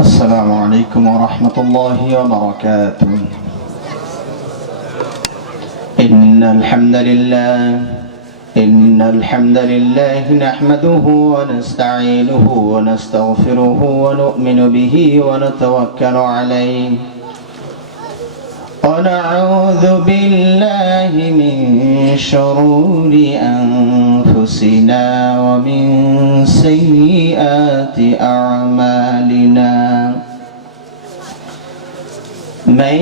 السلام عليكم ورحمة الله وبركاته. إن الحمد لله نحمده ونستعينه ونستغفره ونؤمن به ونتوكل عليه ونعوذ بالله من شرور أنفسنا ومن سيئات أعمالنا. من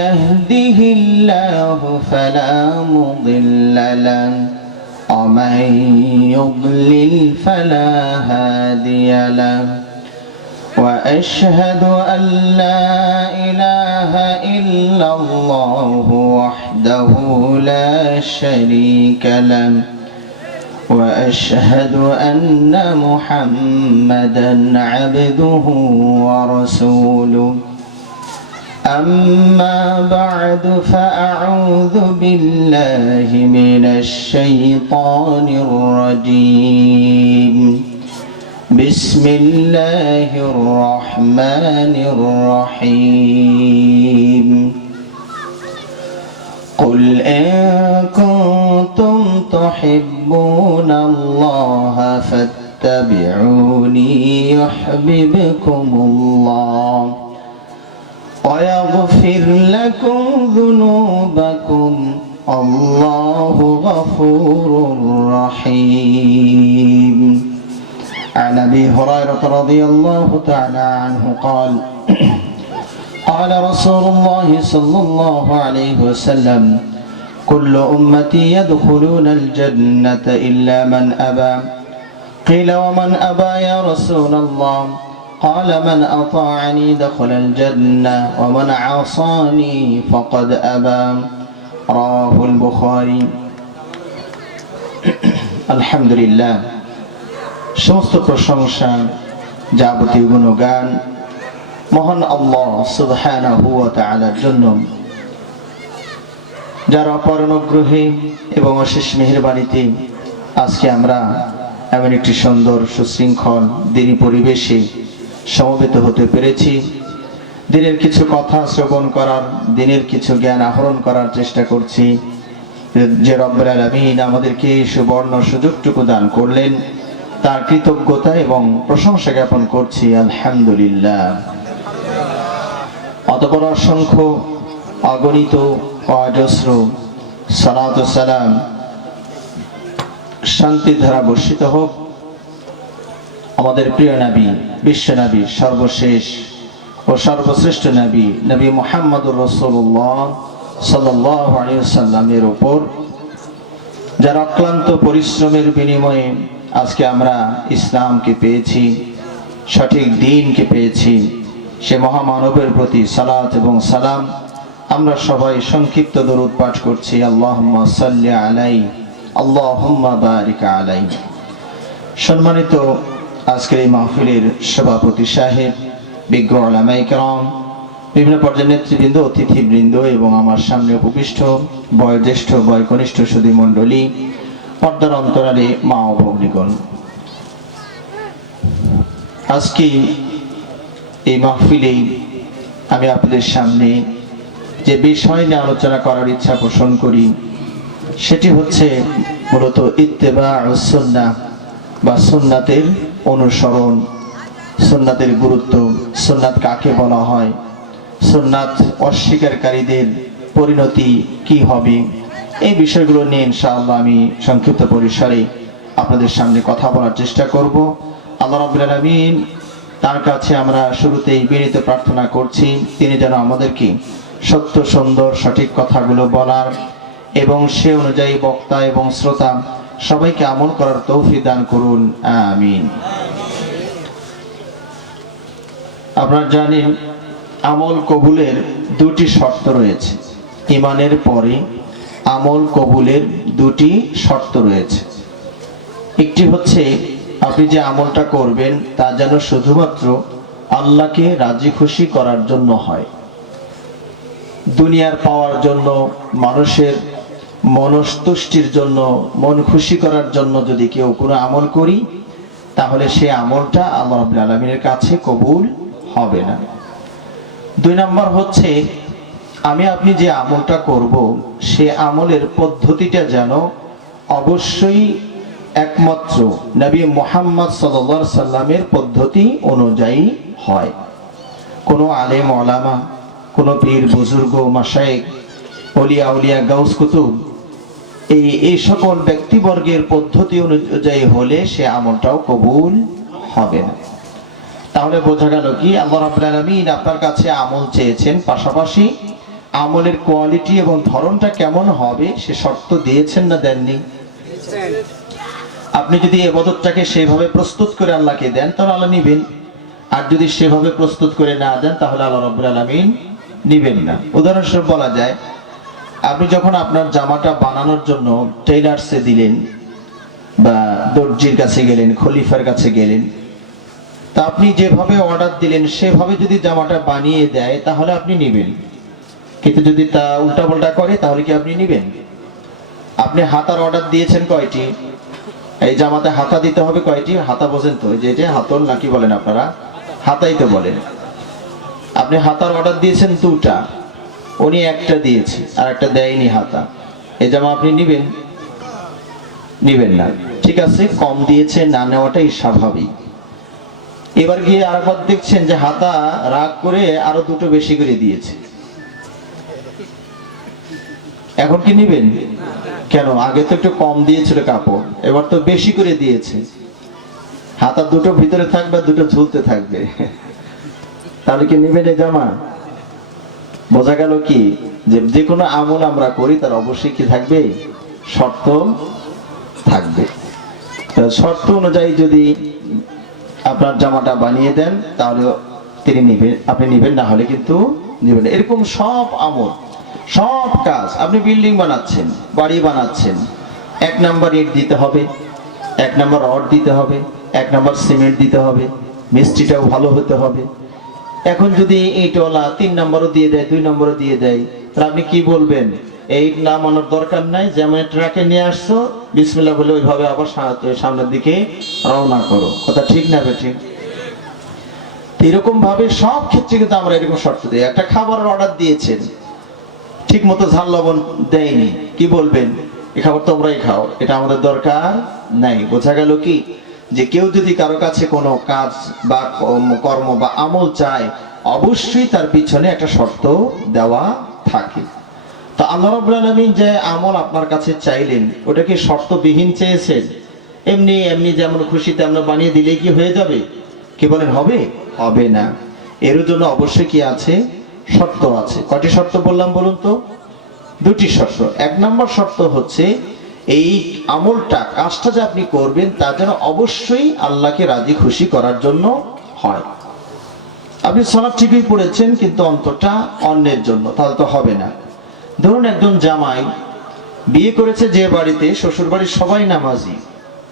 يهده الله فلا مضل له ومن يضلل فلا هادي له وأشهد أن لا إله إلا الله وحده لا شريك له وأشهد أن محمدا عبده ورسوله. أما بعد فأعوذ بالله من الشيطان الرجيم. بسم الله الرحمن الرحيم. قل إن كنتم تحبون الله فاتبعوني يحببكم الله ويغفر لكم ذنوبكم الله غفور رحيم. عن أبي هريرة رضي الله تعالى عنه قال قال رسول الله صلى الله عليه وسلم كل أمتي يدخلون الجنة إلا من أبى. قيل ومن أبى يا رسول الله؟ قال من أطاعني دخل الجنة ومن عصاني فقد أبى. رواه البخاري. الحمد لله. সমস্ত প্রশংসা যাবতীয় গুণগান মহান আল্লাহ সুবহানাহু ওয়া তাআলার জন্য, যার অপার অনুগ্রহে এবং অশেষ মেহেরবানিতে আজকে আমরা এমন একটি সুন্দর সুশৃঙ্খল দিনী পরিবেশে সমবেত হতে পেরেছি। দিনের কিছু কথা শ্রবণ করার, দিনের কিছু জ্ঞান আহরণ করার চেষ্টা করছি। যে রব্বুল আলামিন আমাদেরকে সুবর্ণ সুযোগটুকু দান করলেন, তার কৃতজ্ঞতা এবং প্রশংসা জ্ঞাপন করছি আলহামদুলিল্লাহ। অতঃপর অসংখ্য অগণিত অজস্র সালাত ও সালাম শান্তির ধারা বর্ষিত হোক আমাদের প্রিয় নবী, বিশ্ব নবী, সর্বশেষ ও সর্বশ্রেষ্ঠ নবী নবী মুহাম্মদুর রাসূলুল্লাহ সাল্লাল্লাহু আলাইহি ওয়াসাল্লামের উপর, যার অক্লান্ত পরিশ্রমের বিনিময়ে আজকে আমরা ইসলামকে পেয়েছি, সঠিক দ্বীনকে পেয়েছি। সে মহামানবের প্রতি সালাত এবং সালাম আমরা সবাই সংক্ষিপ্ত দরুদ পাঠ করছি। আল্লাহুম্মা সাল্লি আলাইহি আল্লাহুম্মা বারিক আলাইহি। সম্মানিত আজকের এই মাহফিলের সভাপতি সাহেব, বিজ্ঞ উলামায়ে কেরাম, বিভিন্ন পর্যায়ের নেতৃবৃন্দ, অতিথিবৃন্দ এবং আমার সামনে উপবিষ্ট বয়োজ্যেষ্ঠ বয়কনিষ্ঠ সুধী মণ্ডলী, পর্দার অন্তরালে মা ও ভগ্নীগণ, আজকে এই মাহফিলে আমি আপনাদের সামনে যে বিষয় নিয়ে আলোচনা করার ইচ্ছা পোষণ করি সেটি হচ্ছে মূলত ইত্তেবাউস সুন্নাহ বা সুন্নাতের অনুসরণ, সুন্নাতের গুরুত্ব, সুন্নাত কাকে বলা হয়, সুন্নাত অস্বীকারীদের পরিণতি কি হবে, এই বিষয়গুলো নিয়ে ইনশাআল্লাহ আমি সংক্ষিপ্ত পরিসরে আপনাদের সামনে কথা বলার চেষ্টা করব। আল্লাহ রাব্বুল আলামিন, তার কাছে আমরা শুরুতেই বিনীত প্রার্থনা করছি, তিনি যেন আমাদেরকে সত্য সুন্দর সঠিক কথাগুলো বলার এবং সে অনুযায়ী বক্তা এবং শ্রোতা সবাইকে আমল করার তৌফিক দান করুন, আমিন। আপনারা জানেন আমল কবুলের দুটি শর্ত রয়েছে। ঈমানের পরে আমল কবুলের দুটি শর্ত রয়েছে। একটি হচ্ছে আপনি যে আমলটা করবেন তা যেন শুধুমাত্র আল্লাহকে রাজি খুশি করার জন্য হয়। দুনিয়ার পাওয়ার জন্য, মানুষের মনস্তুষ্টির জন্য, মন খুশি করার জন্য যদি কেউ কোনো আমল করি তাহলে সে আমলটা আল্লাহ রাব্বুল আলামিনের কাছে কবুল হবে না। 2 নম্বর হচ্ছে, আমি আপনি যে আমলটা করব সে আমলের পদ্ধতিটা যেন অবশ্যই একমাত্র নবী মুহাম্মদ সাল্লাল্লাহু আলাইহি সাল্লামের পদ্ধতি অনুযায়ী হয়। কোনো আলেম ওলামা, কোনো পীর বুজুর্গ, মাশায়েখ, ওলিয়া উলিয়া, গাউস কুতুব, এই সকল ব্যক্তিবর্গের পদ্ধতি অনুযায়ী হলে সে আমলটাও কবুল হবে না। তাহলে বোঝা গেল কি, আল্লাহ রাব্বুল আলামিন আপনার কাছে আমল চেয়েছেন, পাশাপাশি আমলের কোয়ালিটি এবং ধরনটা কেমন হবে সে শর্ত দিয়েছেন না দেননি? আপনি যদি ইবাদতটাকে সেভাবে প্রস্তুত করে আল্লাহকে দেন তাহলে আল্লাহ নিবেন, আর যদি সেভাবে প্রস্তুত করে না দেন তাহলে আল্লাহ রাব্বুল আলামিন নিবেন না। উদাহরণস্বরূপ বলা যায়, আপনি যখন আপনার জামাটা বানানোর জন্য টেইলার্সে দিলেন বা দর্জির কাছে গেলেন, খলিফার কাছে গেলেন, তা আপনি যেভাবে অর্ডার দিলেন সেভাবে যদি জামাটা বানিয়ে দেয় তাহলে আপনি নিবেন, কিন্তু যদি তা উল্টাপাল্টা করে তাহলে কি আপনি নিবেন? আপনি হাতার অর্ডার দিয়েছেন কয়টি? এই জামাতে হাতা দিতে হবে কয়টি? হাতা বোঝেন তো, যে হাতল নাকি বলেন আপনারা? হাতাই তো বলেন। আপনি হাতার অর্ডার দিয়েছেন 2টা, উনি 1টা দিয়েছে আর একটা দেয়নি হাতা, এই জামা আপনি নিবেন? নিবেন না। ঠিক আছে, কম দিয়েছে, না নেওয়াটাই স্বাভাবিক। এবার গিয়ে আরেকবার দেখছেন যে হাতা রাগ করে আরো 2টো বেশি করে দিয়েছে, এখন কি নিবেন? কেন? আগে তো একটু কম দিয়েছিল কাপড়, এবার তো বেশি করে দিয়েছে। হাতা 2টো ভিতরে থাকবে, 2টো ঝুলতে থাকবে, তাহলে কি নিবেন এই জামা? বোঝা গেল কি, যে কোনো আমল আমরা করি তার অবশ্যই কি থাকবে? শর্ত থাকবে। শর্ত অনুযায়ী যদি আপনার জামাটা বানিয়ে দেন তাহলে তিনি নিবেন, আপনি নিবেন, না হলে কিন্তু নিবেন। এরকম সব আমল, সব কাজ, আপনি বিল্ডিং বানাচ্ছেন, বাড়ি বানাচ্ছেন, 1 নাম্বার ইট দিতে হবে, 1 নাম্বার রড দিতে হবে, 1 নাম্বার সিমেন্ট দিতে হবে, মিস্ত্রিটাও ভালো হতে হবে। এখন যদি ইটওয়ালা 3 নাম্বারও দিয়ে দেয়, 2 নাম্বারও দিয়ে দেয়, তাহলে আপনি কি বলবেন? এই নামানোর দরকার নাই, যেমন ট্রাকে নিয়ে আসছো বিসমিল্লাহ বলে ওইভাবে আবার সামনের দিকে রওনা করো। কথা ঠিক না বেঠিক? এরকম ভাবে সব ক্ষেত্রে কিন্তু আমরা এরকম শর্ত দিই। একটা খাবারের অর্ডার দিয়েছেন, ঠিক মতো ঝাল লবণ দেয়নি, কি বলবেন? এই খাবার তোমরাই খাও, এটা আমাদের দরকার নাই। বোঝা গেল কি, যে কেউ যদি কারো কাছে কোনো কাজ বা কর্ম বা আমল চায়, অবশ্যই তার পিছনে একটা শর্ত দেওয়া থাকে। তো আল্লাহ রাব্বুল আলামিন যে আমল আপনার কাছে চাইলেন, ওটা কি শর্তবিহীন চেয়েছেন? এমনি এমনি যেমন খুশি তেমন বানিয়ে দিলে কি হয়ে যাবে? কি বলেন, হবে? হবে না। এর জন্য অবশ্যই কি আছে? শর্ত আছে। কয়টি শর্ত বললাম বলুন তো? 2টি শর্ত। 1 নম্বর শর্ত হচ্ছে, এই আমলটা, কাজটা যে আপনি করবেন তা যেন অবশ্যই আল্লাহকে রাজি খুশি করার জন্য হয়। আপনি সালাত ঠিকই পড়েছেন কিন্তু অন্তরটা অন্যের জন্য, তাহলে তো হবে না। ধরুন একজন জামাই বিয়ে করেছে যে বাড়িতে শ্বশুর বাড়ির সবাই নামাজি,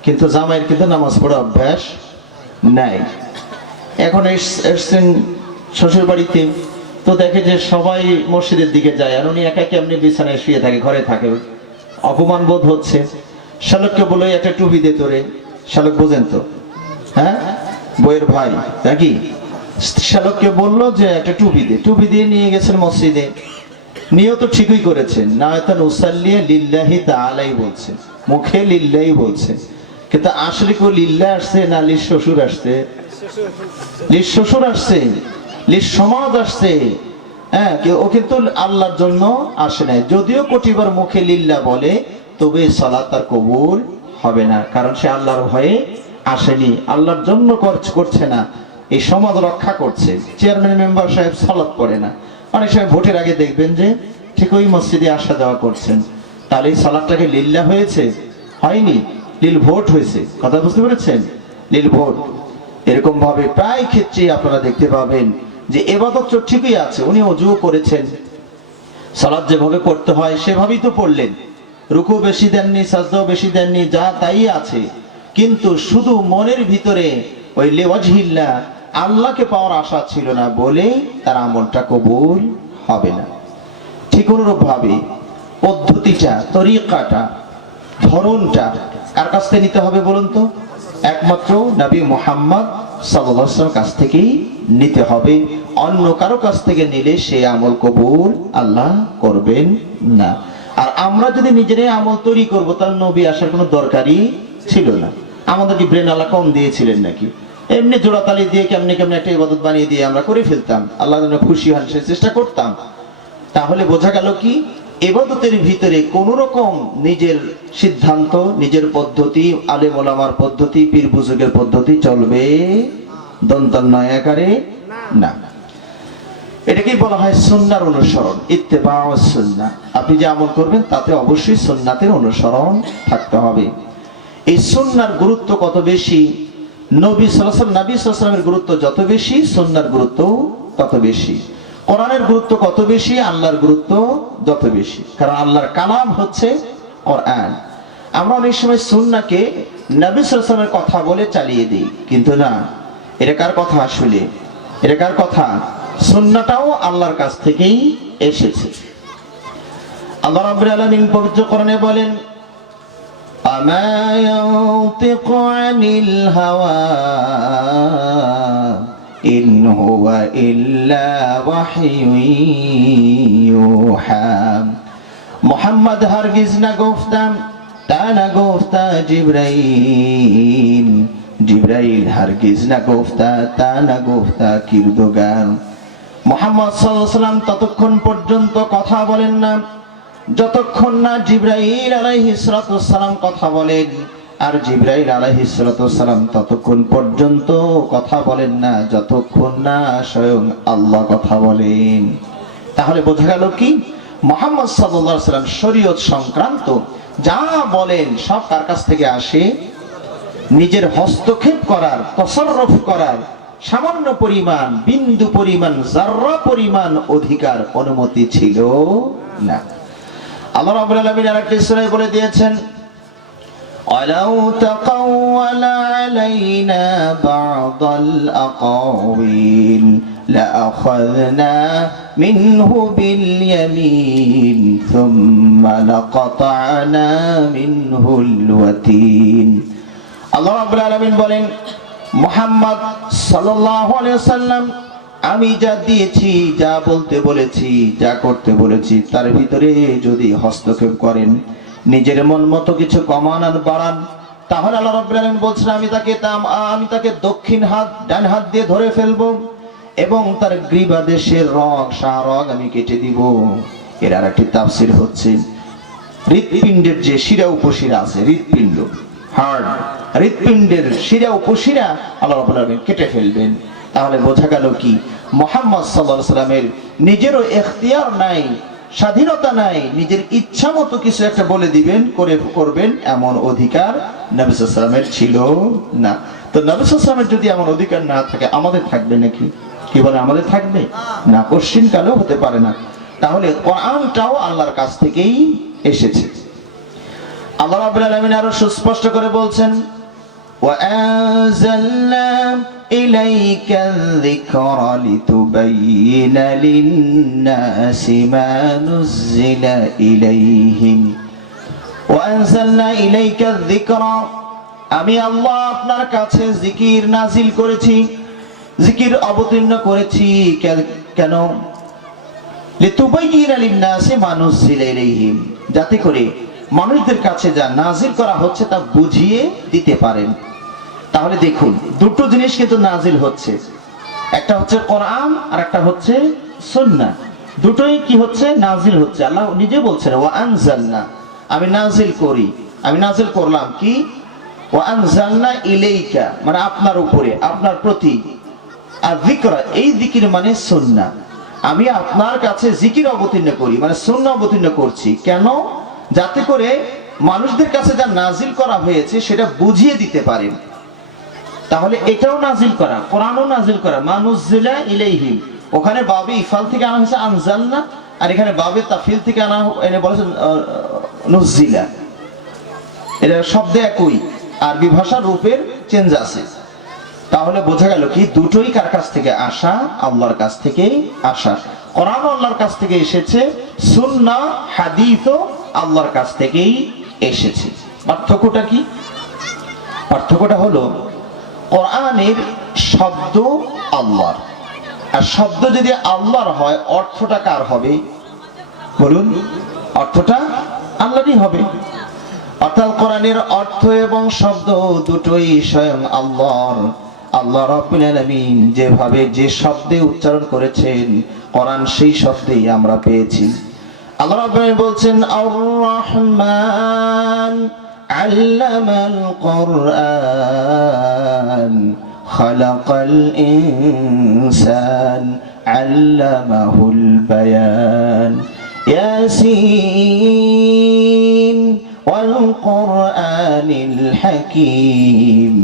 কিন্তু জামাইয়ের কিন্তু নামাজ পড়া অভ্যাস নাই। এখন এসছেন শ্বশুর বাড়িতে, তো দেখে যে সবাই মসজিদের দিকে যায় আর উনি একা কেমনি বিছানায় শুয়ে থাকে, ঘরে থাকে, অপমান বোধ হচ্ছে। শালককে বলে একটা টুপি দে তোরে। শালক বোঝেন তো, হ্যাঁ, বইয়ের ভাই নাকি? শালককে বললো যে একটা টুপি দে, টুপি দিয়ে নিয়ে গেছেন মসজিদে। নিয়ত ঠিকই করেছেন, নায়াতান উসাল্লিয়া লিল্লাহি তাআলাই বলছেন, মুখে লিল্লাহি বলছেন, কিন্তু আসলে কি লিল্লাহ আসছে না লিস শ্বশুর আসছে? লিস শ্বশুর আসছে, লিস সমাজ আসছে। হ্যাঁ, ও কিন্তু আল্লাহর জন্য আসে নাই। যদিও কোটিবার মুখে লিল্লাহ বলে, তবে সালাত তার কবুল হবে না, কারণ সে আল্লাহর ভয়ে আসেনি, আল্লাহর জন্য করছে না, এই সমাজ রক্ষা করছে। চেয়ারম্যান মেম্বার সাহেব সালাত পড়ে না, অনেক সময় ভোটের আগে দেখবেন যে ঠিক ওই মসজিদে আসা যাওয়া করছেন, তাহলে এই সালাতটাকে লিল্লাহ হয়েছে? হয়নি, লিল ভোট হয়েছে। কথা বুঝতে পেরেছেন? লিল ভোট। এরকম ভাবে প্রায় ক্ষেত্রে আপনারা দেখতে পাবেন যে ইবাদত তো ঠিকই আছে, উনি ওযুও করেছেন, সালাত যেভাবে করতে হয় সেভাবেই তো পড়লেন, রুকু বেশি দেননি, সাজদাও বেশি দেননি, যা তাই আছে, কিন্তু শুধু মনের ভিতরে ওই লিওয়াজহিল্লাহ, আল্লাহকে পাওয়ার আশা ছিল না বলেই তার আমলটা কবুল হবে না। ঠিক অনুরূপ ভাবে পদ্ধতিটা, তরিকাটা, ধরনটা কার কাছ থেকে নিতে হবে বলুন তো? একমাত্র নবী মুহাম্মদ সাল্লাল্লাহু আলাইহি ওয়াসাল্লামের কাছ থেকেই নিতে হবে। অন্য কারো কাছ থেকে নিলে সে আমল কবুল আল্লাহ করবেন না। আর আমরা যদি নিজেরাই আমল তৈরি করব, তাহলে নবী আসার কোনো দরকারই ছিল না। আমাদের কি ব্রেন আল্লাহ কম দিয়েছিলেন নাকি? এমনি জোড়াতালি দিয়ে কেমনে কেমনে একটা ইবাদত বানিয়ে দিয়ে আমরা করে ফেলতাম, আল্লাহ যেন খুশি হন সে চেষ্টা করতাম। তাহলে বোঝা গেল কি, ইবাদতের ভিতরে কোন রকম নিজের সিদ্ধান্ত, নিজের পদ্ধতি, আলেম ওলামার পদ্ধতি, পীর বুজুর্গের পদ্ধতি চলবে দন্তন্বয় আকারে না। এটাকেই বলা হয় সুন্নাহর অনুসরণ, ইত্তেবাউস সুন্নাহ। আপনি যে আমল করবেন তাতে অবশ্যই সুন্নাতের অনুসরণ থাকতে হবে। এই সুন্নাহর গুরুত্ব কত বেশি, নবী সাল্লাল্লাহু আলাইহি ওয়াসাল্লামের গুরুত্ব যত বেশি, সুন্নাহর গুরুত্ব তত বেশি। কোরআনের গুরুত্ব কত বেশি, আল্লাহর গুরুত্ব যত বেশি। কারণ আল্লাহর কালাম হচ্ছে কোরআন। আমরা অনেক সময় সুন্নাহকে নবী সাল্লাল্লাহু আলাইহি ওয়াসাল্লামের কথা বলে চালিয়ে দিই, কিন্তু না, এটা কার কথা আসলে? এটা কার কথা? সুন্নাহটাও আল্লাহর কাছ থেকেই এসেছে। আল্লাহ রাব্বুল আলামিন পবিত্র কোরআনে বলেন, আমা ইয়ানতিকু আনিল হাওয়া ইন হুয়া ইল্লা ওয়াহয়ুন ইউহা। মুহাম্মদ হারগিজ না গফতা, তা না গফতা জিবরাইল, জিবরাইল হারগিজ না গফতা, তা না গফতা কিরদগান। মুহাম্মদ সাল্লাল্লাহু আলাইহি ওয়াসাল্লাম ততক্ষণ পর্যন্ত কথা বলেন না যতক্ষণ না জিবরাইল আলাইহিস সালাম কথা বলেন, আর জিবরাইল আলাইহিস সালাম ততক্ষণ পর্যন্ত কথা বলেন না যতক্ষণ না স্বয়ং আল্লাহ কথা বলেন। তাহলে বোঝা গেল কি, মুহাম্মদ সাল্লাল্লাহু আলাইহি ওয়াসাল্লাম শরীয়ত সংক্রান্ত যা বলেন সব কার কাছ থেকে আসে? নিজের হস্তক্ষেপ করার, তাসাররুফ করার সামান্য পরিমাণ, বিন্দু পরিমাণ, যাররা পরিমাণ অধিকার, অনুমতি ছিল না। আল্লাহ রাব্বুল আলামিন আরেকটি সূরায় বলে দিয়েছেন, ওয়ালাউ তাকাওয়ালা আলাইনা বা'দাল আকাওয়িল লাআখাযনা মিনহু বিল ইয়ামিন সুম্মা লাকাতা'না মিনহুল ওয়াতিন। আল্লাহ রাব্বুল আলামিন বলেন, মুহাম্মদ সাল্লাল্লাহু আলাইহি ওয়াসাল্লাম, আমি যা দিয়েছি, যা বলতে বলেছি, যা করতে বলেছি, তার ভিতরে যদি হস্তক্ষেপ করেন, নিজের মন মতো কিছু কমান আর বাড়ান, তাহলে আল্লাহ রাব্বুল আলামিন বলছেন আমি তাকে দক্ষিণ হাত, ডান হাত দিয়ে ধরে ফেলবো এবং তার গ্রীবা দেশের রগ, শাহরগ আমি কেটে দিব। এর আরেকটি তাফসীর হচ্ছে, হৃৎপিণ্ডের যে শিরা উপশিরা আছে, হৃৎপিণ্ড, হার্ট, হৃৎপিণ্ডের শিরা উপশিরা আল্লাহ রাব্বুল আলামিন কেটে ফেলবেন। তাহলে বোঝা গেল কি, মুহাম্মদ সাল্লাল্লাহু আলাইহি ওয়াসাল্লামের নিজেরও ইখতিয়ার নাই, স্বাধীনতা নাই, নিজের ইচ্ছা মতো কিছু একটা বলে দিবেন, করবেন, এমন অধিকার নবী সাল্লাল্লাহু আলাইহি ওয়াসাল্লামের ছিল না। তো নবী সাল্লাল্লাহু আলাইহি ওয়াসাল্লামের যদি এমন অধিকার না থাকে, আমাদের থাকবে নাকি? কি বলে, আমাদের থাকবে না, কোশ্চিন কালেও হতে পারে না। তাহলে কোরআনটাও আল্লাহর কাছ থেকেই এসেছে। আল্লাহ রাব্বুল আলামিন আরো সুস্পষ্ট করে বলছেন, وأنزلنا إليك الذكر لتبين للناس ما نزل إليهم وأنزلنا إليك الذكر। আমি আল্লাহ আপনার কাছে জিকির নাজিল করেছি, জিকির অবতীর্ণ করেছি। কেন? লিতুবাইয়িনা লিন-নাসি মা নুজিলা ইলাইহিম, যাতে করে মানুষদের কাছে যা নাজিল করা হচ্ছে তা বুঝিয়ে দিতে পারেন। তাহলে দেখুন, দুটো জিনিস কিন্তু নাজিল হচ্ছে, একটা হচ্ছে কোরআন আর একটা হচ্ছে সুন্নাহ। দুটোই কি হচ্ছে? নাজিল হচ্ছে। আল্লাহ নিজে বলছেন ওয়া আনজালনা, আমি নাজিল করি, আমি নাজিল করলাম কি? ওয়া আনজালনা ইলাইকা, মানে আপনার উপরে, আপনার প্রতি। আর যিকরা, এই যিকির মানে সুন্নাহ। আমি আপনার কাছে জিকির অবতীর্ণ করি, মানে সুন্নাহ অবতীর্ণ করছি। কেন? যাতে করে মানুষদের কাছে যা নাজিল করা হয়েছে সেটা বুঝিয়ে দিতে পারেন। তাহলে এটাও নাজিল করা, কোরআনও নাজিল করা, মানুজিলা ইলাইহিম। ওখানে বাবে ইফাল থেকে আনা হয়েছে আনজালনা, আর এখানে বাবে তাফিল থেকে এনে বলেছে নুজিলা। এটা শব্দ একই, আরবি ভাষার রূপের চেঞ্জ আছে। তাহলে বোঝা গেল কি, দুটোই কার কাছ থেকে আসা? আল্লাহর কাছ থেকেই আসা। কোরআন আল্লাহর কাছ থেকে এসেছে, সুন্নাহ হাদিসও আল্লাহর কাছ থেকেই এসেছে। পার্থক্যটা কি? পার্থক্যটা হলো কোরআনের শব্দ আল্লাহর, আর শব্দ যদি আল্লাহর হয় অর্থটা কার হবে বলুন? অর্থটা আল্লাহরই হবে। অর্থাৎ কোরআনের অর্থ এবং শব্দ দুটোই স্বয়ং আল্লাহর। আল্লাহ রাব্বুল আলামিন যেভাবে যে শব্দে উচ্চারণ করেছেন কোরআন সেই শব্দেই আমরা পেয়েছি। আল্লাহ রাব্বুল আলামিন বলছেন আর রহমান আল্লামাল কোরআন খালাকাল ইনসান আল্লামাহুল বায়ান ইয়াসিন ওয়াল কুরআনিল হাকীম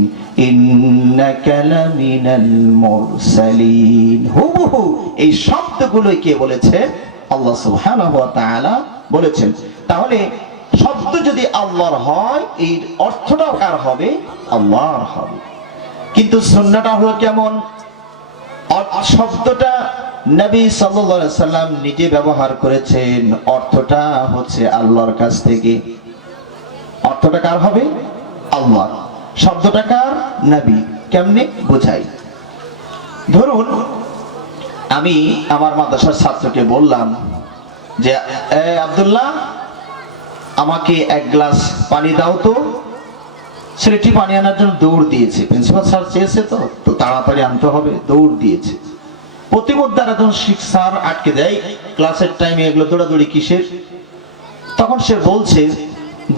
ইন্নাকা লামিনাল মুরসালিন। হুবহু এই শব্দগুলো কে বলেছে? আল্লাহ সুবহানাহু ওয়া তাআলা বলেছেন। তাহলে শব্দ যদি আল্লাহর হয় এই অর্থটাও কার হবে? আল্লাহর হবে। কিন্তু সুন্নাহটা হলো কেমন? শব্দটা নবী সাল্লাল্লাহু আলাইহি সাল্লাম নিজে ব্যবহার করেছেন, অর্থটা হচ্ছে আল্লাহর কাছ থেকে। অর্থটা কার হবে? আল্লাহ। শব্দটা কার? নবী। কেমনে বোঝাই? ধরুন আমি আমার মাদ্রাসার ছাত্রকে বললাম যে আব্দুল্লাহ আমাকে এক গ্লাস পানি দাও তো। ছেলেটি পানি আনার জন্য দৌড় দিয়েছে। প্রিন্সিপাল স্যার চেয়েছে তো তাড়াতাড়ি আনতে হবে, দৌড় দিয়েছে। প্রতিমধ্যে একজন স্যার আটকে দেয়, ক্লাসের টাইমে এগুলো দৌড়াদৌড়ি কিসের? তখন সে বলছে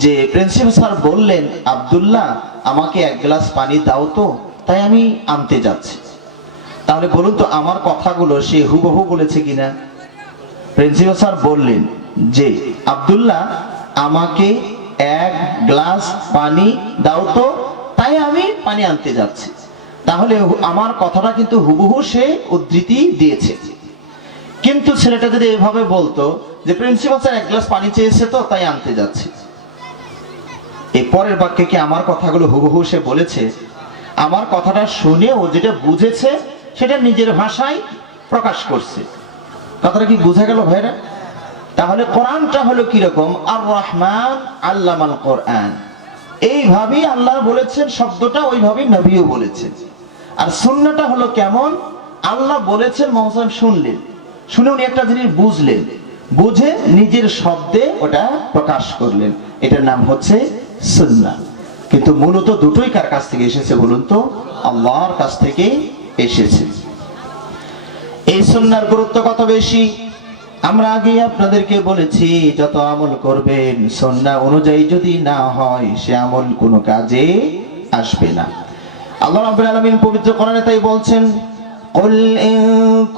যে প্রিন্সিপাল স্যার বললেন আব্দুল্লাহ আমাকে এক গ্লাস পানি দাও তো, তাই আমি আনতে যাচ্ছি। তাহলে বলুন তো আমার কথাগুলো সে হুবহু বলেছে কিনা? প্রিন্সিপাল স্যার বললেন যে আব্দুল্লাহ আমাকে এক গ্লাস পানি দাও তো, তাই আমি পানি আনতে যাচ্ছি। তাহলে আমার কথাটা কিন্তু হুবহু সে উদ্ধৃতি দিয়েছে। কিন্তু ছেলেটা যদি এভাবে বলতো যে প্রিন্সিপাল স্যার এক গ্লাস পানি চেয়েছে তো তাই আনতে যাচ্ছি, এই পরের বাক্যে কি আমার কথাগুলো হুবহু সে বলেছে? আমার কথাটা শুনে ও যেটা বুঝেছে সেটা নিজের ভাষায় প্রকাশ করছে। কথাটা কি বোঝা গেল ভাইরা? তাহলে কোরআনটা হলো কিরকম? আর রহমান আল্লামাল কোরআন, এইভাবেই আল্লাহ বলেছেন, শব্দটা ওইভাবেই নবীও বলেছেন। আর সুন্নাহটা হলো কেমন? আল্লাহ বলেছেন, মুহাম্মদ শুনলেন, শুনে উনি একটা জিনিস বুঝলেন, বুঝে নিজের শব্দে ওটা প্রকাশ করলেন। এটার নাম হচ্ছে সুন্নাহ। কিন্তু মূলত দুটোই কার কাছ থেকে এসেছে বলুন তো? আল্লাহর কাছ থেকে এসেছে। এই সুন্নাহর গুরুত্ব কত বেশি আমরা আগে আপনাদেরকে বলেছি। যত আমল করবেন সুন্নাহ অনুযায়ী যদি না হয় সে আমল কোনো কাজে আসবে না। আল্লাহ রাব্বুল আলামিন পবিত্র কোরআনে তাই বলছেন কুল ইন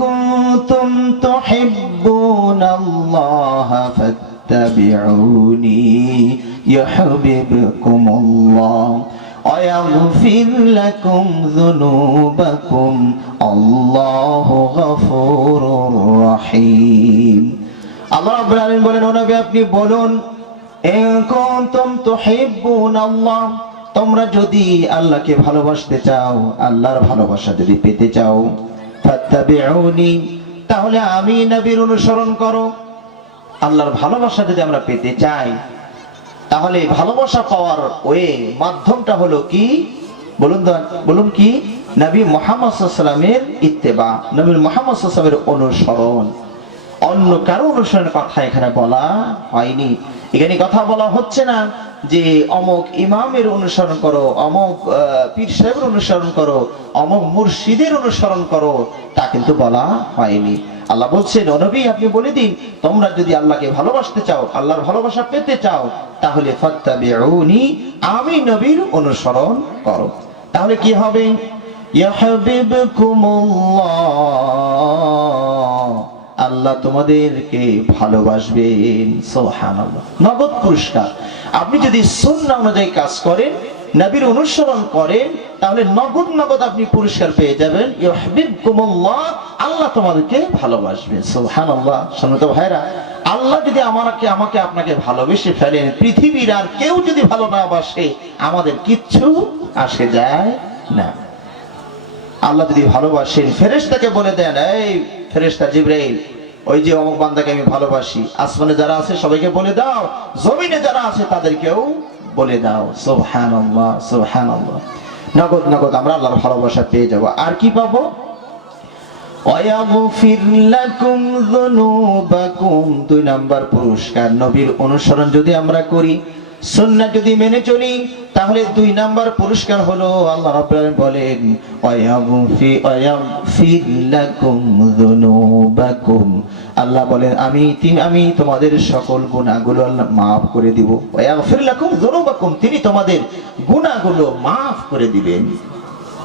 কুনতুম তুহিব্বুনাল্লাহা ফাত্তাবিউনি ইউহিব্বুকুমুল্লাহ ওয়া ইয়াগফির লাকুম যুনুবাকুম আল্লাহু গফুরুর রহিম। আল্লাহ রাব্বুল আলামিন বলেন, ও নবী আপনি বলুন ইন কুনতুম তুহিব্বুনাল্লাহ, তোমরা যদি আল্লাহকে ভালোবাসতে চাও, আল্লাহর ভালোবাসা যদি পেতে চাও, ফাত্তাবিউনি, তাহলে আমি নবীর অনুসরণ করো। আল্লাহর ভালোবাসা যদি আমরা পেতে চাই তাহলে ভালোবাসা পাওয়ার ওয়ে মাধ্যমটা হলো কি বলুন কি? নবী মুহাম্মদ সাল্লাল্লাহু আলাইহি ওয়াসাল্লামের ইত্তেবা, নবী মুহাম্মদ সাল্লাল্লাহু আলাইহি ওয়াসাল্লামের অনুসরণ। অন্য কারো অনুসরণের কথা এখানে বলা হয়নি। এখানে কথা বলা হচ্ছে না যে অমুক ইমামের অনুসরণ করো, অমুক পীর সাহেবের অনুসরণ করো, অমুক মুর্শিদের অনুসরণ করো, তা কিন্তু বলা হয়নি। আল্লাহ বলছেন, ও নবী আপনি বলে দিন তোমরা যদি আল্লাহকে ভালোবাসতে চাও, আল্লাহর ভালোবাসা পেতে চাও, তাহলে ফাত্তাবিউনি, আমি নবীর অনুসরণ করো। তাহলে কি হবে? ইউহিব্বুকুমুল্লাহ, আল্লাহ তোমাদেরকে ভালোবাসবেন। সুবহানাল্লাহ, নগদ পুরস্কার। আপনি যদি সুন্নাহ অনুযায়ী কাজ করেন, নবীর অনুসরণ করেন, তাহলে নগদ আপনি পুরস্কার পেয়ে যাবেন। ইউহিব্বুকুমুল্লাহ, আল্লাহ তোমাদেরকে ভালোবাসবেন। সুবহানাল্লাহ। সম্মানিত ভাইরা, আল্লাহ যদি আমাকে আপনাকে ভালোবেসে ফেলেন, পৃথিবীর আর কেউ যদি ভালো না বাসে আমাদের কিচ্ছু আসে যায় না। আল্লাহ যদি ভালোবাসেন, ফেরেশতাকে বলে দেন, এই ফেরেশতা জিবরাইল ওই যে অমুক বান্দাকে আমি ভালোবাসি, আসমানে যারা আছে সবাইকে বলে দাও, জমিনে যারা আছে তাদেরকেও বলে দাও সুবহানাল্লাহ সুবহানাল্লাহ। নগদ নগদ আমরা আল্লাহর ভালোবাসা পেয়ে যাব। আর কি পাবো? ওয়ায়াগফির লাকুম যুনুবাকুম। 2 নাম্বার পুরস্কার, নবীর অনুসরণ যদি আমরা করি, সুন্নাহ যদি মেনে চলি, তাহলে 2 নাম্বার পুরস্কার হলো আল্লাহ রাব্বুল আলামিন বলেন ওয়ায়াগফির লাকুম যুনুবাকুম। আল্লাহ বলেন আমি তোমাদের সকল গুনাহগুলো আল্লাহ maaf করে দিব। ওয়ায়াগফির লাকুম যুনুবাকুম, তিনি তোমাদের গুনাহগুলো maaf করে দিবেন।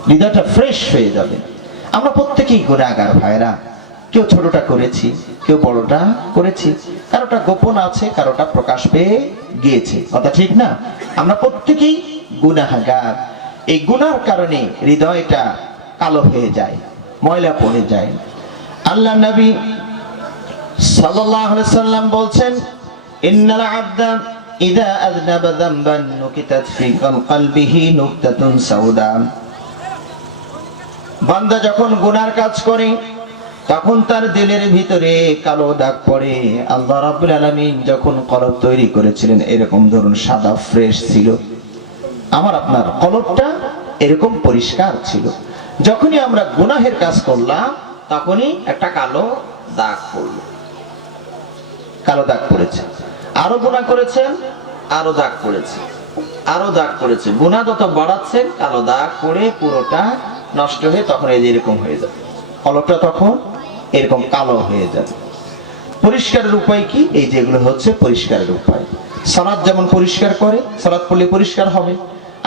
হৃদয়টা ফ্রেশ হয়ে যাবে। আমরা প্রত্যেকেই গুনাহগার ভাইরা, কেউ ছোটটা করেছি, কেউ বড়টা করেছি, কারোটা গোপন আছে, কারোটা প্রকাশ পেয়ে গিয়েছে, কথা ঠিক না? আমরা প্রত্যেকেই গুনাহগার। এই গুনার কারণে হৃদয়টা কালো হয়ে যায়, ময়লা পড়ে যায়। আল্লাহ নবী সাল্লাল্লাহু আলাইহি সাল্লাম বলছেন, ইন্নাল আবদা ইযা আযনাবা যামবান নুকিতাত ফি কলবিহি নুকতাতুন সাউদা। বান্দা যখন গুনার কাজ করে তখন তার দিলের ভিতরে কালো দাগ পড়ে। আল্লাহ রাব্বুল আলামিন যখন কলব তৈরি করেছিলেন, এরকম ধরুন সাদা ফ্রেশ ছিল, আমার আপনার কলবটা এরকম পরিষ্কার ছিল। যখনই আমরা গুনাহের কাজ করলাম তখনই একটা কালো দাগ পড়লো, কালো দাগ পড়েছে। আরো গুনাহ করেছেন, আরো দাগ পড়েছে, আরো দাগ পড়েছে। গুনাহ যত বাড়াচ্ছেন কালো দাগ পড়ে পুরোটা নষ্ট হয়ে তখন এই যে এরকম হয়ে যাবে, কলবটা তখন এরকম কালো হয়ে যাবে। পরিষ্কারের উপায় কি? এই যেগুলো হচ্ছে পরিষ্কারের উপায়। সালাত যেমন পরিষ্কার করে, সালাত পড়লে পরিষ্কার হবে।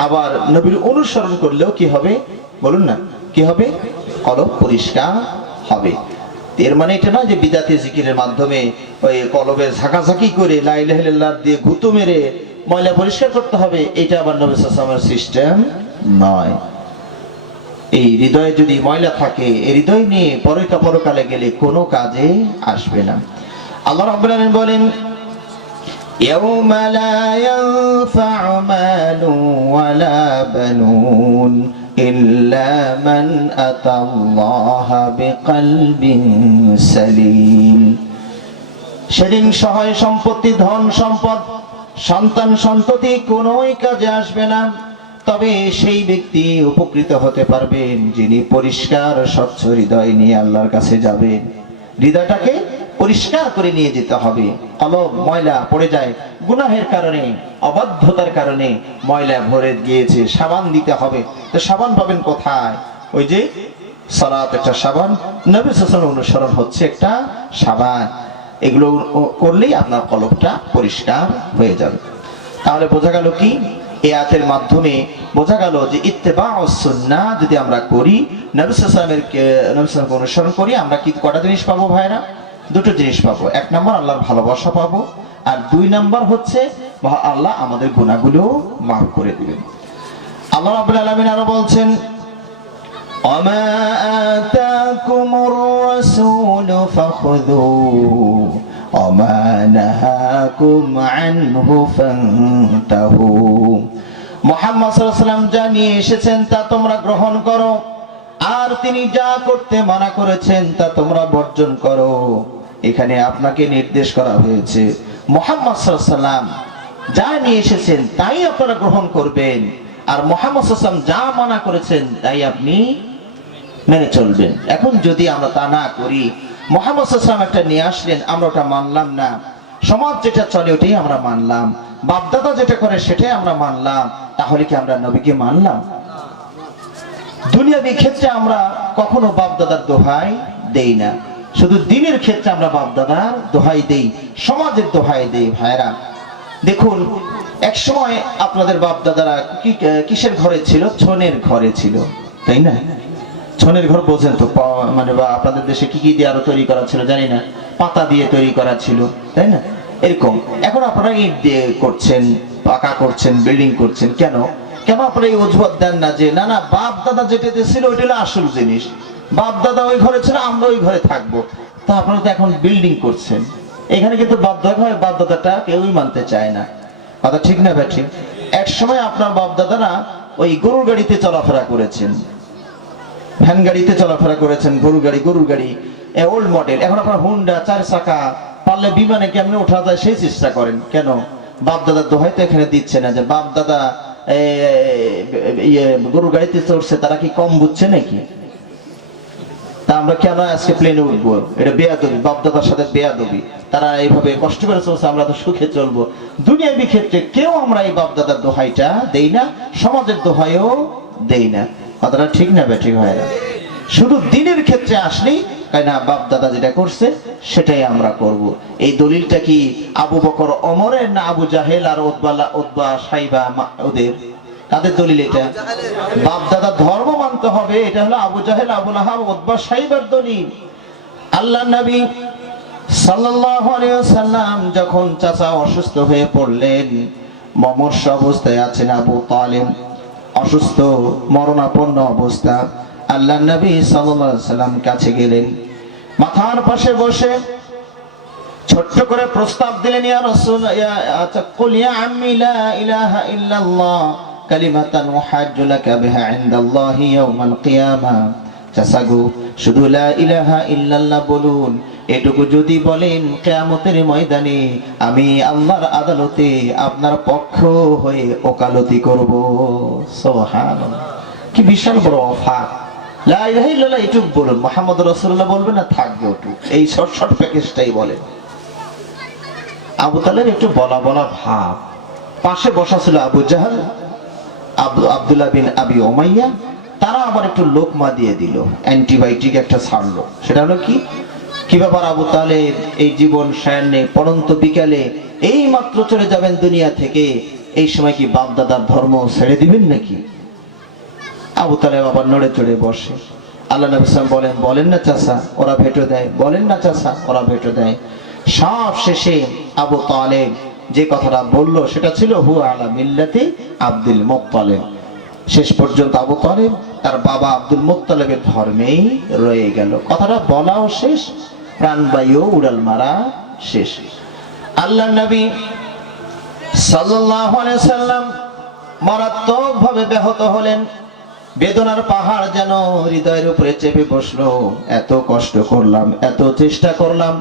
আবার নবীর অনুসরণ করলেও কি হবে বলুন না, কি হবে? কলব পরিষ্কার হবে। এর মানে এটা না যে বিদাতি জিকিরের মাধ্যমে ওই কলবে ঝাঁকাঝাঁকি করে লা ইলাহা ইল্লাল্লাহ দিয়ে গুঁতো মেরে ময়লা পরিষ্কার করতে হবে, এটা আবার নবী সাল্লাল্লাহু আলাইহি ওয়াসাল্লামের সিস্টেম নয়। এই হৃদয়ে যদি ময়লা থাকে, এই হৃদয় নিয়ে পরকালে গেলে কোনো কাজে আসবে না। আল্লাহ রাব্বুল আলামিন বলেন, ইয়াউমা লা ইয়ানফা'ু মালুন ওয়ালা বানুন ইল্লা মান আতাল্লাহা বিকলবিন সালিম। সেদিন সহায় সম্পত্তি, ধন সম্পদ, সন্তান সন্ততি কোনোই কাজে আসবে না, তবে সেই ব্যক্তি উপকৃত হতে পারবেন যিনি পরিষ্কার স্বচ্ছ হৃদয় নিয়ে আল্লাহর কাছে যাবেন। হৃদয়টাকে পরিষ্কার করে নিয়ে যেতে হবে। কলব ময়লা পড়ে যায় গুনাহের কারণে, অবাধ্যতার কারণে ময়লা ভরে গিয়েছে, সাবান দিতে হবে। তো সাবান পাবেন কোথায়? ওই যে সালাত একটা সাবান, নবী সাল্লাল্লাহু আলাইহি ওয়াসাল্লাম অনুসরণ হচ্ছে একটা সাবান। এগুলো করলেই আপনার কলবটা পরিষ্কার হয়ে যাবে। তাহলে বোঝা গেল কি? এই আয়াতের মাধ্যমে বোঝা গেল যে ইত্তেবাউস সুন্নাহ যদি আমরা করি, নবী সাল্লাল্লাহু আলাইহি ওয়াসাল্লামকে অনুসরণ করি, আমরা কি কটা জিনিস পাবো ভাইরা? 2টো জিনিস পাবো। 1 নম্বর আল্লাহর ভালোবাসা পাবো, আর 2 নম্বর হচ্ছে আল্লাহ আমাদের গুনাহগুলো মাফ করে দিবেন। আল্লাহ রাব্বুল আলামিন আরো বলছেন, ওমা আতাকুমুর রাসূলু ফাখুযুহু ওমা নাহাকুম আনহু ফান্তাহু। মুহাম্মদ সাল্লাল্লাহু আলাইহি ওয়াসাল্লাম যা নিয়ে এসেছেন তা তোমরা গ্রহণ করো, আর তিনি যা করতে মানা করেছেন তা তোমরা বর্জন করো। এখানে আপনাকে নির্দেশ করা হয়েছে মুহাম্মদ সাল্লাল্লাহু আলাইহি ওয়াসাল্লাম যা নিয়ে এসেছেন তাই আপনারা গ্রহণ করবেন, আর মুহাম্মদ সাল্লাল্লাহু আলাইহি ওয়াসাল্লাম যা মানা করেছেন তাই আপনি মেনে চলবেন। এখন যদি আমরা তা না করি, মুহাম্মদ সাল্লাল্লাহু আলাইহি ওয়াসাল্লাম একটা নিয়ে আসলেন, আমরা ওটা মানলাম না, সমাজ যেটা চলে ওটাই আমরা মানলাম, বাপদাদা যেটা করে সেটাই আমরা মানলাম, তাহলে কি আমরা নবীকে মানলাম? দুনিয়াবী ক্ষেত্রে আমরা কখনো বাপদাদার দোহাই দেই না, শুধু দিনের ক্ষেত্রে আমরা বাপদাদার দোহাই দেই, সমাজের দোহাই দেই। ভাইরা দেখুন, এক সময় আপনাদের বাপদাদারা কিসের ঘরে ছিল? ছনের ঘরে ছিল, তাই না? ছনের ঘর বোঝেন তো, মানে বা আপনাদের দেশে কি কি দিয়ে আরো তৈরি করা ছিল জানি না, পাতা দিয়ে তৈরি করা ছিল, তাই না? এরকম এখন আপনারা ইট দিয়ে করছেন, পাকা করছেন, বিল্ডিং করছেন। কেন কেন আপনারা এই অজুহাত দেন না যে না না বাপ দাদা যেটা ছিল ওইটা হলো আসল জিনিস, বাপ দাদা ওই ঘরে ছিল, আমরা ওই ঘরে থাকবো। তা আপনারা তো এখন বিল্ডিং করছেন, এখানে কিন্তু বাপ দাদাটা কেউই মানতে চায় না, কথা ঠিক না ভাই? ঠিক। এক সময় আপনার বাপ দাদারা ওই গরুর গাড়িতে চলাফেরা করেছেন, ভ্যান গাড়িতে চলাফেরা করেছেন, গরুর গাড়ি ওল্ড মডেল। এখন আপনার হুন্ডা 4 চাকা, পারলে বিমানে কেমনে ওঠা যায় সেই চেষ্টা করেন। কেন? বাপ দাদার দোহাই তো এখানে দিচ্ছে না যে বাপ দাদা গরু গাড়িতে চড়ছে, তারা কি কম বুঝছে নাকি? তা আমরা কেন আজকে প্লেনে উঠবো? এটা বেয়াদবি, বাপ দাদার সাথে বেয়াদবি। তারা এইভাবে কষ্ট করে চলছে, আমরা তো সুখে চলবো। দুনিয়াবি ক্ষেত্রে কেউ আমরা এই বাপ দাদার দোহাইটা দেই না, সমাজের দোহাইও দেই না। কথাটা ঠিক না ব্যাঠিক হয় না? শুধু দিনের ক্ষেত্রে আসলেই তাই না, বাপ দাদা যেটা করছে সেটাই আমরা করব। এই দলিলটা কি আবু বকর ওমরের না আবু জাহেল আর উতবা সাইবা ওদের? তাদের দলিল এটা। বাপ দাদা ধর্ম মানতে হবে, এটা হলো আবু জাহেল আবু লাহাব উতবা সাইবার দলিল। আল্লাহর নবী সাল্লাল্লাহু আলাইহি ওয়াসাল্লাম যখন চাচা অসুস্থ হয়ে পড়লেন, মমর্ষ অবস্থায় আছেন আবু তালেব, অসুস্থ মরণাপন্ন অবস্থা, আল্লাহর নবী সাল্লাল্লাহু আলাইহি ওয়াসাল্লাম কাছে গেলেন, মাথার পাশে বসে ছোট্ট করে প্রস্তাব দিলেন, ইয়া রাসূল কুল ইয়া আম্মি লা ইলাহা ইল্লাল্লাহ কালিমাতান উহাজ্জু লাকা বিহা ইনদাল্লাহি ইয়াউমাল কিয়ামা। চাচা গো, শুধু লা ইলাহা ইল্লাল্লাহ বলুন, এটুকু যদি বলেন কিয়ামতের ময়দানে আমি আল্লাহর আদালতে আপনার পক্ষ হয়ে ওকালতি করব। সুবহানাল্লাহ, কি বিশাল বড় অফার। লা ইলাহা ইল্লাল্লাহ এটুকু বলুন, মুহাম্মদ রাসূলুল্লাহ বলবেন না, থাকবে ওটুকু, এই শর্ট প্যাকেজটাই বলেন। আবু তালেব একটু বলা বলা ভাব। পাশে বসা ছিল আবু জাহল, আব্দুল্লাহ বিন আবি উমাইয়া, তারা আবার একটু লোকমা দিয়ে দিল, অ্যান্টিবায়োটিক একটা ছাড়লো। সেটা হলো কি, কি ব্যাপার আবু তালেব, এই জীবন সায়ান্নে পড়ন্ত বিকালে এই মাত্র চলে যাবেন দুনিয়া থেকে, এই সময় কি বাপ দাদার ধর্ম ছেড়ে দিবেন নাকি? আবু তালেব আবার নড়ে চড়ে বসে। আল্লাহ নবী সাল্লাল্লাহু আলাইহি ওয়াসাল্লাম বলেন, বলেন না চাচা ওরা ভেটো দেয়, বলেন না চাচা ওরা ভেটো দেয়। সব শেষে আবু তালেব যে কথাটা বলল সেটা ছিল হুয়া আলা মিল্লাতি আব্দুল মুত্তালিব। শেষ পর্যন্ত আবু তালেব তার বাবা আব্দুল মুত্তালিবের ধর্মেই রয়ে গেল। কথাটা বলাও শেষ, প্রাণবায়ু উড়াল মারা শেষ। আল্লাহর নবী সাল্লাল্লাহু আলাইহি ওয়াসাল্লাম মারাত্মকভাবে ব্যাহত হলেন। বেদনার পাহাড় যেন হৃদয়ের উপরে চেপে বসলো। এত কষ্ট করলাম, এত চেষ্টা করলাম,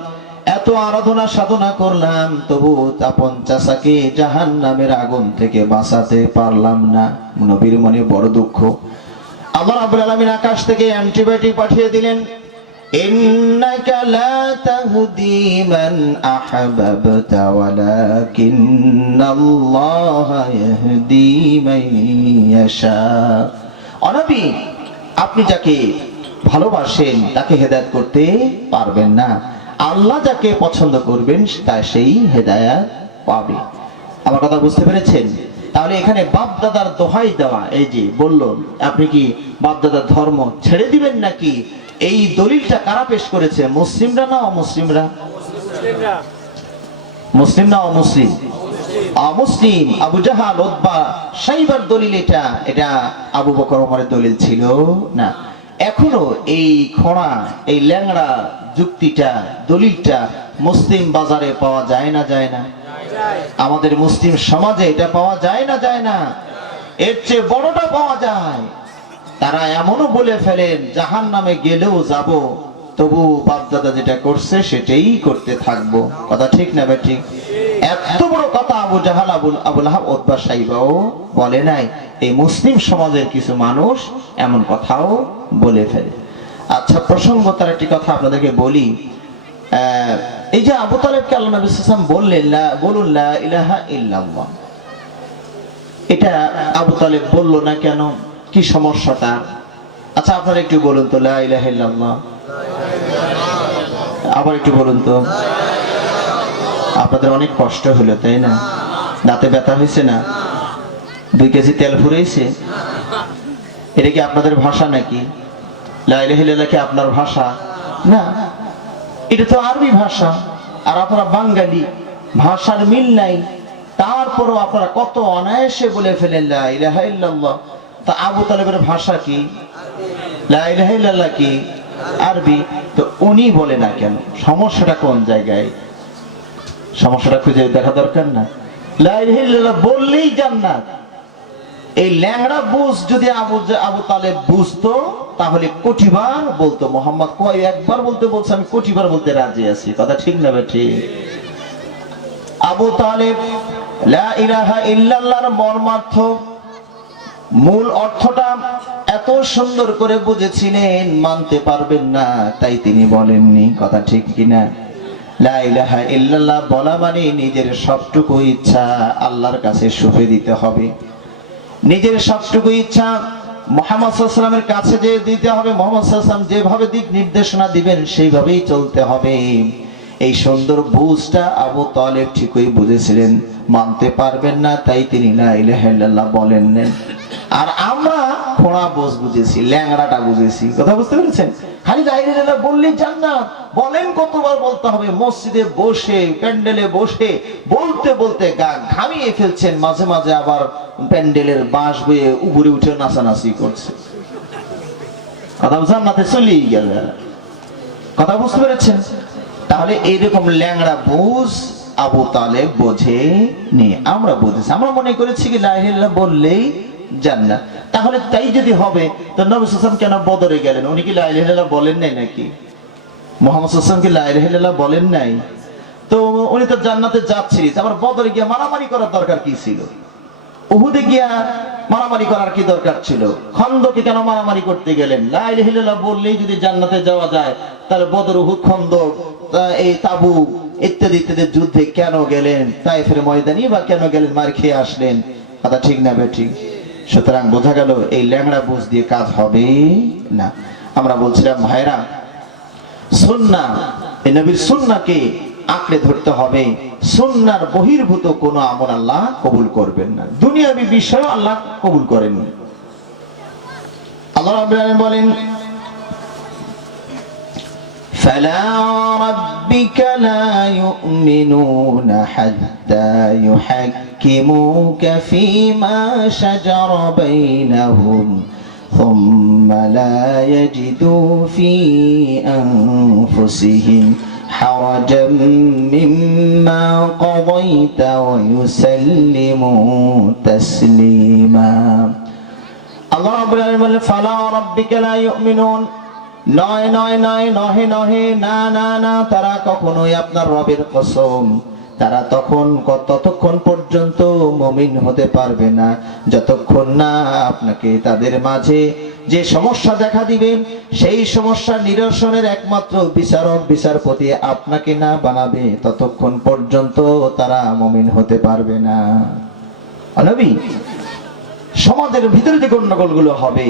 এত আরাধনা সাধনা করলাম, তবু আপন চাচাকে জাহান্নামের আগুন থেকে বাঁচাতে পারলাম না। নবীর মনে বড় দুঃখ। আল্লাহ রাব্বুল আলামিন আকাশ থেকে অ্যান্টিবায়োটিক পাঠিয়ে দিলেন, ইন্নাকা লা তাহদি মান আহবাবতা ওয়ালাকিন্নাল্লাহা ইয়াহদি মান ইয়াশা। নবী, আপনি যাকে ভালোবাসেন তাকে হেদায়েত করতে পারবেন না, আল্লাহ যাকে পছন্দ করবেন তা সেই হেদায়েত পাবে। আমার কথা বুঝতে পেরেছেন? তাহলে এখানে বাপ দাদার দোহাই দেওয়া, এই যে বলল আপনি কি বাপ দাদার ধর্ম ছেড়ে দিবেন নাকি, এই দলিলটা কারা পেশ করেছে? মুসলিমরা না অমুসলিমরা? মুসলিম না অমুসলিম? অমুসলিম। আবু জাহাল উতবা সাইবার দলিল এটা, এটা আবু বকর ওমরের দলিল ছিল না। এখনো এই খোঁড়া, এই ল্যাংড়া যুক্তিটা, দলিলটা মুসলিম বাজারে পাওয়া যায় না যায় না? আমাদের মুসলিম সমাজে এটা পাওয়া যায় না যায় না? এর চেয়ে বড়টা পাওয়া যায়। তারা এমনও বলে ফেলেন জাহান্নামে গেলেও যাব, তবু বাপ দাদা যেটা করছে সেটাই করতে থাকবো। কথা ঠিক না ঠিক? এত বড় কথা আবু জাহাল আবু লাহাব উতবা সাইবাও বলে নাই, এই মুসলিম সমাজের কিছু মানুষ এমন কথাও বলে ফেলে। আচ্ছা, প্রসঙ্গতার একটি কথা আপনাদেরকে বলি। এই যে আবু তালেবকে আল্লাহ নবী সাল্লাল্লাহু আলাইহি ওয়াসাল্লাম বললেন বলুন লা ইলাহা ইল্লাল্লাহ, এটা আবু তালেব বলল না কেন? কি সমস্যাটা? আচ্ছা আপনারা একটু বলুন তো, লা ইলাহা ইল্লাল্লাহ আবার একটু বলুন তো। আপনাদের অনেক কষ্ট হলো তাই না? দাঁতে ব্যথা হয়েছে না? 2 কেজি তেল ফুরাইছে? এটা কি আপনাদের ভাষা নাকি? লা ইলাহা ইল্লাল্লাহ কি আপনার ভাষা না? এটা তো আরবি ভাষা, আর আপনারা বাঙালি, ভাষার মিল নাই। তারপরও আপনারা কত অনায়াসে বলে ফেলেন লা ইলাহা ইল্লাল্লাহ। তা আবু তালেবের ভাষা কি? লা ইলাহা ইল্লাল্লাহ কি? আরবি। তো উনি বলে না কেন? সমস্যাটা কোন জায়গায়? সমস্যাটা খুঁজে দেখা দরকার না? লা ইলাহা ইল্লাল্লাহ বললেই জান্নাত। এই ল্যাংড়া বুঝ যদি আবু তালেব বুঝতো তাহলে কোটিবার বলতো। মোহাম্মদ কয় একবার বলতে বলছে, আমি কোটিবার বলতে রাজি আছি। কথা ঠিক না ঠিক? আবু তালেব লা ইলাহা ইল্লাল্লাহর মর্মার্থ মূল অর্থটা এত সুন্দর করে বুঝেছিলেন, মানতে পারবেন না তাই তিনি বলেননি। কথা ঠিক কিনা? লা ইলাহা ইল্লাল্লাহ বলা মানে নিজের সবটুকু ইচ্ছা আল্লাহর কাছে সঁপে দিতে হবে। নিজের সবটুকু ইচ্ছা মুহাম্মদ সাল্লাল্লাহু আলাইহি ওয়াসাল্লামের কাছে যে দিতে হবে। মুহাম্মদ সাল্লাল্লাহু আলাইহি ওয়াসাল্লাম যেভাবে দিক নির্দেশনা দিবেন সেইভাবেই চলতে হবে। এই সুন্দর বুঝটা আবু তালেব ঠিকই বুঝেছিলেন, মানতে পারবেন না তাই তিনি লা ইলাহা ইল্লাল্লাহ বলেন না। আর আমরা খোঁড়া বুঝ বুঝেছি, ল্যাংড়াটা বুঝেছি। কথা বুঝতে পেরেছেন? খালি লা ইলাহা ইল্লাল্লাহ বললেই জান্নাত, বলেন কতবার বলতে হবে। মসজিদে বসে প্যান্ডেলে বসে বলতে বলতে গা ঘামিয়ে ফেলছেন, মাঝে মাঝে আবার প্যান্ডেলের বাঁশ বয়ে উপরে উঠে নাচানাচি করছে। কথা জান্নাতে চলেই গেল। কথা বুঝতে পেরেছেন? তাহলে এইরকম ল্যাংড়া বুঝ আবু তালেব বোঝে নি, আমরা বুঝেছি। আমরা মনে করেছি কি লা ইলাহা ইল্লাল্লাহ বললেই জান্নাত। তাহলে তাই যদি হবে তো নবী সাল্লাল্লাহু আলাইহি ওয়াসাল্লাম কেন বদরে গেলেন? উনি কি লা ইলাহা ইল্লাল্লাহ বলেন নাই নাকি? মুহাম্মদ সাল্লাল্লাহু আলাইহি ওয়াসাল্লাম কি লা ইলাহা ইল্লাল্লাহ বলেন নাই? তো উনি তো জান্নাতে যাচ্ছিলেন, আবার বদরে গিয়ে মারামারি করার দরকার কি ছিল? উহুদে গিয়া মারামারি করার কি দরকার ছিল? খন্দকে কেন মারামারি করতে গেলেন? লা ইলাহা ইল্লাল্লাহ বললেই যদি জান্নাতে যাওয়া যায় তাহলে বদর, উহুদ, খন্দক, এই তাবুক ইত্যাদি ইত্যাদি যুদ্ধে কেন গেলেন? তায়েফের ময়দানে বা কেন গেলেন? মার খেয়ে আসলেন। কথা ঠিক না বেঠিক? সুতরাং বোঝা গেল এই ল্যাংড়া বুঝ দিয়ে কাজ হবে না। আমরা বলছিলাম ভাইরা, সুন্নাহ, এই নবীর সুন্নাহকে আঁকড়ে ধরতে হবে। সুন্নাহর বহির্ভূত কোন আমল আল্লাহ কবুল করবেন না, দুনিয়াবী বিষয় আল্লাহ কবুল করেন। আল্লাহ রাব্বুল আলামিন বলেন, فلا ربك لا يؤمنون حتى يحكموك فيما شجر بينهم ثم لا يجدوا في أنفسهم حرجا مما قضيت ويسلموا تسليما। الله رب العالمين فلا ربك لا يؤمنون, নয় নয় নয়, নহে নহে, না না না, তারা কখনোই আপনার রবের কসম, তারা ততক্ষণ পর্যন্ত মুমিন হতে পারবে না যতক্ষণ না আপনাকে তাদের মাঝে যে সমস্যা দেখা দিবে সেই সমস্যা নিরসনের একমাত্র বিচারক বিচারপতি আপনাকে না বানাবে, ততক্ষণ পর্যন্ত তারা মুমিন হতে পারবে না। নবী, সমাজের ভিতরে যে গন্ডগোলগুলো হবে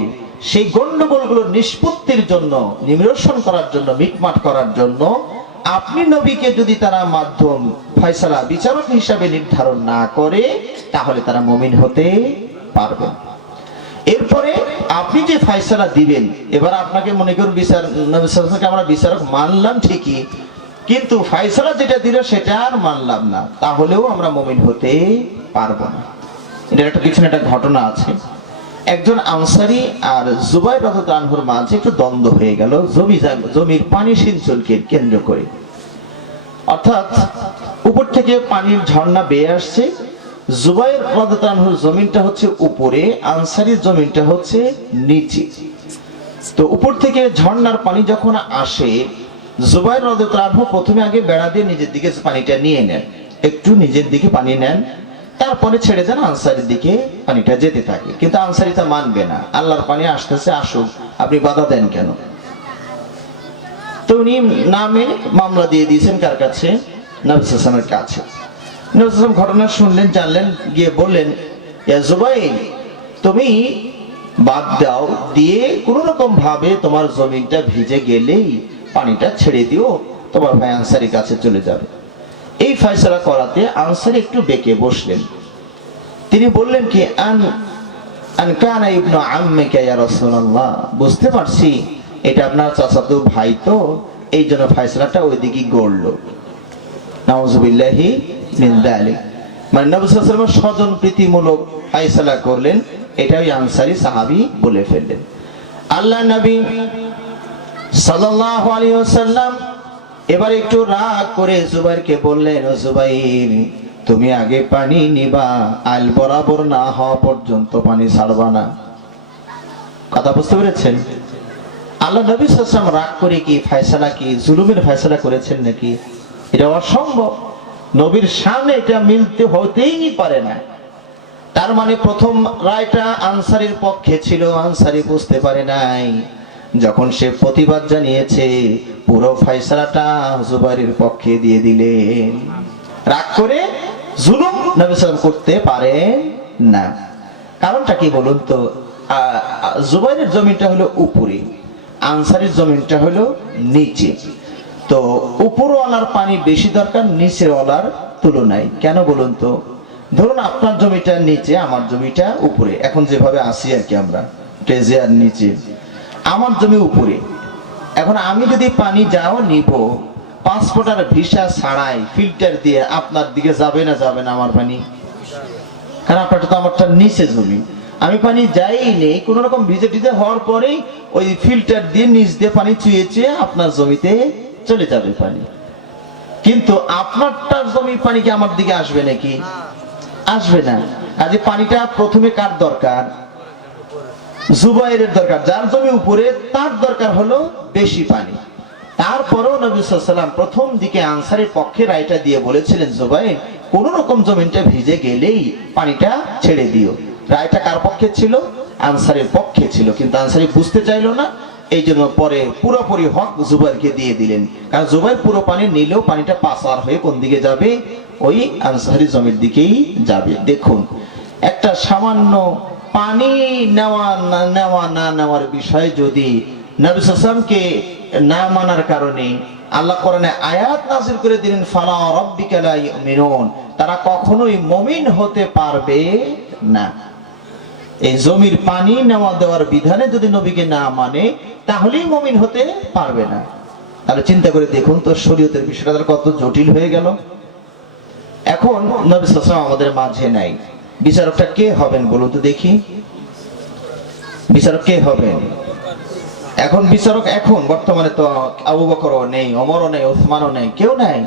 সেই গন্ডগোলগুলো নিষ্পত্তির জন্য, নিরসন করার জন্য, মিটমাট করার জন্য আপনি নবীকে যদি তারা মাধ্যম, ফয়সালা, বিচারক হিসাবে নির্ধারণ না করে তাহলে তারা মুমিন হতে পারবে। এরপরে আপনি যে ফয়সালা দিবেন, এবার আপনাকে মনে করুন বিচার, নবী সাল্লাল্লাহু আলাইহি ওয়াসাল্লামকে আমরা বিচারক মানলাম ঠিকই, কিন্তু ফয়সালা যেটা দিল সেটা আর মানলাম না, তাহলেও আমরা মুমিন হতে পারবো না। এটার একটা পিছনে একটা ঘটনা আছে। একজন আনসারী আর জুবাইর রাদিয়াল্লাহু আনহুর মাঝে একটু দ্বন্দ্ব হয়ে গেল জমির পানি সিঞ্চনকে কেন্দ্র করে। অর্থাৎ উপর থেকে পানির ঝর্ণা বেয়ে আসছে, জুবাইর রাদিয়াল্লাহু আনহুর জমিনটা হচ্ছে উপরে, আনসারীর জমিনটা হচ্ছে নিচে। তো উপর থেকে ঝর্ণার পানি যখন আসে, জুবাইর রাদিয়াল্লাহু আনহু প্রথমে আগে বেড়া দিয়ে নিজের দিকে পানিটা নিয়ে নেন, একটু নিজের দিকে পানি নেন, তারপরে ছেড়ে দেন আনসারীর দিকে পানিটা যেতে থাকে। কিন্তু আনসারী তা মানবে না, আল্লাহর পানি আসতেছে, আসুক, আপনি বাধা দেন কেন? তো উনি নামে মামলা দিয়ে দিয়েছেন কার কাছে? নবী সাল্লাল্লাহু আলাইহি ওয়াসাল্লামের কাছে। নবী সাল্লাল্লাহু আলাইহি ওয়াসাল্লাম ঘটনা শুনলেন, জানলেন, গিয়ে বললেন, ইয়া জুবাইর, তুমি বাদ দাও, দিয়ে কোনো রকম ভাবে তোমার জমিনটা ভিজে গেলেই পানিটা ছেড়ে দিও, তোমার ভাই আনসারীর কাছে চলে যাবে। এই ফয়সালা করাতে আনসারী একটু বেঁকে বসলেন। তিনি বললেন কি, আন কানা ইবনু আম্মিকা ইয়া রাসূলুল্লাহ, বুঝতে পারছি এটা আপনার চাচাতো ভাই, তো এই জন্য ফয়সালাটা ওইদিকে গড়ল। নাউযুবিল্লাহি মিন যালিক, মানে নবী সাল্লাল্লাহু আলাইহি ওয়াসাল্লাম স্বজন প্রীতিমূলক ফয়সালা করলেন, এটা ওই আনসারী সাহাবী বলে ফেললেন। আল্লাহ নবী সাল্লাল্লাহু আলাইহি ওয়াসাল্লাম এবার একটু রাগ করে জুবাইরকে বললেন, ও জুবাইর, তুমি আগে পানি নিবা, আল বরাবর না হওয়া পর্যন্ত পানি ছাড়বা না। কথা বুঝতে পেরেছেন? আল্লাহ নবী সাল্লাল্লাহু আলাইহি ওয়াসাল্লাম রাগ করে কি ফয়সালা, কি জুলুমের ফয়সালা করেছেন নাকি? এটা অসম্ভব। নবীর সামনে এটা মিলতে হতেই পারে না। তার মানে প্রথম রায়টা আনসারীর পক্ষে ছিল, আনসারী বুঝতে পারে নাই। যখন সে প্রতিবাদ জানিয়েছে, পুরো ফয়সালাটা জুবাইরের পক্ষে দিয়ে দিলেন। রাগ করে জুলুম নবী সাল্লাল্লাহু করতে পারেন না। কারণটা কি বলুন তো? জুবাইরের জমিটা হলো উপরে, আনসারীর জমিটা হলো নিচে। তো উপরওয়ালার পানি বেশি দরকার নিচের ওয়ালার তুলনায়। কেন বলুন তো? ধরুন আপনার জমিটা নিচে, আমার জমিটা উপরে। এখন যেভাবে আসি আর কি, আমরা টেজে আর নিচে, আমার জমি উপরে। এখন আমি যদি পানি যাও নিব, পাসপোর্টার ভিসা ছাড়াই ফিল্টার দিয়ে আপনার দিকে যাবে না যাবে না আমার পানি? কারণ আপনারটা তো আমারটা নিচে জমি, আমি পানি যাই নেই, কোন রকম ভিজে টিজে হওয়ার পরেই ওই ফিল্টার দিয়ে নিচ দিয়ে পানি চুয়ে চুয়ে আপনার জমিতে চলে যাবে পানি। কিন্তু আপনারটার জমির পানি কি আমার দিকে আসবে নাকি? আসবে না। আজ পানিটা প্রথমে কার দরকার? জুবাইরের দরকার। যার জমি উপরে তার দরকার হলো বেশি পানি। তারপরেও নবী সাল্লাল্লাহু আলাইহি ওয়াসাল্লাম প্রথম দিকে আনসারের পক্ষে রায়টা দিয়ে বলেছিলেন, জুবাইর কোন রকম জমিনটা ভিজে গেলেই পানিটা ছেড়ে দিও। রায়টা কার পক্ষে ছিল? আনসারের পক্ষে ছিল। কিন্তু আনসারী বুঝতে চাইলো না, এই জন্য পরে পুরোপুরি হক জুবাইরকে দিয়ে দিলেন। কারণ জুবাইর পুরো পানি নিলেও পানিটা পাসার হয়ে কোন দিকে যাবে? ওই আনসারি জমির দিকেই যাবে। দেখুন, একটা সামান্য পানি নেওয়া না নেওয়ার বিষয় যদি নবী সাল্লাল্লাহু আলাইহি ওয়াসাল্লামকে না মানার কারণে আল্লাহ কোরআনে আয়াত নাযিল করে দিলেন, ফালা রাব্বিকা লা ইউমিনুন, তারা কখনোই মুমিন হতে পারবে না। এই জমির পানি নেওয়া দেওয়ার বিধানে যদি নবীকে না মানে, তাহলেই মুমিন হতে পারবে না। তাহলে চিন্তা করে দেখুন তো, শরীয়তের বিষয়টা কত জটিল হয়ে গেল। এখন নবী সাল্লাল্লাহু আলাইহি ওয়াসাল্লাম আমাদের মাঝে নাই, বিচারকটা কে হবেন বলুন তো দেখি? বিচারক কে হবেন? এখন বিচারক এখন বর্তমানে তো আবু বকরও নেই, ওমরও নেই, ওসমানও নেই, কেউ নাই।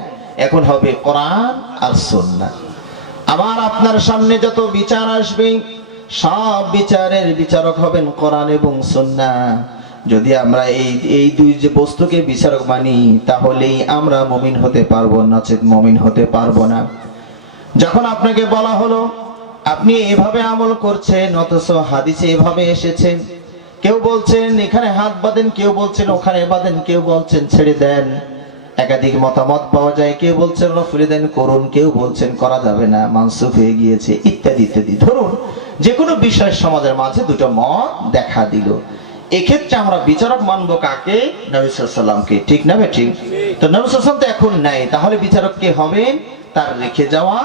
এখন হবে কোরআন আর সুন্নাহ। আমার আপনার সামনে যত বিচার আসবে, সব বিচারের বিচারক হবেন কোরআন এবং সুন্নাহ। যদি আমরা এই দুই যে বস্তুকে বিচারক মানি, তাহলেই আমরা মুমিন হতে পারবো, নচেত মুমিন হতে পারবো না। যখন আপনাকে বলা হলো আপনি এভাবে আমল করছেন, অথচ হাদিসে এভাবে এসেছেন, কেউ বলছেন এখানে হাত বাঁধেন, কেউ বলছেন ওখানে বাঁধেন, কেউ বলছেন ছেড়ে দেন, একাধিক মতামত পাওয়া যায়। কেউ বলছেন রফুলে দেন করুন, কেউ বলছেন করা যাবে না, মানসুখ হয়ে গিয়েছে, ইত্যাদি ইত্যাদি। ধরুন যে কোনো বিষয় সমাজের মাঝে দুটো মত দেখা দিল, এক্ষেত্রে আমরা বিচারক মানবো কাকে? নবী সাল্লাল্লাহু আলাইহি ওয়াসাল্লামকে। ঠিক না ঠিক? তো নবী সাল্লাল্লাহু আলাইহি ওয়াসাল্লাম তো এখন নাই, তাহলে বিচারক কে হবে? তার রেখে যাওয়া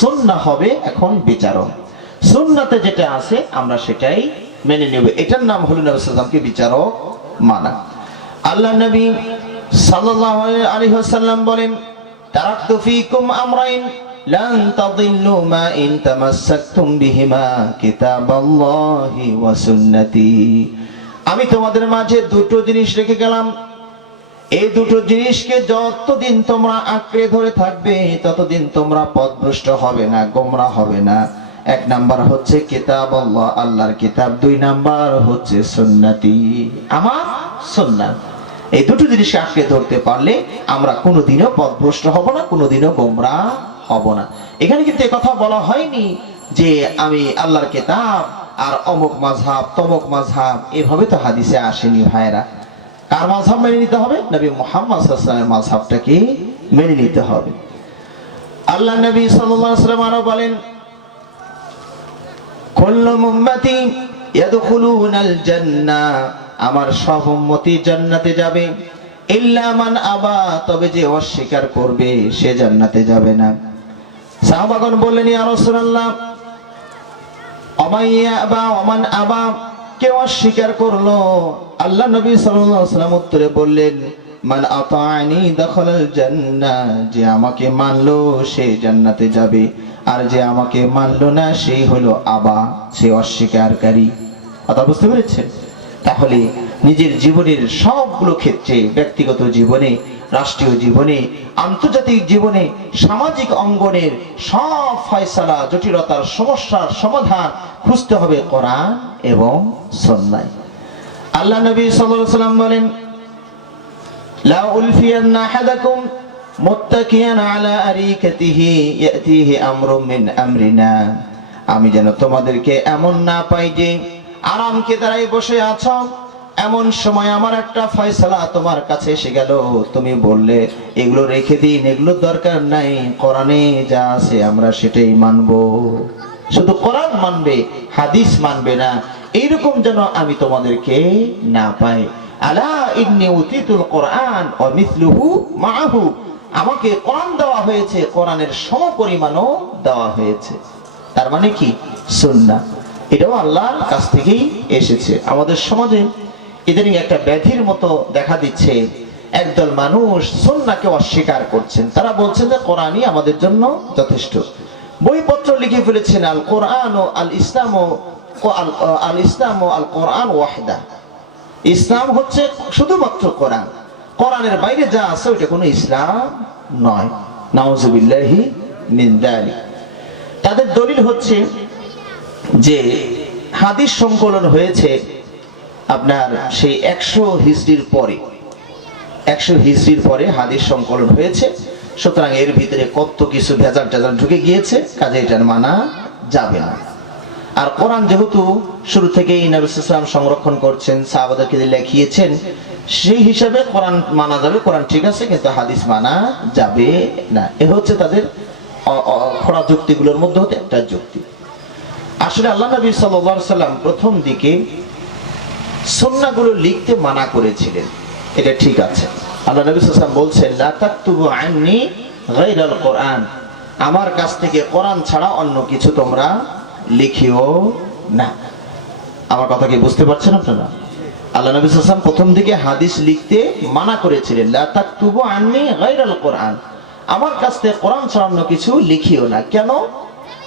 সুন্নাহ হবে এখন বিচারক। সুন্নাতে যেটা আছে আমরা সেটাই মেনে নেব। এটার নাম হলো নবী সাল্লাল্লাহু আলাইহি ওয়াসাল্লামকে বিচারক মানা। আল্লাহ নবী সাল্লাল্লাহু আলাইহি ওয়াসাল্লাম বলেন, তারাকতু ফীকুম আমরাইন লান তাদিল্লু মা ইন তামাসসাকতুম বিহিমা কিতাবাল্লাহি ওয়া সুন্নতি। আমি তোমাদের মাঝে দুটো জিনিস রেখে গেলাম, এই দুটো জিনিসকে যতদিন তোমরা আঁকড়ে ধরে থাকবে ততদিন তোমরা পথভ্রষ্ট হবে না, গোমরা হবে না। এক নাম্বার হচ্ছে কিতাব আল্লাহ, আল্লাহর কিতাব। দুই নাম্বার হচ্ছে সুন্নতি, আমার সুন্নাত। এই দুটো জিনিসকে আঁকড়ে ধরতে পারলে আমরা কোনোদিনও পথভ্রষ্ট হব না, কোনোদিনও গোমরা হব না। এখানে কিন্তু কথা বলা হয়নি যে আমি আল্লাহর কিতাব আর অমুক মাযহাব তমুক মাযহাব, এভাবে তো হাদিসে আসেনি ভাইরা। কার মাযহাব মেনে নিতে হবে? নবী মুহাম্মদ সাল্লাল্লাহু আলাইহি ওয়াসাল্লামের মাযহাবটাকে মেনে নিতে হবে। আল্লাহ নবী সাল্লাল্লাহু আলাইহি ওয়াসাল্লাম আরো বলেন, কুল্লু উম্মতি ইয়াদখুলুনাল জান্নাহ, আমার সব উম্মতি জান্নাতে যাবে, ইল্লা মান আবা, তবে যে অস্বীকার করবে সে জান্নাতে যাবে না। সাহাবাগণ বললেন, ইয়া রাসূলুল্লাহ আমাইয়া আবা ওমান আবা, কে অস্বীকার করলো? আল্লাহ নবী সাল্লাল্লাহু আলাইহি ওয়াসাল্লাম উত্তরে বললেন, মান আতাআনি দাখালাল জান্নাহ, যে আমাকে মানলো সে জান্নাতে যাবে, আর যে আমাকে মানলো না সেই হলো আবা, সে অস্বীকারী। কথা বুঝতে পেরেছেন? তাহলে নিজের জীবনের সবগুলো ক্ষেত্রে, ব্যক্তিগত জীবনে, রাষ্ট্রীয় জীবনে, আন্তর্জাতিক জীবনে, সামাজিক অঙ্গনের সব ফয়সালা, জটিলতার সমস্যার সমাধান খুঁজতে হবে কোরআন এবং সুন্নাহ। আল্লাহ নবী সাল্লাল্লাহু আলাইহি ওয়াসাল্লাম বলেন, লা উলফিয়ান্না আহাদাকুম মুত্তাকিয়ান আলা আরিকাতিহি ইয়াতিহি আমরুম মিন আমরিনা, আমি যেন তোমাদেরকে এমন না পাই যে আরামকে দাঁড়াই বসে আছো, এমন সময় আমার একটা ফয়সালা তোমার কাছে এসে গেল, তুমি বললে এগুলো রেখে দিন, এগুলো দরকার নাই, কোরআনে যা আছে আমরা সেটাই মানবো, শুধু কোরআন মানবে, হাদিস মানবে না, এইরকম যেন আমি তোমাদেরকে না পাই। আলা ইন্নী উতিতুল কোরআন ওয়া মিথলুহু মাআহু, আমাকে কোরআন দেওয়া হয়েছে, কোরআনের সমপরিমাণও দেওয়া হয়েছে। তার মানে কি? সুন্নাহ। এটাও আল্লাহর কাছ থেকেই এসেছে। আমাদের সমাজে ইদানিং একটা ব্যাধির মতো দেখা দিচ্ছে, একদল মানুষ সুন্নাহকে অস্বীকার করছেন। তারা বলছেন যে কোরআনই আমাদের জন্য যথেষ্ট। বইপত্র লিখে ফেলেছেন আল কোরআন ও আল ইসলাম ও আল ইসলাম ও আল কোরআন ওয়াহিদা, ইসলাম হচ্ছে শুধুমাত্র কোরআন, কোরআনের বাইরে যা আছে ওটা কোনো ইসলাম নয়। নাউজুবিল্লাহি মিন যালিক। তাদের দলিল হচ্ছে যে হাদিস সংকলন হয়েছে আপনার সেই 100 হিজরির পরে, 100 হিজরির পরে হাদিস সংকলন হয়েছে। সুতরাং এর ভিতরে কত কিছু ভেজাল টেজাল ঢুকে গিয়েছে, কাজে এটার মানা যাবে না। আর কোরআন যেহেতু শুরু থেকেই নবী সাল্লাল্লাহু আলাইহি ওয়াসাল্লাম সংরক্ষণ করছেন, সাহাবাদেরকে লিখিয়েছেন, সেই হিসাবে কোরআন মানা যাবে, কোরআন ঠিক আছে, কিন্তু হাদিস মানা যাবে না। এ হচ্ছে তাদের খোড়া যুক্তিগুলোর মধ্যে হতে একটা যুক্তি। আসলে আল্লাহ নবী সাল্লাল্লাহু আলাইহি ওয়াসাল্লাম প্রথম দিকে সুন্নাহগুলো লিখতে মানা করেছিলেন, এটা ঠিক আছে। আল্লাহ নবী সাল্লাল্লাহু আলাইহি ওয়াসাল্লাম বলছেন লা তাকতুবু আন্নি গায়রাল কোরআন, আমার কাছ থেকে কোরআন ছাড়া অন্য কিছু তোমরা লিখিও না। আমার কথা কি বুঝতে পারছেন আপনারা? আল্লাহ নবী সাল্লাল্লাহু আলাইহি ওয়াসাল্লাম প্রথম দিকে হাদিস লিখতে মানা করেছিলেন, লা তাকতুবু আন্নি গায়রাল কোরআন, আমার কাছ থেকে কোরআন ছাড়া অন্য কিছু লিখিও না। কেন?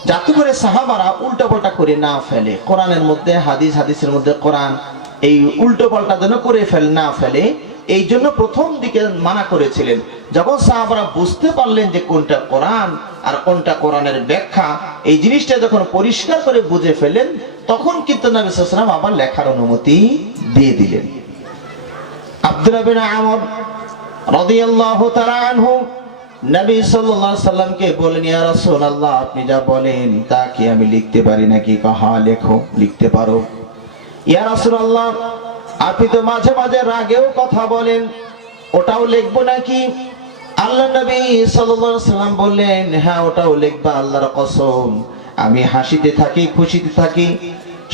যাতে করে সাহাবারা উল্টা পাল্টা করে না ফেলে, কোরআনের মধ্যে হাদিস, হাদিসের মধ্যে কোরআন, এই উল্টো পাল্টা যেন করে না ফেলে, এই জন্য প্রথম দিকে মানা করেছিলেন। যখন সাহাবারা বুঝতে পারলেন যে কোনটা কোরআন আর কোনটা কোরআনের ব্যাখ্যা, এই জিনিসটা যখন পরিষ্কার করে বুঝে ফেলেন, তখন কিন্তু নবী সাল্লাল্লাহু আলাইহি ওয়াসাল্লাম আবার লেখার অনুমতি দিয়ে দিলেন। আব্দুল্লাহ বিন আমর রাদিয়াল্লাহু তাআলা আনহু নবী সাল্লাল্লাহু আলাইহি ওয়াসাল্লামকে বলেন, ইয়া রাসূলুল্লাহ, আপনি যা বলেন তা কি আমি লিখতে পারি নাকি? হ্যাঁ লেখো, লিখতে পারো। ইয়া রাসূলুল্লাহ, আপনি তো মাঝে মাঝে রাগেও কথা বলেন, ওটাও লিখবো নাকি? আল্লাহ নবী সাল্লাল্লাহু আলাইহি ওয়াসাল্লাম বললেন, হ্যাঁ ওটাও লিখবা, আল্লাহর কসম, আমি হাসিতে থাকি, খুশিতে থাকি,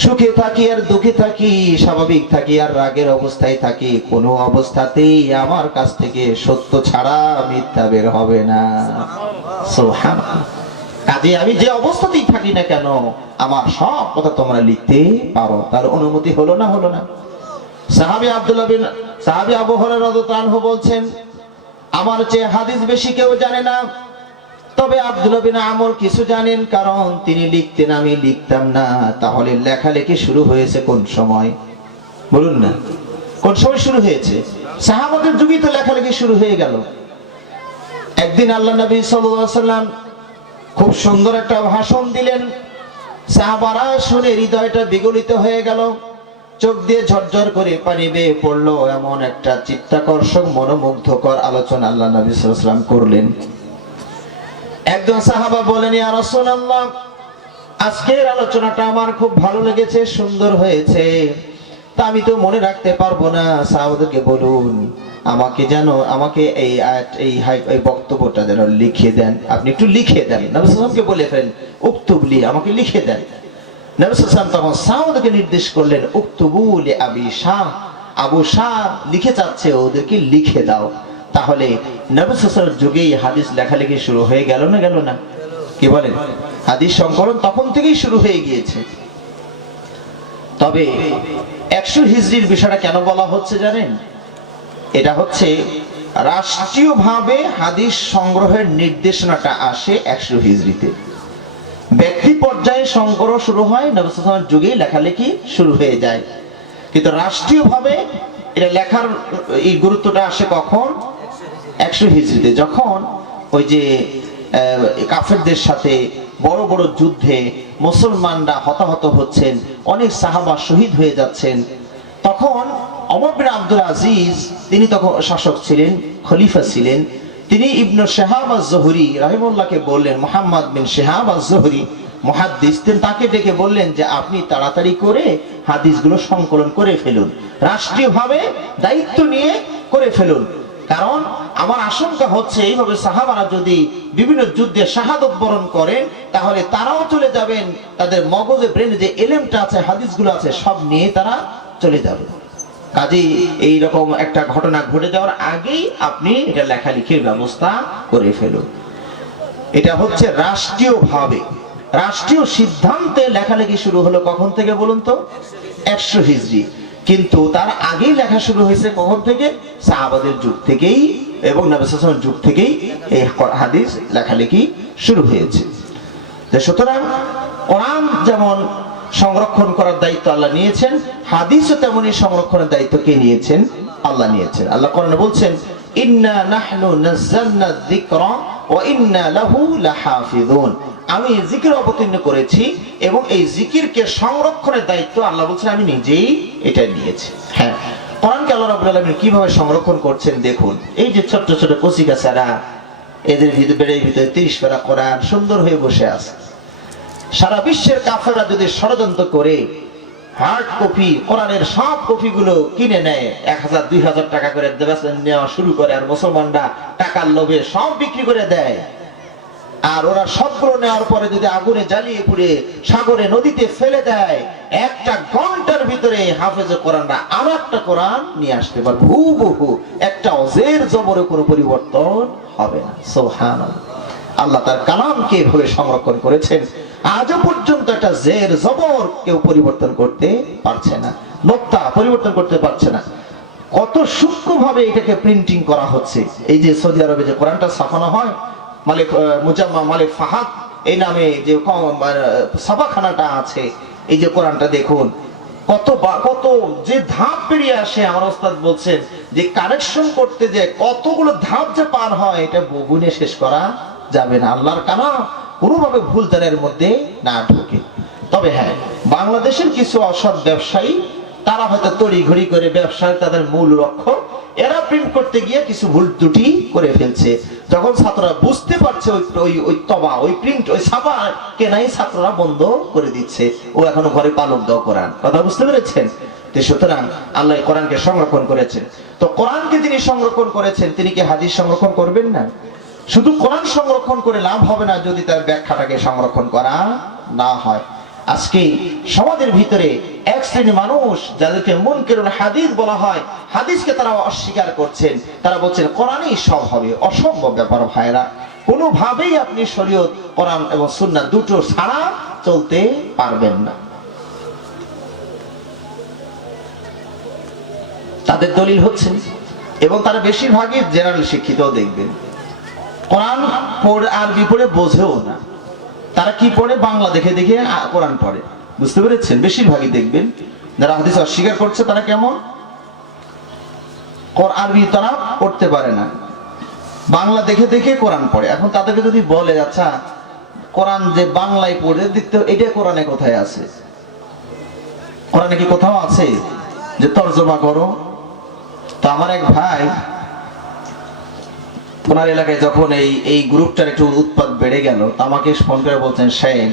সুখে থাকি আর দুঃখে থাকি, স্বাভাবিক থাকি আর রাগের অবস্থায় থাকি, কোনো অবস্থাতেই আমার কাছ থেকে সত্য ছাড়া মিথ্যা বের হবে না। সুবহানাল্লাহ। কাজে আমি যে অবস্থাতেই থাকি না কেন, আমার সব কথা তোমরা লিখতে পারো। তার অনুমতি হলো না? হলো না। সাহাবী আবু হুরায়রা রাদিয়াল্লাহু আনহু বলছেন, আমার চেয়ে হাদিস বেশি কেউ জানে না, তবে আব্দুল্লাহ বিন আমর কিছু জানেন, কারণ তিনি লিখতেন, আমি লিখতাম না। তাহলে লেখালেখি শুরু হয়েছে কোন সময়? বলুন না, কোন সময় শুরু হয়েছে? সাহাবাদের যুগেই তো লেখালেখি শুরু হয়ে গেল। একদিন আল্লাহ নবী সাল্লাল্লাহু আলাইহি ওয়াসাল্লাম খুব সুন্দর একটা ভাষণ দিলেন, সাহাবারা শুনে হৃদয়টা বিগলিত হয়ে গেল, চোখ দিয়ে ঝরঝর করে পানি বেয়ে পড়লো। এমন একটা চিত্তাকর্ষক, মনোমুগ্ধকর আলোচনা আল্লাহ নবী সাল্লাল্লাহু আলাইহি ওয়াসাল্লাম করলেন। একজন সাহাবা বলেন, ইয়া রাসূলুল্লাহ, আজকের আলোচনাটা আমার খুব ভালো লেগেছে, সুন্দর হয়েছে, তা আমি তো মনে রাখতে পারবো না। সাহাবাদেরকে বলুন, আমাকে এই বক্তব্যটা যেন লিখে দেন, আপনি একটু লিখে দেন। নবী সাল্লাল্লাহু আলাইহি ওয়াসাল্লামকে বলে ফেলেন, উক্তুবলি, আমাকে লিখে দেন। নবী সাল্লাল্লাহু আলাইহি ওয়াসাল্লাম তখন সাহাবাদেরকে নির্দেশ করলেন, উক্তুবু লি আবি শাহ, আবু শাহ লিখে যাচ্ছে, ওদেরকে লিখে দাও। তাহলে নবী সাল্লাল্লাহু আলাইহি ওয়াসাল্লামের যুগেই হাদিস লেখালেখি শুরু হয়ে গেল না? গেল না? কি বলেন? হাদিস সংকলন তখন থেকেই শুরু হয়ে গিয়েছে। তবে 100 হিজরির বিষয়টা কেন বলা হচ্ছে জানেন? এটা হচ্ছে রাষ্ট্রীয়ভাবে হাদিস সংগ্রহের নির্দেশনাটা আসে 100 হিজরিতে। ব্যক্তি পর্যায়ে সংগ্রহ শুরু হয় নবী সাল্লাল্লাহু আলাইহি ওয়াসাল্লামের যুগেই, লেখালেখি শুরু হয়ে যায়। কিন্তু রাষ্ট্রীয়ভাবে এটা লেখার এই গুরুত্বটা আসে কখন? 100 হিজরিতে, যখন ওই যে কাফেরদের সাথে বড় বড় যুদ্ধে মুসলমানরা হতাহত হচ্ছেন, অনেক সাহাবা শহীদ হয়ে যাচ্ছেন, তখন ওমর বিন আব্দুল আজিজ, তিনি তখন শাসক ছিলেন, খলিফা ছিলেন, তিনি ইবনে শিহাব আজ-জুহরি রাহিমাহুল্লাহকে বললেন, মুহাম্মদ বিন শিহাব আজ-জুহরি মুহাদ্দিস, তাকে ডেকে বললেন যে আপনি তাড়াতাড়ি করে হাদিসগুলো সংকলন করে ফেলুন, রাষ্ট্রীয়ভাবে দায়িত্ব নিয়ে করে ফেলুন। কারণ আমার আশঙ্কা হচ্ছে এইভাবে সাহাবারা যদি বিভিন্ন যুদ্ধে শাহাদত বরণ করেন তাহলে তারাও চলে যাবেন, তাদের মগজে ব্রেনে যে এলেমটা আছে, হাদিসগুলো আছে, সব নিয়ে তারা চলে যাবে। কাজেই এইরকম একটা ঘটনা ঘটে যাওয়ার আগেই আপনি এটা লেখালেখির ব্যবস্থা করে ফেলুন। এটা হচ্ছে রাষ্ট্রীয়ভাবে, রাষ্ট্রীয় সিদ্ধান্তে লেখালেখি শুরু হলো কখন থেকে বলুন তো? 100 হিজরি। কিন্তু তার আগেই লেখা শুরু হয়েছে কখন থেকে? সাহাবাদের যুগ থেকেই এবং নবী সাল্লাল্লাহু আলাইহি ওয়াসাল্লামের যুগ থেকেই এই হাদিস লেখালেখি শুরু হয়েছে। সুতরাং কোরআন যেমন সংরক্ষণ করার দায়িত্ব আল্লাহ নিয়েছেন, হাদিসও তেমনি সংরক্ষণের দায়িত্ব কে নিয়েছেন? আল্লাহ নিয়েছেন। আল্লাহ কোরআনে বলছেন, ইন্না নাহনু নাযালনা যিকরা ওয়া ইন্না লাহু লাহাফিযুন, আমি জিকির অবতীর্ণ করেছি এবং এই জিকিরকে সংরক্ষণের দায়িত্ব আল্লাহ বলছেন আমি নিজেই এটা নিয়েছি। হ্যাঁ, কোরআনকে আল্লাহ রাব্বুল আলামিন কিভাবে সংরক্ষণ করছেন দেখুন। এই যে ছোট ছোট কচিকাচারা, এদের ভিতরে 30 পারা কোরআন সুন্দর হয়ে বসে আছে। সারা বিশ্বের কাফেররা যদি ষড়যন্ত্র করে হার্ড কপি কোরআনের সব কপিগুলো কিনে নেয়, 1000-2000 টাকা করে নেওয়া শুরু করে, আর মুসলমানরা টাকার লোভে সব বিক্রি করে দেয়। আর ওরা সবগুলো নেওয়ার পরে যদি আগুনে জ্বালিয়ে পুড়ে সাগরে নদীতে ফেলে দেয়, একটা ঘন্টার ভিতরে হাফেজে কোরআনরা আর একটা কোরআন নিয়ে আসতে পারবে হুবহু, একটা অজের জবরে কোনো পরিবর্তন হবে না। সুবহানাল্লাহ। আল্লাহ তার কালামকে এভাবে সংরক্ষণ করেছেন, আজও পর্যন্ত একটা জের জবর কেউ পরিবর্তন করতে পারছে না, নোক্তা পরিবর্তন করতে পারছে না। কত সূক্ষ্মভাবে এটাকে প্রিন্টিং করা হচ্ছে। এই যে সৌদি আরবে যে কোরআনটা ছাপানো হয়, মালিক মুজাম্মা মালিক ফাহাদ এই নামে যে ছাপাখানাটা আছে, এই যে কোরআনটা দেখুন কত যে ধাপ পেরিয়ে আসে। আমার ওস্তাদ বলছেন যে কারেকশন করতে যে কতগুলো ধাপ যে পার হয়, এটা গুণে শেষ করা যাবে না। আল্লাহর কালাম কোনোভাবে ভুল ধারের মধ্যে না ঢোকে। তবে হ্যাঁ, বাংলাদেশের কিছু অসৎ ব্যবসায়ী তারা হয়তো তড়িঘড়ি করে ব্যবসায় তাদের মূল লক্ষ্য, এরা প্রিন্ট করতে গিয়ে কিছু ভুল ত্রুটি করে ফেলছে। যখন ছাত্ররা বুঝতে পারছে ওই প্রিন্ট ওই ছাপা কেনাই ছাত্ররা বন্ধ করে দিচ্ছে, ও এখনো ঘরে পালক দাও কোরআন। কথা বুঝতে পেরেছেন? সুতরাং আল্লাহ কোরআনকে সংরক্ষণ করেছেন। তো কোরআনকে যিনি সংরক্ষণ করেছেন তিনি কি হাদিস সংরক্ষণ করবেন না? শুধু কোরআন সংরক্ষণ করে লাভ হবে না যদি তার ব্যাখ্যাটাকে সংরক্ষণ করা না হয়। আজকে সমাজের ভিতরে এক শ্রেণী মানুষ যাদেরকে মুনকিরুল হাদিস বলা হয়, হাদিসকে তারা অস্বীকার করছেন। তারা বলছেন কোরআনই সব হবে। অসম্ভব ব্যাপার ভাইরা, কোনোভাবেই আপনি শরীয়ত, কোরআন এবং সুন্নাহ দুটো ছাড়া চলতে পারবেন না। তাদের দলিল হচ্ছে, এবং তারা বেশিরভাগই জেনারেল শিক্ষিত, দেখবেন কোরআন পড়ে আরবি পড়ে বোঝেও না। তারা কি পড়ে? বাংলা দেখে দেখে কোরআন পড়ে। বুঝতে পেরেছেন? বেশিরভাগই দেখবেন যারা হাদিস অস্বীকার করছে তারা কেমন, আরবি তারা পড়তে পারে না, বাংলা দেখে দেখে কোরআন পড়ে। এখন তাদেরকে যদি বলে আচ্ছা কোরআন যে বাংলায় পড়ে দেখতে, এটা কোরআনে কোথায় আছে? কোরআনে কি কোথাও আছে যে তরজমা করো? তো আমার এক ভাই, ওনার এলাকায় যখন এই গ্রুপটার একটু উৎপাত বেড়ে গেল, তা আমাকে ফোন করে বলছেন, শেখ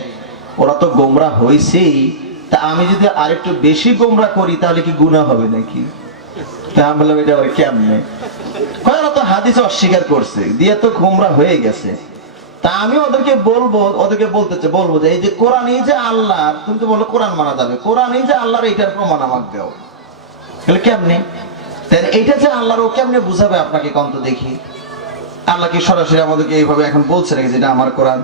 ওরা তো গোমরা হয়েছেই, তা আমি যদি আরেকটু বেশি গোমরা করি তাহলে কি গুনাহ হবে নাকি? তা আমি বললাম এটা ওরা কেমনে? ওরা তো হাদিস অস্বীকার করছে দিয়ে তো গোমরা হয়ে গেছে। তা আমি ওদেরকে বলবো যে এই যে কোরআন এই যে আল্লাহ, তুমি তো বললো কোরআন মানা যাবে, কোরআন এই যে আল্লাহর এইটার প্রমাণ আমাকে দাও। কেমনে এইটা যে আল্লাহর, ও কেমনে বুঝাবে আপনাকে? কন্ত দেখি, আল্লাহ কি সরাসরি আমাদেরকে এইভাবে এখন বলছে নাকি যেটা আমার কোরআন?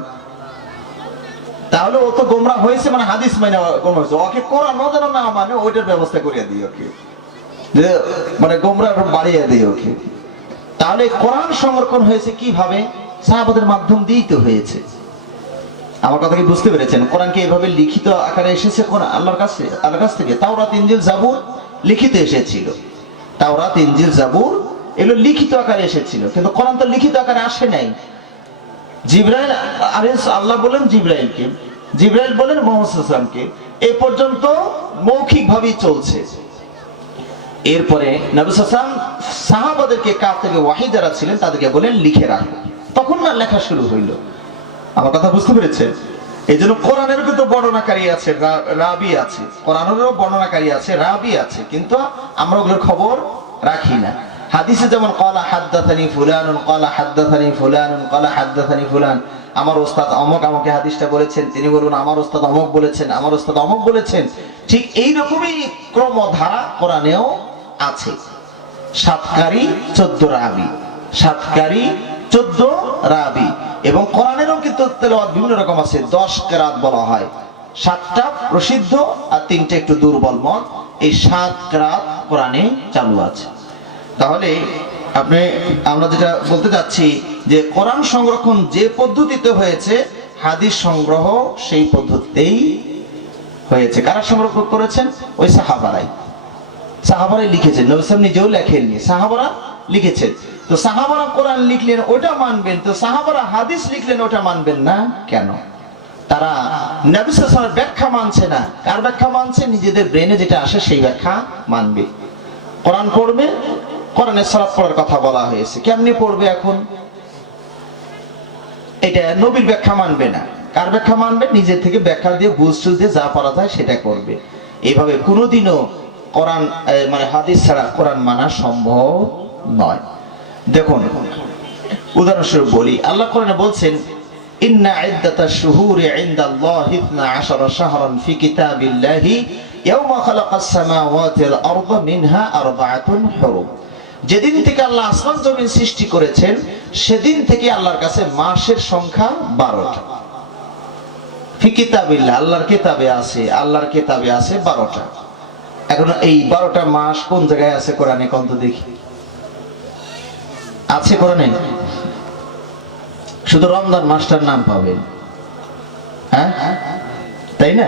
তাহলে ও তো গোমরা হয়েছে, মানে হাদিস মানে গোমরা হয়েছে। ওকে কোরআন যেন না মানে ওইটার ব্যবস্থা করিয়ে দিই ওকে, যে মানে গোমরা বাড়িয়ে দিই ওকে। তাহলে কোরআন সংরক্ষণ হয়েছে কিভাবে? সাহাবাদের মাধ্যম দিয়েই তো হয়েছে। আমার কথা কি বুঝতে পেরেছেন? কোরআন কি এইভাবে লিখিত আকারে এসেছে আল্লাহর কাছ থেকে? তাওরাত, ইনজিল, জাবুর লিখিত এসেছিল। তাওরাত, ইনজিল, জাবুর এগুলো লিখিত আকারে এসেছিল, কিন্তু কোরআন তো লিখিত আকারে আসে নাই। জিবরাইল আল্লাহ বলেন জিবরাইলকে, জিবরাইল বলেন মুহাম্মদ সাল্লাল্লাহু আলাইহি ওয়াসাল্লামকে, এই পর্যন্ত মৌখিক ভাবেই চলছে। এরপরে নবী সাল্লাল্লাহু আলাইহি ওয়াসাল্লাম সাহাবাদেরকে কাছ থেকে ওয়াহী যারা ছিলেন তাদেরকে বলেন লিখে রাখো। তখন না লেখা শুরু হইলো। আমার কথা বুঝতে পেরেছেন? এই জন্য কোরআনের কিন্তু বর্ণনাকারী আছে, রাবি আছে, কোরআনেরও বর্ণনাকারী আছে, রাবি আছে, কিন্তু আমরা ওগুলোর খবর রাখি না। হাদিসে যেমন ক্বালা হাদ্দাথানি ফুলানুন ক্বালা হাদ্দাথানি ফুলানুন ক্বালা হাদ্দাথানি ফুলান, আমার ওস্তাদ অমুক আমাকে হাদিসটা বলেছেন, তিনি বলুন আমার ওস্তাদ অমুক বলেছেন, আমার ওস্তাদ অমুক বলেছেন। ঠিক এই রকমই ক্রমধারা কোরআনেও আছে। 7 কারি 14 রাবি, 7 কারি 14 রাবি। এবং কোরআনেরও কিন্তু তেলাওয়াত বিভিন্ন রকম আছে। 10 কেরাত বলা হয়, 7টা প্রসিদ্ধ আর 3টা একটু দুর্বল মত। এই 7 কেরাত কোরআনে চালু আছে। তাহলে আমরা যেটা বলতে যাচ্ছি যে কোরআন সংরক্ষণ যে পদ্ধতিতে হয়েছে, হাদিস সংগ্রহ সেই পদ্ধতিতেই হয়েছে। কারা সংরক্ষণ করেছেন? ওই সাহাবারাই লিখেছেন। নবী সাল্লাল্লাহু নিজেও লেখেননি, সাহাবারা লিখেছেন। তো সাহাবারা কোরআন লিখলেন, ওটা মানবেন। তো সাহাবারা হাদিস লিখলেন, ওটা মানবেন না কেন? তারা নবী সাল্লাল্লাহু আলাইহি ওয়াসাল্লামের ব্যাখ্যা মানছে না। কার ব্যাখ্যা মানছে? নিজেদের ব্রেনে যেটা আসে সেই ব্যাখ্যা মানবে। কোরআন পড়বে, কোরআনের সালাত পড়ার কথা বলা হয়েছে, কেমনে পড়বে? এখন এটা নবীর ব্যাখ্যা মানবে না। কার ব্যাখ্যা মানবে? নিজের থেকে ব্যাখ্যা দিয়ে বুঝতে দিয়ে যা পারা যায় সেটা করবে। এইভাবে কোনোদিনও কোরআন মানে হাদিস ছাড়া কোরআন মানা সম্ভব নয়। দেখুন উদাহরণস্বরূপ বলি, আল্লাহ কোরআনে বলছেন ইন্না ইদ্দাতাশ শুহুরি ইনদাল্লাহি 12 শাহরান ফি কিতাবিল্লাহি ইয়াওমা খালাকাস সামাওয়াতি ওয়াল আরদা মিনহা আরবাআতুন হুরুম। যেদিন থেকে আল্লাহ আসমান জমিন সৃষ্টি করেছেন সেদিন থেকে আল্লাহর কাছে মাসের সংখ্যা 12টা। ফি কিতাবিল্লাহ, আল্লাহর কিতাবে আছে, আল্লাহর কিতাবে আছে 12টা। এখন এই 12টা মাস কোন জায়গায় আছে কোরআনে? কোন তো দেখি আছে কোরআনে? শুধু রমজান মাসটার নাম পাবেন, হ্যাঁ তাই না?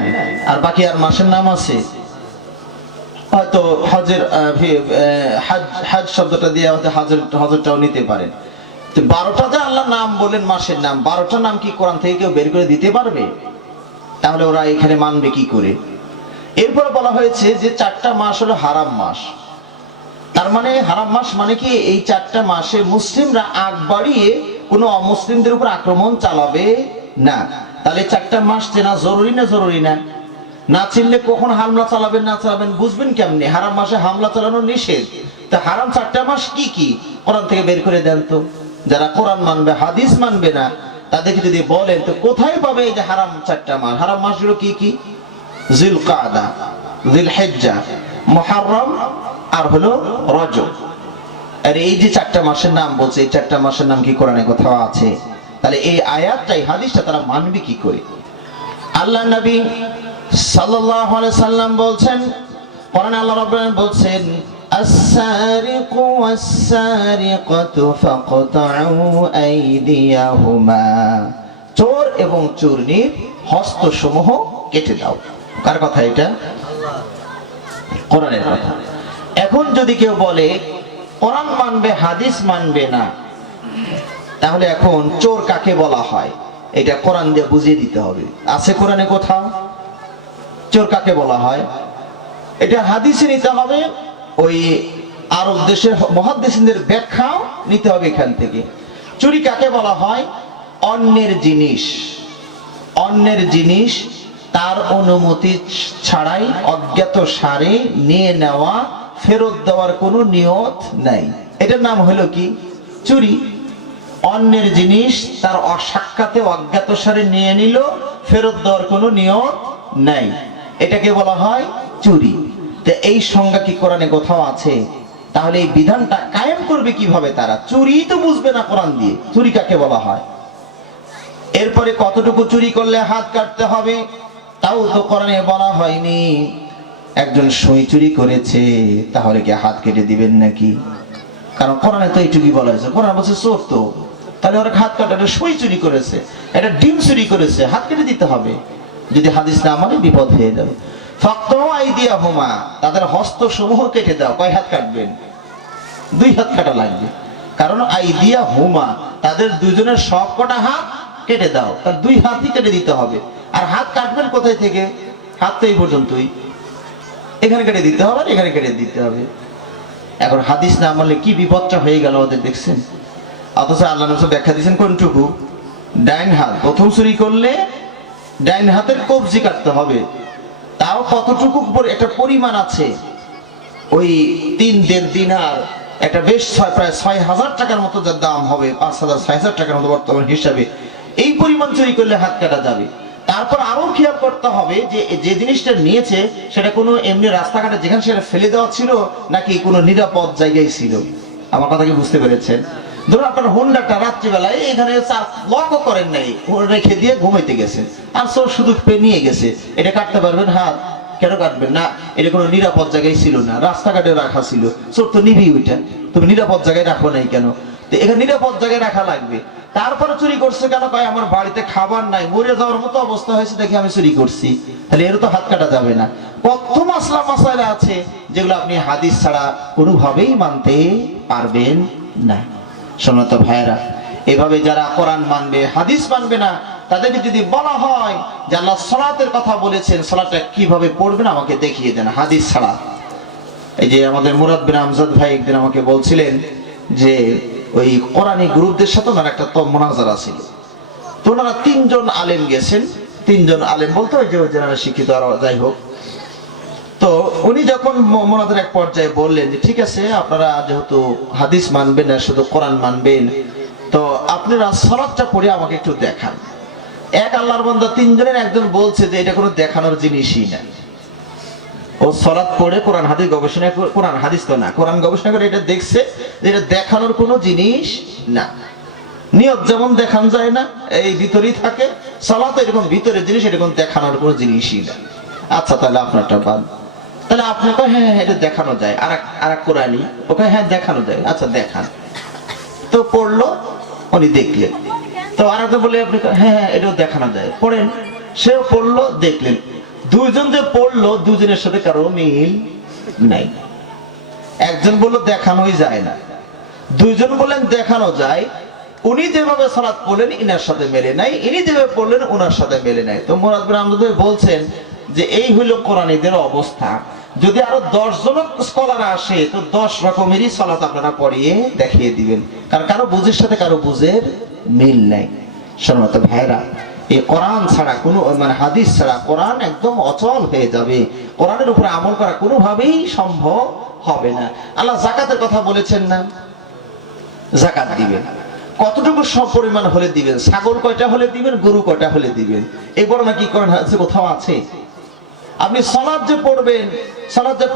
আর বাকি আর মাসের নাম আছে? হয়তো হজের হজ শব্দটা দিয়ে হয়তো হজরটাও নিতে পারেন। তো 12টা যে আল্লাহ নাম বলেন মাসের নাম, 12টা নাম কি কোরআন থেকে কেউ বের করে দিতে পারবে? তাহলে ওরা এখানে মানবে কি করে? এরপর বলা হয়েছে যে 4টা মাস হলো হারাম মাস। তার মানে হারাম মাস মানে কি? এই 4টা মাসে মুসলিমরা আগ বাড়িয়ে কোনো অমুসলিমদের উপর আক্রমণ চালাবে না। তাহলে 4টা মাস চেনা জরুরি না জরুরি না? না চিনলে কখন হামলা চালাবেন না চালাবেন বুঝবেন কেমনে? হারাম মাসে হামলা চালানো নিষেধ। তা হারাম 4টা মাস কি কি কোরআন থেকে বের করে দেন তো। যারা কোরআন মানবে হাদিস মানবে না তাদেরকে যদি বলেন তো কোথায় পাবে এই যে হারাম 4টা মাস? হারাম মাসগুলো কি কি? জিলকাদা, জিলহিজ্জা, মুহররম আর হলো রজব। আর এই যে 4টা মাসের নাম বলছে, এই 4টা মাসের নাম কি কোরআনে কোথাও আছে? তাহলে এই আয়াতটাই হাদিসটা তারা মানবে কি করে? আল্লাহ নবী সাল্লাল্লাহু আলাইহি সাল্লাম বলছেন, কোরআনে আল্লাহ রাব্বুল আলামিন বলছেন আস-সারিকু ওয়াস-সারিকাতু ফাকতাউ আইদিয়াহুমা, চোর এবং চোরনির হস্তসমূহ কেটে দাও। কার কথা এটা? কোরআনের কথা। এখন যদি কেউ বলে কোরআন মানবে হাদিস মানবে না, তাহলে এখন চোর কাকে বলা হয় এটা কোরআন দিয়ে বুঝিয়ে দিতে হবে। আছে কোরআনে কোথাও? চোর কাকে বলা হয় এটা হাদিসে নিতে হবে, ওই আরব দেশের মুহাদ্দিসিনদের ব্যাখ্যাও নিতে হবে এখান থেকে। চুরি কাকে বলা হয়? অন্যের জিনিস তার অনুমতি ছাড়াই অজ্ঞাত সারে নিয়ে নেওয়া, ফেরত দেওয়ার কোনো নিয়ত নাই, এটার নাম হলো কি? চুরি। অন্যের জিনিস তার অসাক্ষাতে অজ্ঞাত সারে নিয়ে নিল, ফেরত দেওয়ার কোনো নিয়ত নাই, এটাকে বলা হয় চুরি। তো এই সংজ্ঞা কি কোরআনে কোথাও আছে? তাহলে এই বিধানটা কায়েম করবে কিভাবে তারা? চুরি তো বুঝবে না কোরআন দিয়ে, চুরি কাকে বলা হয়। এরপরে কতটুকু চুরি করলে হাত কাটতে হবে তাও তো কোরআনে বলা হয়নি। একজন সুই চুরি করেছে, তাহলে কি হাত কেটে দিবেন নাকি? কারণ কোরআনে তো এইটুকুই বলা হয়েছে। কোরআন বলছে চোর, তো তাহলে ওরা হাত কাটা, এটা সুই চুরি করেছে, এটা ডিম চুরি করেছে, হাত কেটে দিতে হবে। যদি হাদিস না মানে বিপদ হয়ে যাবে। ফাকতাউ আইদিয়াহুমা, তাদের হস্তসমূহ কেটে দাও। কয় হাত কাটবেন? 2 হাত কাটা লাগবে। কারণ আইদিয়াহুমা, তাদের দুজনের সব কটা হাত কেটে দাও, তার 2 হাতই কেটে দিতে হবে। আর হাত কাটবেন কোথায় থেকে? হাত তো এই পর্যন্তই, এখানে কেটে দিতে হবে আর এখানে কেটে দিতে হবে। এখন হাদিস না মানলে কি বিপদটা হয়ে গেল ওদের, দেখছেন? অথচ আল্লাহ নবী ব্যাখ্যা দিয়েছেন কোনটুকু? ডাইন হাত প্রথম চুরি করলে ডাইন হাতের কবজি কাটতে হবে, তাও কতটুকু একটা পরিমাণ আছে, ওই 3-1.5 দিনার, একটা বেশ প্রায় 6,000 টাকার মতো যার দাম হবে, 5,000-6,000 টাকার মতো বর্তমান হিসাবে, এই পরিমাণ চুরি করলে হাত কাটা যাবে। তারপর আরো খেয়াল করতে হবে যে যে জিনিসটা নিয়েছে সেটা কোনো এমনি রাস্তাঘাটে যেখানে সেটা ফেলে দেওয়া ছিল নাকি কোনো নিরাপদ জায়গায় ছিল। আমার কথা কি বুঝতে পেরেছেন? ধরুন আপনার হোন্ডাটা রাত্রিবেলায় এখানে লকও করেন নাই, রেখে দিয়ে ঘুমাইতে গেছে, আর সব শুধু নিয়ে গেছে, এটা কাটতে পারবেন হাত? কেন কাটবেন না? এটা কোনো নিরাপদ জায়গায় ছিল না, রাস্তাঘাটে রাখা ছিল, চোর তো নিবি ওইটা, তুমি নিরাপদ জায়গায় রাখো নাই কেন? তো এখানে নিরাপদ জায়গায় রাখা লাগবে। তারপরে চুরি করছে কেন? কয় আমার বাড়িতে খাবার নাই, মরে যাওয়ার মতো অবস্থা হয়েছে দেখে আমি চুরি করছি, তাহলে এর তো হাত কাটা যাবে না। কত মাসলা মাসাইলা আছে যেগুলো আপনি হাদিস ছাড়া কোনোভাবেই মানতে পারবেন না। শোনত ভাইয়েরা, এভাবে যারা কোরআন মানবে হাদিস মানবে না, তাদেরকে যদি বলা হয় যে আল্লাহ সালাতের কথা বলেছেন, সালাতটা কিভাবে পড়বেন আমাকে দেখিয়ে দেন হাদিস ছাড়া। এই যে আমাদের মুরাদ বিন আমজাদ ভাই একদিন আমাকে বলছিলেন যে ওই কোরআনী গ্রুপদের সাথে ওনার একটা মোনাজারা ছিল, তো ওনারা 3 জন আলেম গেছেন, 3 জন আলেম বলতে ওই যে যারা শিক্ষিত আর যাই হোক। তো উনি যখন মোনাজার এক পর্যায়ে বললেন যে ঠিক আছে আপনারা যেহেতু হাদিস মানবেন না শুধু কোরআন মানবেন, তো আপনারা সালাতটা পড়ে আমাকে একটু দেখান। এক আল্লাহর বান্দা 3 জনের একজন বলছে যে এটা কোনো দেখানোর জিনিসই না, ও সালাত পড়ে কোরআন হাদিস গবেষণা, কোরআন হাদিস তো না, কোরআন গবেষণা করে এটা দেখছে যে এটা দেখানোর কোনো জিনিস না। নিয়ত যেমন দেখানো যায় না এই ভিতরেই থাকে, সালাত এরকম ভিতরের জিনিস, এরকম দেখানোর কোনো জিনিসই না। আচ্ছা তাহলে আপনারটা বাদ, তাহলে আপনি কয় হ্যাঁ হ্যাঁ এটা দেখানো যায়, আর এক কোরআনি ওকে হ্যাঁ দেখানো যায়, আচ্ছা দেখান। তো পড়লো, উনি দেখলেন, তো আর একটা বলে আপনি হ্যাঁ হ্যাঁ এটাও দেখানো যায়, পড়েন। সেও পড়লো, দেখলেন, 2 জন যে পড়লো 2 জনের সাথে কারো মিল নাই। একজন বললো দেখানোই যায় না, 2 জন বললেন দেখানো যায়। উনি যেভাবে সালাত পড়লেন ইনার সাথে মেলে নাই, ইনি যেভাবে পড়লেন ওনার সাথে মেলে নাই। তো মুরাদ বিন আমজাদ বলছেন যে এই হইল কোরআনীদের অবস্থা। যদি আরো 10 জন স্কলার আসে তো 10 রকমেরই সালাত আপনারা পড়িয়ে দেখিয়ে দিবেন, কারণ কারো বুঝের সাথে কারো বুঝের মিল নাই। সম্মানিত ভাইরা, এই কোরআন ছাড়া কোনো মানে হাদিস ছাড়া কোরআন একদম অচল হয়ে যাবে, কোরআনের উপরে আমল করা কোনোভাবেই সম্ভব হবে না। আল্লাহ যাকাতের কথা বলেছেন না, যাকাত দিবেন, কতটুকু সব পরিমাণ হলে দিবেন? ছাগল কয়টা হলে দিবেন, গরু কয়টা হলে দিবেন? এই বড় নাকি কোরআন হাদিসে কোথাও আছে? আপনি সালাত যে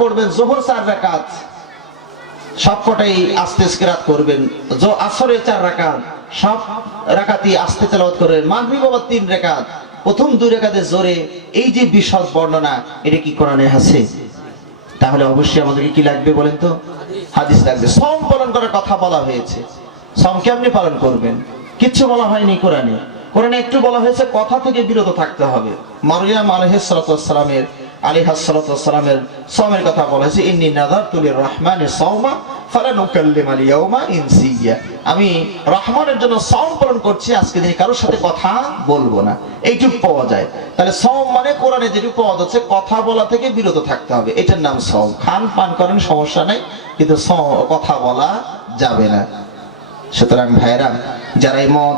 পড়বেন যোহর 4 রাকাত সবকটাই আস্তে কিরাত করবেন, আসরে 4 রাকাত সব রাকাতই আস্তে তেলাওয়াত করবেন, মাগরিব আবার 3 রাকাত, প্রথম 2 রাকাতে জোরে, এই যে বিশদ বর্ণনা এটা কি কোরআনে আছে? তাহলে অবশ্যই আমাদেরকে কি লাগবে বলেন তো? হাদিস লাগবে। সওম পালন করার কথা বলা হয়েছে, সওম কেমনে পালন করবেন? কিচ্ছু বলা হয়নি কোরআনে। কোরআনে একটু বলা হয়েছে কথা থেকে বিরত থাকতে হবে। মারইয়াম আলাইহিস সালাতু ওয়াসসালামের সওমের কথা বলা হয়েছে, ইন্নী নাযারতু লির-রাহমানি সাওমা ফালানুকাল্লিমাল ইয়াওমা ইনসিয়্যা, আমি রহমানের জন্য সওম পালন করছি, আজকে দিন কারোর সাথে কথা বলবো না। এইটুকু পাওয়া যায়। তাহলে সওম মানে কোরআনে যেটুকু পাওয়া যাচ্ছে কথা বলা থেকে বিরত থাকতে হবে, এটার নাম সওম। খান পান করেন সমস্যা নাই, কিন্তু কথা বলা যাবে না। সুতরাং ভাইরা, যারা এই মত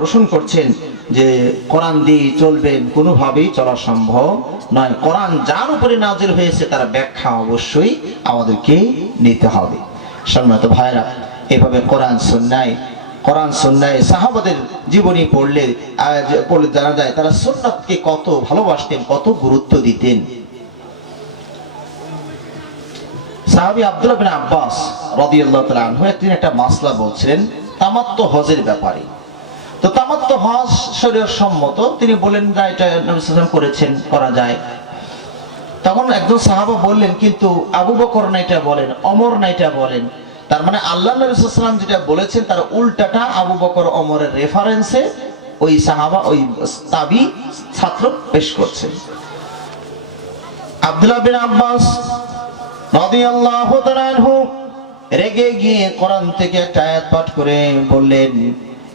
পোষণ করছেন যে কোরআন দিয়ে চলবেন, কোনোভাবেই চলা সম্ভব নয়। কোরআন যার উপরে নাজিল হয়েছে তার ব্যাখ্যা অবশ্যই আমাদেরকে নিতে হবে। সম্মানিত ভাইরা, এভাবে কোরআন সুন্নাহ সাহাবাদের জীবনী পড়লে জানা যায় তারা সুন্নাতকে কত ভালোবাসতেন, কত গুরুত্ব দিতেন। সাহাবী আব্দুল্লাহ বিন আব্বাস রাদিয়াল্লাহু তাআলা আনহু একদিন একটা মাসলা বলছিলেন তামাত্তু হজের ব্যাপারে। তো তামাত্তু হজ শরীয়ত সম্মত, তিনি বলেন যে এটা নবী সাল্লাল্লাহু আলাইহি ওয়াসাল্লাম করেছেন, করা যায়। তখন একজন সাহাবা বললেন কিন্তু আবু বকর না এটা বলেন, ওমর না এটা বলেন। তার মানে আল্লাহ নবী সাল্লাল্লাহু আলাইহি ওয়াসাল্লাম যেটা বলেছেন তার উল্টাটা আবু বকর ওমরের রেফারেন্সে ওই সাহাবা, ওই তাবি ছাত্র পেশ করছেন। আব্দুল্লাহ বিন আব্বাস রাদিয়াল্লাহু তাআলা আনহু রেগে গিয়ে কোরআন থেকে একটা আয়াত পাঠ করে বললেন,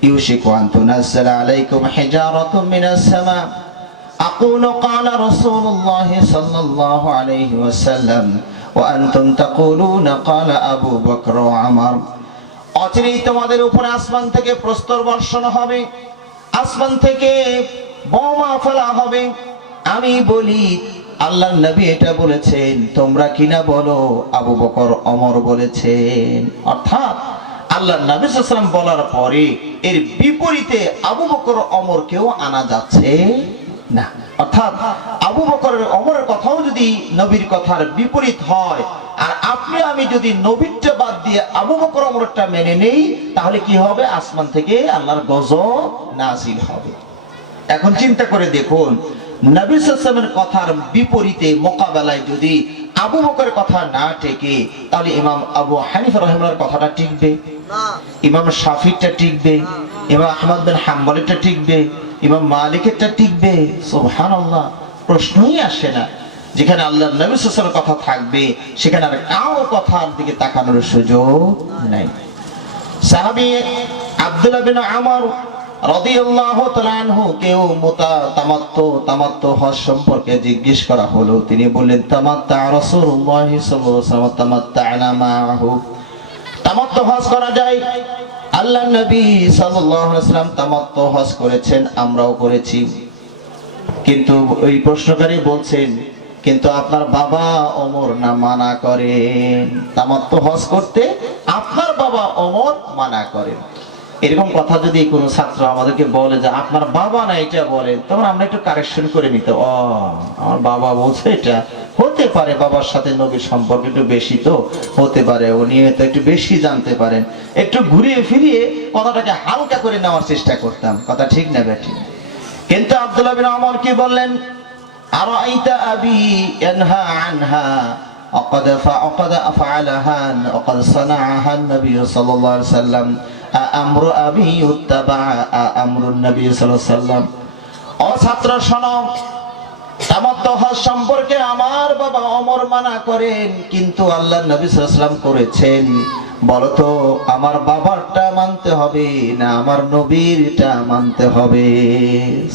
ইউশিকু আন তুনাজ্জালা আলাইকুম হিজারাতুম মিনাস সামা আকুলু ক্বালা রাসূলুল্লাহ সাল্লাল্লাহু আলাইহি ওয়াসাল্লাম ওয়া আনতুম তাকুলুনা ক্বালা আবু বকর ওয়া উমর। অচিরেই তোমাদের উপরে আসমান থেকে প্রস্তর বর্ষণ হবে, আসমান থেকে বোমা ফেলা হবে। আমি বলি আল্লাহর নবী এটা বলেছেন, তোমরা কিনা বলো আবু বকর ওমর বলেছেন। অর্থাৎ আল্লাহর নবী সাল্লাল্লাহু আলাইহি ওয়াসাল্লাম বলার পরে এর বিপরীতে আবু বকর ওমরকেও আনা যাচ্ছে না। অর্থাৎ আবু বকর ওমরের কথাও যদি নবীর কথার বিপরীত হয়, আর আপনি আমি যদি নবীরটা বাদ দিয়ে আবু বকর ওমরটা মেনে নেই, তাহলে কি হবে? আসমান থেকে আল্লাহর গজব নাজিল হবে। এখন চিন্তা করে দেখুন, নবী সাল্লাল্লাহু আলাইহি ওয়াসাল্লামের কথার বিপরীতে মোকাবেলায় যদি আবু বকরের কথা না টেকে, তাহলে ইমাম আবু হানিফা রাহিমাহুল্লাহর কথাটা টিকবে না, ইমাম শাফিঈরটা টিকবে, ইমাম আহমদ বিন হাম্বলেরটা টিকবে, ইমাম মালিকেরটা টিকবে? সুবহানাল্লাহ, প্রশ্নই আসে না। যেখানে আল্লাহর নবী সাল্লাল্লাহু আলাইহি ওয়াসাল্লামের কথা থাকবে, সেখানে আর কারো কথার দিকে তাকানোর সুযোগ নাই। সাহাবী আব্দুল্লাহ বিন আমর রাদিয়াল্লাহু তাআলা আনহু কেউ তামাত্তু হজ সম্পর্কে জিজ্ঞেস করা হলো, তিনি বললেন তামাত্তা রাসূলুল্লাহ সাল্লাল্লাহু আলাইহি ওয়াসাল্লাম তামাত্তা'না মা'হু। তামাত্তু হজ করা যায়, আল্লাহর নবী সাল্লাল্লাহু আলাইহি ওয়াসাল্লাম তামাত্তু হজ করেছেন, আমরাও করেছি। কিন্তু ওই প্রশ্নকারী বলছেন, কিন্তু আপনার বাবা ওমর না মানা করেন তামাত্তু হজ করতে, আপনার বাবা ওমর মানা করেন। এরকম কথা যদি কোনো ছাত্র আমাদেরকে বলে যে আপনার বাবা না এটা বলেন, তখন আমরা একটু কারেকশন করে নিতে, ও আমার বাবা বলছে এটা, হতে পারে বাবার সাথে নবীর সম্পর্ক একটু বেশি, তো হতে পারে উনি হয়তো একটু বেশি জানতে পারেন। একটু ঘুরিয়ে ফিরিয়ে কথাটাকে হালকা করে নেওয়ার চেষ্টা করতাম, কথা ঠিক না বেঠিক? কিন্তু আব্দুল্লাহ বিন ওমর কি বললেন? আরাইতা আবি ইয়ানহা আনহা وقد فعلها وقد صنعها النبي صلى الله عليه وسلم أمر أبي يتبع أمر النبي صلى الله عليه وسلم। ও ছাত্র শোনো, তামাত্তু হজ সম্পর্কে আমার বাবা ওমর মানা করেন, কিন্তু আল্লাহর নবী সাল্লাল্লাহু আলাইহি ওয়াসাল্লাম করেছেন। বলো তো আমার বাবারটা মানতে হবে না আমার নবীরটা মানতে হবে?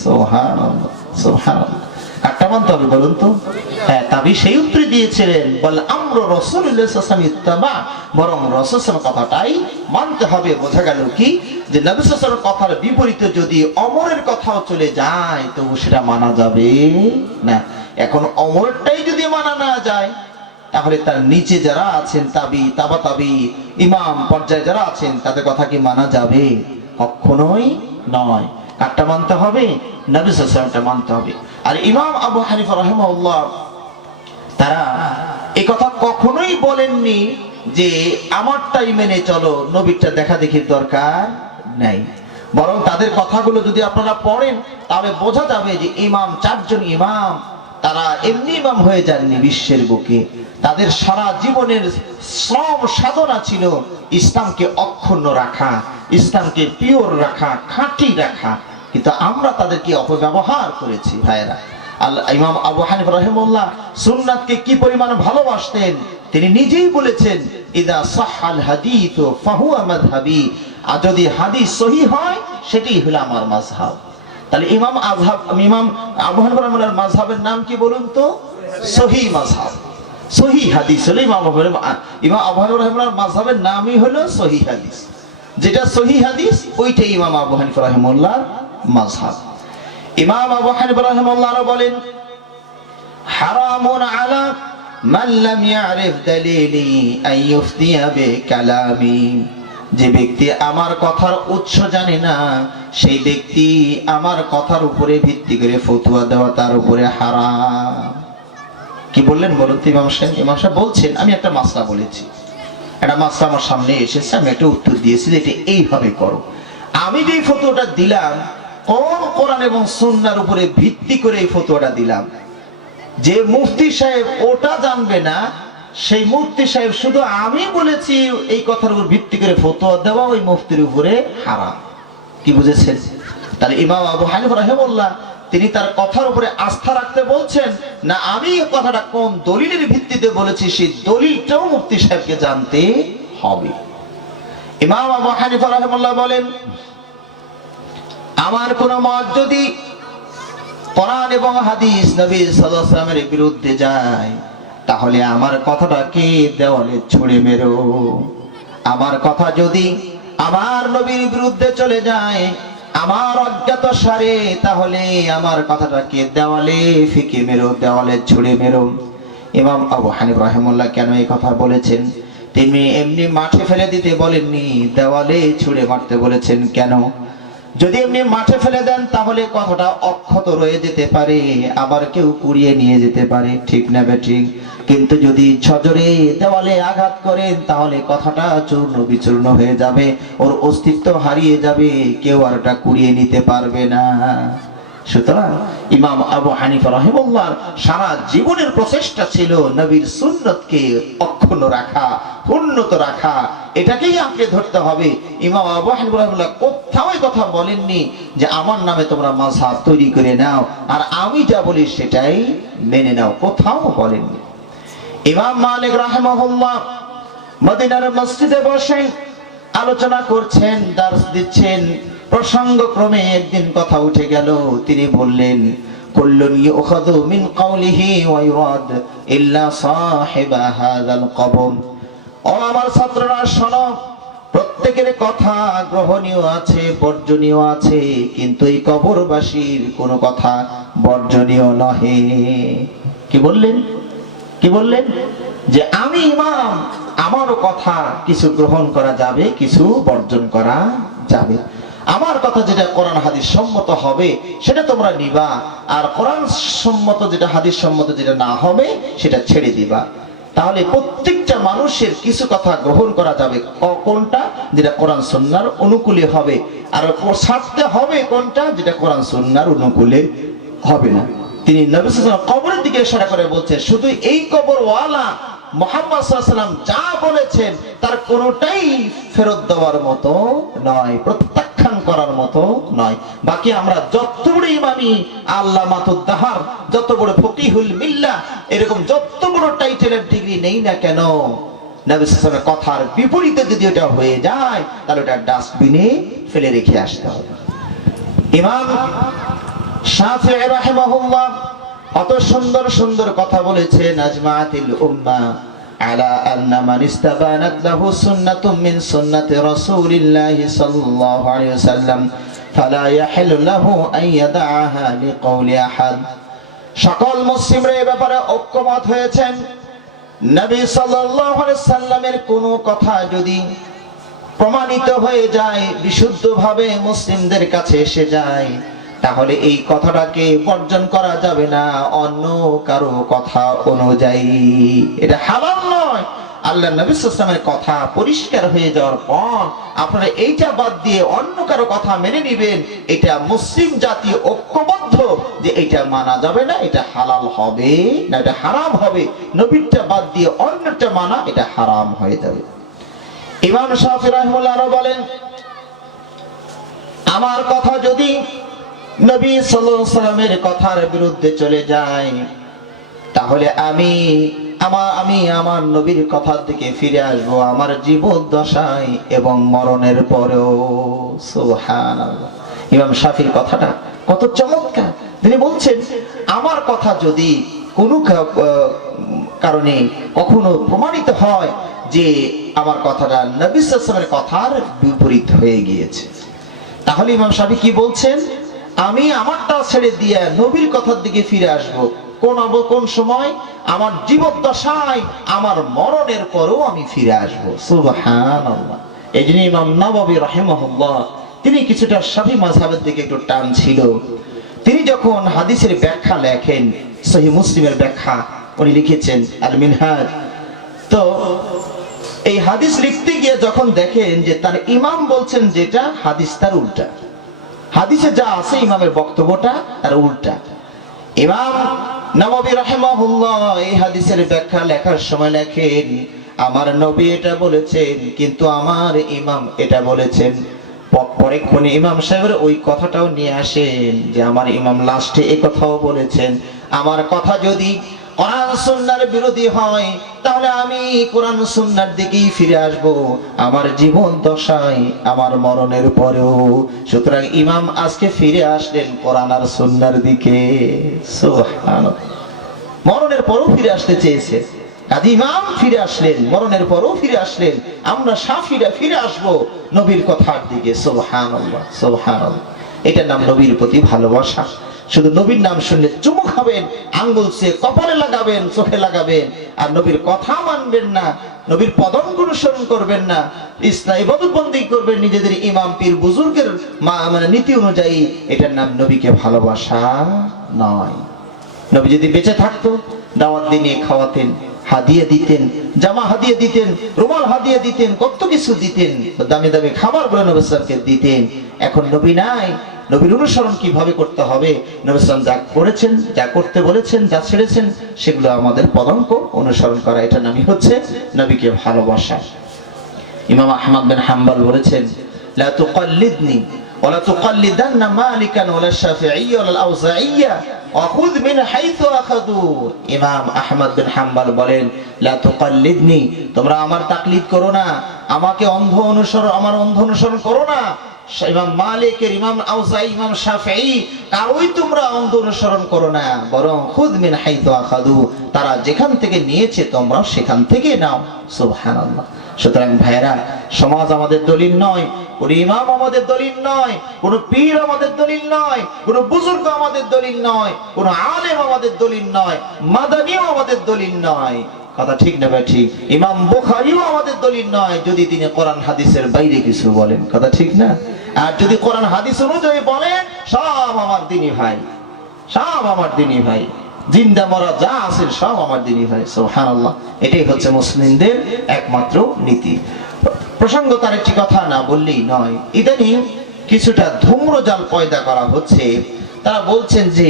সুবহানাল্লাহ, সুবহানাল্লাহ, কারটা মানতে হবে বলুন তো? হ্যাঁ, তাবি সেই উত্তর দিয়েছিলেন, বল আমরু রাসূলুল্লাহ সাল্লাল্লাহু আলাইহি ওয়াসাল্লাম ইত্তাবা, বরং রাসূল সাল্লাল্লাহু আলাইহি ওয়াসাল্লাম কথাটাই মানতে হবে। বোঝা গেল কি, যে নবী সাল্লাল্লাহু আলাইহি ওয়াসাল্লাম কথার বিপরীতে যদি ওমরের কথাও চলে যায়, তো সেটা মানা যাবে না। এখন ওমরটাই যদি মানা না যায়, তাহলে তার নিচে যারা আছেন তাবি, তাবা তাবি, ইমাম পর্যায়ে যারা আছেন, তাদের কথা কি মানা যাবে? কখনোই নয়। কারটা মানতে হবে? নবী সাল্লাল্লাহু আলাইহি ওয়াসাল্লামটা মানতে হবে। আর ইমাম আবু হানিফা রাহিমাহুল্লাহ তারা এই কথা কখনোই বলেননি যে আমারটাই মেনে চলো, নবীরটা দেখা দেখির দরকার নাই। বরং তাদের কথাগুলো যদি আপনারা পড়েন, তাহলে বোঝা যাবে যে ইমাম, চারজন ইমাম, তারা এমনি ইমাম হয়ে যাননি বিশ্বের বুকে। তাদের সারা জীবনের শ্রম সাধনা ছিল ইসলামকে অক্ষুণ্ণ রাখা, ইসলামকে পিওর রাখা, খাঁটি রাখা। কিন্তু আমরা তাদেরকে অপব্যবহার করেছি ভাইয়েরা। ইমাম আবু হানিফা রাহিমাহুল্লাহ সুন্নাতকে কি পরিমাণ ভালোবাসতেন তিনি নিজেই বলেছেন, ইদা সাহহাল হাদিস ফাহুয়া মাযহাবি, আর যদি হাদিস সহিহ হয় সেটাই হলো আমার মাযহাব। তাহলে ইমাম আবু হানিফা রাহিমাহুল্লাহর মাযহাবের নাম কি বলুন তো? সহিহ মাযহাব। সহিহ হাদিস হলো ইমাম আবু হানিফা রাহিমাহুল্লাহর মাযহাবের নামই হলো সহিহ হাদিস। যেটা সহিহ হাদিস ওইটাই ইমাম আবু হানিফা রাহিমাহুল্লাহর মাযহাব। ইমাম আবু হানিফা রাহিমাহুল্লাহ বলেন, হারামুন আলা মান লাম ইয়ারিফ দালিলি আন ইফতিয়া বিকালামি, যে ব্যক্তি আমার কথার উৎস জানে না, সেই ব্যক্তি আমার কথার উপরে ভিত্তি করে ফতোয়া দেওয়া তার উপরে হারাম। কি বললেন বলুন তো ইমাম সাহেব? ইমাম সাহেব বলছেন, আমি একটা মাসলা বলেছি, একটা মাসলা আমার সামনে এসেছে, আমি একটা উত্তর দিয়েছি যে এটা এইভাবে করো। আমি যে ফতোয়াটা দিলাম, কোন কোরআন এবং সুন্নাহর উপরে ভিত্তি করে এই ফতোয়াটা দিলাম। যে মুফতি সাহেব ওটা জানবে না, সেই মুফতি সাহেব শুধু আমি বলেছি এই কথার উপর ভিত্তি করে ফতোয়া দেওয়া ওই মুফতির উপরে হারাম। কি বুঝেছেন? তাহলে ইমাম আবু হানিফা রাহিমাহুল্লাহ তিনি তার কথার উপরে আস্থা রাখতে বলছেন না, আমি এই কথাটা কোন দলিলের ভিত্তিতে বলেছি সেই দলিলটাও মুফতি সাহেবকে জানতে হবে। ইমাম আবু হানিফা রাহিমাহুল্লাহ বলেন, আমার কোন মত যদি কোরআন এবং হাদিস নবী সাল্লাল্লাহু আলাইহি ওয়াসাল্লামের বিরুদ্ধে যায়, তাহলে আমার কথাটাকে দেওয়ালে ছুঁড়ে মেরো। আমার কথা যদি আমার নবীর বিরুদ্ধে চলে যায়, আমার অজ্ঞাত সারে, তাহলে আমার কথাটাকে দেওয়ালে ফিকে মেরো, দেওয়ালে ছুঁড়ে মেরো। ইমাম আবু হানিফা রাহিমাহুল্লাহ কেন এই কথা বলেছেন? তিনি এমনি মাঠে ফেলে দিতে বলেননি, দেওয়ালে ছুঁড়ে মারতে বলেছেন। কেন? যদি এমনি মাঠে ফেলে দেন তাহলে কথাটা অক্ষত রয়ে যেতে পারে, আবার কেউ কুড়িয়ে নিয়ে যেতে পারে, ঠিক না বেঠিক? কিন্তু যদি সজোরে দেওয়ালে আঘাত করেন তাহলে কথাটা চূর্ণ বিচূর্ণ হয়ে যাবে, ওর অস্তিত্ব হারিয়ে যাবে, কেউ আর এটা কুড়িয়ে নিতে পারবে না। সুতরাং ইমাম আবু হানিফা রাহিমাহুল্লাহর সারা জীবনের প্রচেষ্টা ছিল নবীর সুন্নতকে অক্ষুণ্ণ রাখা, উন্নত রাখা, এটাকেই আঁকড়ে ধরতে হবে। ইমাম আবু হানিফা রাহিমাহুল্লাহ কোথাও কথা বলেননি যে আমার নামে তোমরা মাযহাব তৈরি করে নাও আর আমি যা বলি সেটাই মেনে নাও, কোথাও বলেননি। ইমাম মালিক রাহিমাহুল্লাহ মদিনার মসজিদে বসে আলোচনা করছেন, দার্স দিচ্ছেন। প্রসঙ্গক্রমে একদিন কথা উঠে গেল, তিনি বললেন, কুল্লুন ইউখাযু মিন কাওলিহি ওয়া ইউরাদ ইল্লা সাহিবা হাযাল কবর। ও আমার ছাত্ররা শোনো, প্রত্যেকের কথা গ্রহণীয় আছে, বর্জনীয় আছে, কিন্তু এই কবরবাসীর কোনো কথা বর্জনীয় নহে। কি বললেন? কি বললেন? যে আমি ইমাম, আমারও কথা কিছু গ্রহণ করা যাবে, কিছু বর্জন করা যাবে। আমার কথা যেটা কোরআন হাদিস সম্মত হবে সেটা তোমরা নিবা, আর কোরআন সম্মত যেটা, হাদিস সম্মত যেটা না হবে সেটা ছেড়ে দিবা। তাহলে প্রত্যেকটা মানুষের কিছু কথা গ্রহণ করা যাবে, কোনটা? যেটা কোরআন সুন্নাহর অনুকূলে হবে, আর ছাড়তে হবে কোনটা? যেটা কোরআন সুন্নাহর অনুকূলে হবে না। তিনি নবী সাল্লাল্লাহু আলাইহি ওয়াসাল্লাম কবরের দিকে ইশারা করে বলছেন, শুধু এই কবরওয়ালা মুহাম্মদ সাল্লাল্লাহু আলাইহি ওয়াসাল্লাম যা বলেছেন তার কোনোটাই ফেরত দেওয়ার মতো নয়, প্রত্যাখ্যান করার মতো নয়। বাকি আমরা যত বড় ইমামি, আল্লামাতুদ দাহর, যত বড় ফকিহুল মিল্লাহ, এরকম যত বড় টাইটেলের ডিগ্রি নেই না কেন, নবী সাল্লাল্লাহু আলাইহি ওয়াসাল্লামের কথার বিপরীতে যদি ওটা হয়ে যায় তাহলে ওটা ডাস্টবিনে ফেলে রেখে আসতে হবে। ইমাম শাফিঈ রাহিমাহুল্লাহ কত সুন্দর সুন্দর কথা বলেছেন, আজমাআতিল উম্মাহ আলা আন্না মান ইস্তাবানাত লাহু সুন্নাতুম মিন সুন্নাতি রাসূলিল্লাহি সাল্লাল্লাহু আলাইহি ওয়াসাল্লাম ফালা ইয়াহিলু লাহু আন ইয়াদাআহা লিকাউলি আহাদ। সকল মুসলিমরা এই ব্যাপারে ঐক্যমত হয়েছেন, নবী সাল্লাল্লাহু আলাইহি ওয়াসাল্লামের কোনো কথা যদি প্রমাণিত হয়ে যায়, বিশুদ্ধভাবে মুসলিমদের কাছে এসে যায়, তাহলে এই কথাটাকে বর্জন করা যাবে না অন্য কারো কথা অনুযায়ী। এটা হালাল নয়। আল্লাহ নবী সাল্লাল্লাহু আলাইহি ওয়াসাল্লামের কথা পরিষ্কার হয়ে যাওয়ার পর আপনারা এইটা বাদ দিয়ে অন্য কারো কথা মেনে নেবেন, এটা মুসলিম জাতি ঐক্যবদ্ধ যে এটা মানা যাবে না, এটা হালাল হবে না, এটা হারাম হবে। নবীরটা বাদ দিয়ে অন্যটা মানা, এটা হারাম হয়ে যাবে। ইমাম শাফিঈ রাহিমাহুল্লাহ আরো বলেন, আমার কথা যদি নবী সাল্লাল্লাহু আলাইহি ওয়াসাল্লামের কথার বিরুদ্ধে চলে যায়, তাহলে আমি আমার নবীর কথার দিকে ফিরে আসব আমার জীবন দশায় এবং মরণের পরেও। সুবহানাল্লাহ। ইমাম শাফিঈর কথাটা কত চমৎকার। তিনি বলছেন, আমার কথা যদি কোনো কারণে কখনো প্রমাণিত হয় যে আমার কথাটা নবী সাল্লাল্লাহু আলাইহি ওয়াসাল্লামের কথার বিপরীত হয়ে গিয়েছে, তাহলে ইমাম শাফিঈ কি বলছেন? আমি আমারটা ছেড়ে দিয়ে নবীর কথার দিকে ফিরে আসব। কোন সময়? আমার জীবদ্দশায়, আমার মরণের পরেও আমি ফিরে আসব। সুবহানাল্লাহ। এইজন্য ইমাম নববী রাহিমাহুল্লাহ তিনি কিছুটা শাফিঈ মাযহাবের দিকে একটু টান ছিল। তিনি যখন হাদিসের ব্যাখ্যা লেখেন, সহিহ মুসলিমের ব্যাখ্যা উনি লিখেছেন আল মিনহাজ, তো এই হাদিস লিখতে গিয়ে যখন দেখেন যে তার ইমাম বলছেন যেটা, হাদিস তার উল্টা, হাদিসে যা আছে ইমামের বক্তব্যটা তার উল্টা। ইমাম নববী রাহিমাহুল্লাহ এই হাদিসের ব্যাখ্যা লেখার সময় লেখেন, আমার নবী এটা বলেছেন কিন্তু আমার ইমাম এটা বলেছেন। পরক্ষণে ইমাম সাহেবের ওই কথাটাও নিয়ে আসেন যে আমার ইমাম লাস্টে এই কথাও বলেছেন। আমার কথা যদি কোরআন সুন্নাহর বিরোধী হয় তাহলে আমি কোরআন সুন্নাহর দিকেই ফিরে আসব আমার জীবন দশায়, আমার মরণের পরেও। সুতরাং ইমাম আজকে ফিরে আসলেন কোরআন আর সুন্নাহর দিকে। সুবহানাল্লাহ। মরণের পরেও ফিরে আসতে চেয়েছে। কাজী ইমাম ফিরে আসলেন, মরণের পরও ফিরে আসলেন। আমরা সাফিরা ফিরে আসবো নবীর কথার দিকে। সুবহানাল্লাহ, সুবহানাল্লাহ। এটার নাম নবীর প্রতি ভালোবাসা। শুধু নবীর নাম শুনলে চুমু খাবেন, আঙ্গুল চেয়ে কপালে লাগাবেন, চোখে লাগাবেন, আর নবীর কথা মানবেন না, নবীর পদাঙ্ক অনুসরণ করবেন না, ইসলাম ইবাদতবন্দি করবেন নিজেদের ইমাম পীর বুজুর্গের মানে নীতি অনুযায়ী, এটার নাম নবীকে ভালোবাসা নয়। নবী যদি বেঁচে থাকতো দাওয়াত দিয়ে খাওয়াতেন, হাদিয়া দিতেন, জামা হাদিয়া দিতেন, রুমাল হাদিয়া দিতেন, কত কিছু দিতেন, দামি দামি খাবার গুলো নবী সাল্লাল্লাহু আলাইহি ওয়াসাল্লামকে দিতেন। এখন নবী নাই, নবীর অনুসরণ কিভাবে করতে হবে? নবী সাল্লাল্লাহু আলাইহি ওয়াসাল্লাম যা করেছেন, যা করতে বলেছেন, যা ছেড়েছেন, সেগুলো আমাদের পদাঙ্ক অনুসরণ করা, এটা নামই হচ্ছে নবীকে ভালোবাসা। ইমাম আহমদ বিন হাম্বল বলেছেন, লা তুকাল্লিদনি ওয়ালা তুকাল্লিদান্না মালিকান ওয়ালা শাফিঈয়্যা ওয়ালা আউযাঈয়্যা ওয়া খুয মিন হাইথু আখাযু। ইমাম আহমদ বিন হাম্বল বলেন, লা তুকাল্লিদনি, তোমরা আমার তাকলিদ করো না, আমাকে অন্ধ অনুসরণ করো না। ইমাম মালিকের, ইমাম আউযাঈ, ইমাম শাফিঈ কারোই তোমরা অন্ধ অনুসরণ করো না, বরং খুয মিন হাইথু আখাযু, তারা যেখান থেকে নিয়েছে তোমরা সেখান থেকে নাও। সুবহানাল্লাহ। সুতরাং ভাইরা, সমাজ আমাদের দলিল নয়, কোন ইমাম আমাদের দলিল নয়, কোন পীর আমাদের দলিল নয়, কোন বুজুর্গ আমাদের দলিল নয়, কোন আলেম আমাদের দলিল নয়, মাদানিও আমাদের দলিল নয়। কথা ঠিক না ভাই? ঠিক। ইমাম বুখারীও আমাদের দলিল নয় যদি তিনি কোরআন হাদিসের বাইরে কিছু বলেন। কথা ঠিক না? আর যদি কোরআন হাদিস অনুযায়ী বলেন, সব আমার দিনী ভাই, সব আমার দিনী ভাই, জিন্দা মরা যা আছে সব আমার দিনী ভাই। সুবহানাল্লাহ। এটাই হচ্ছে মুসলিমদের একমাত্র নীতি। প্রসঙ্গত আরেকটি কথা না বললেই নয়, ইদানিং কিছুটা ধূম্রজাল পয়দা করা হচ্ছে। তারা বলছেন যে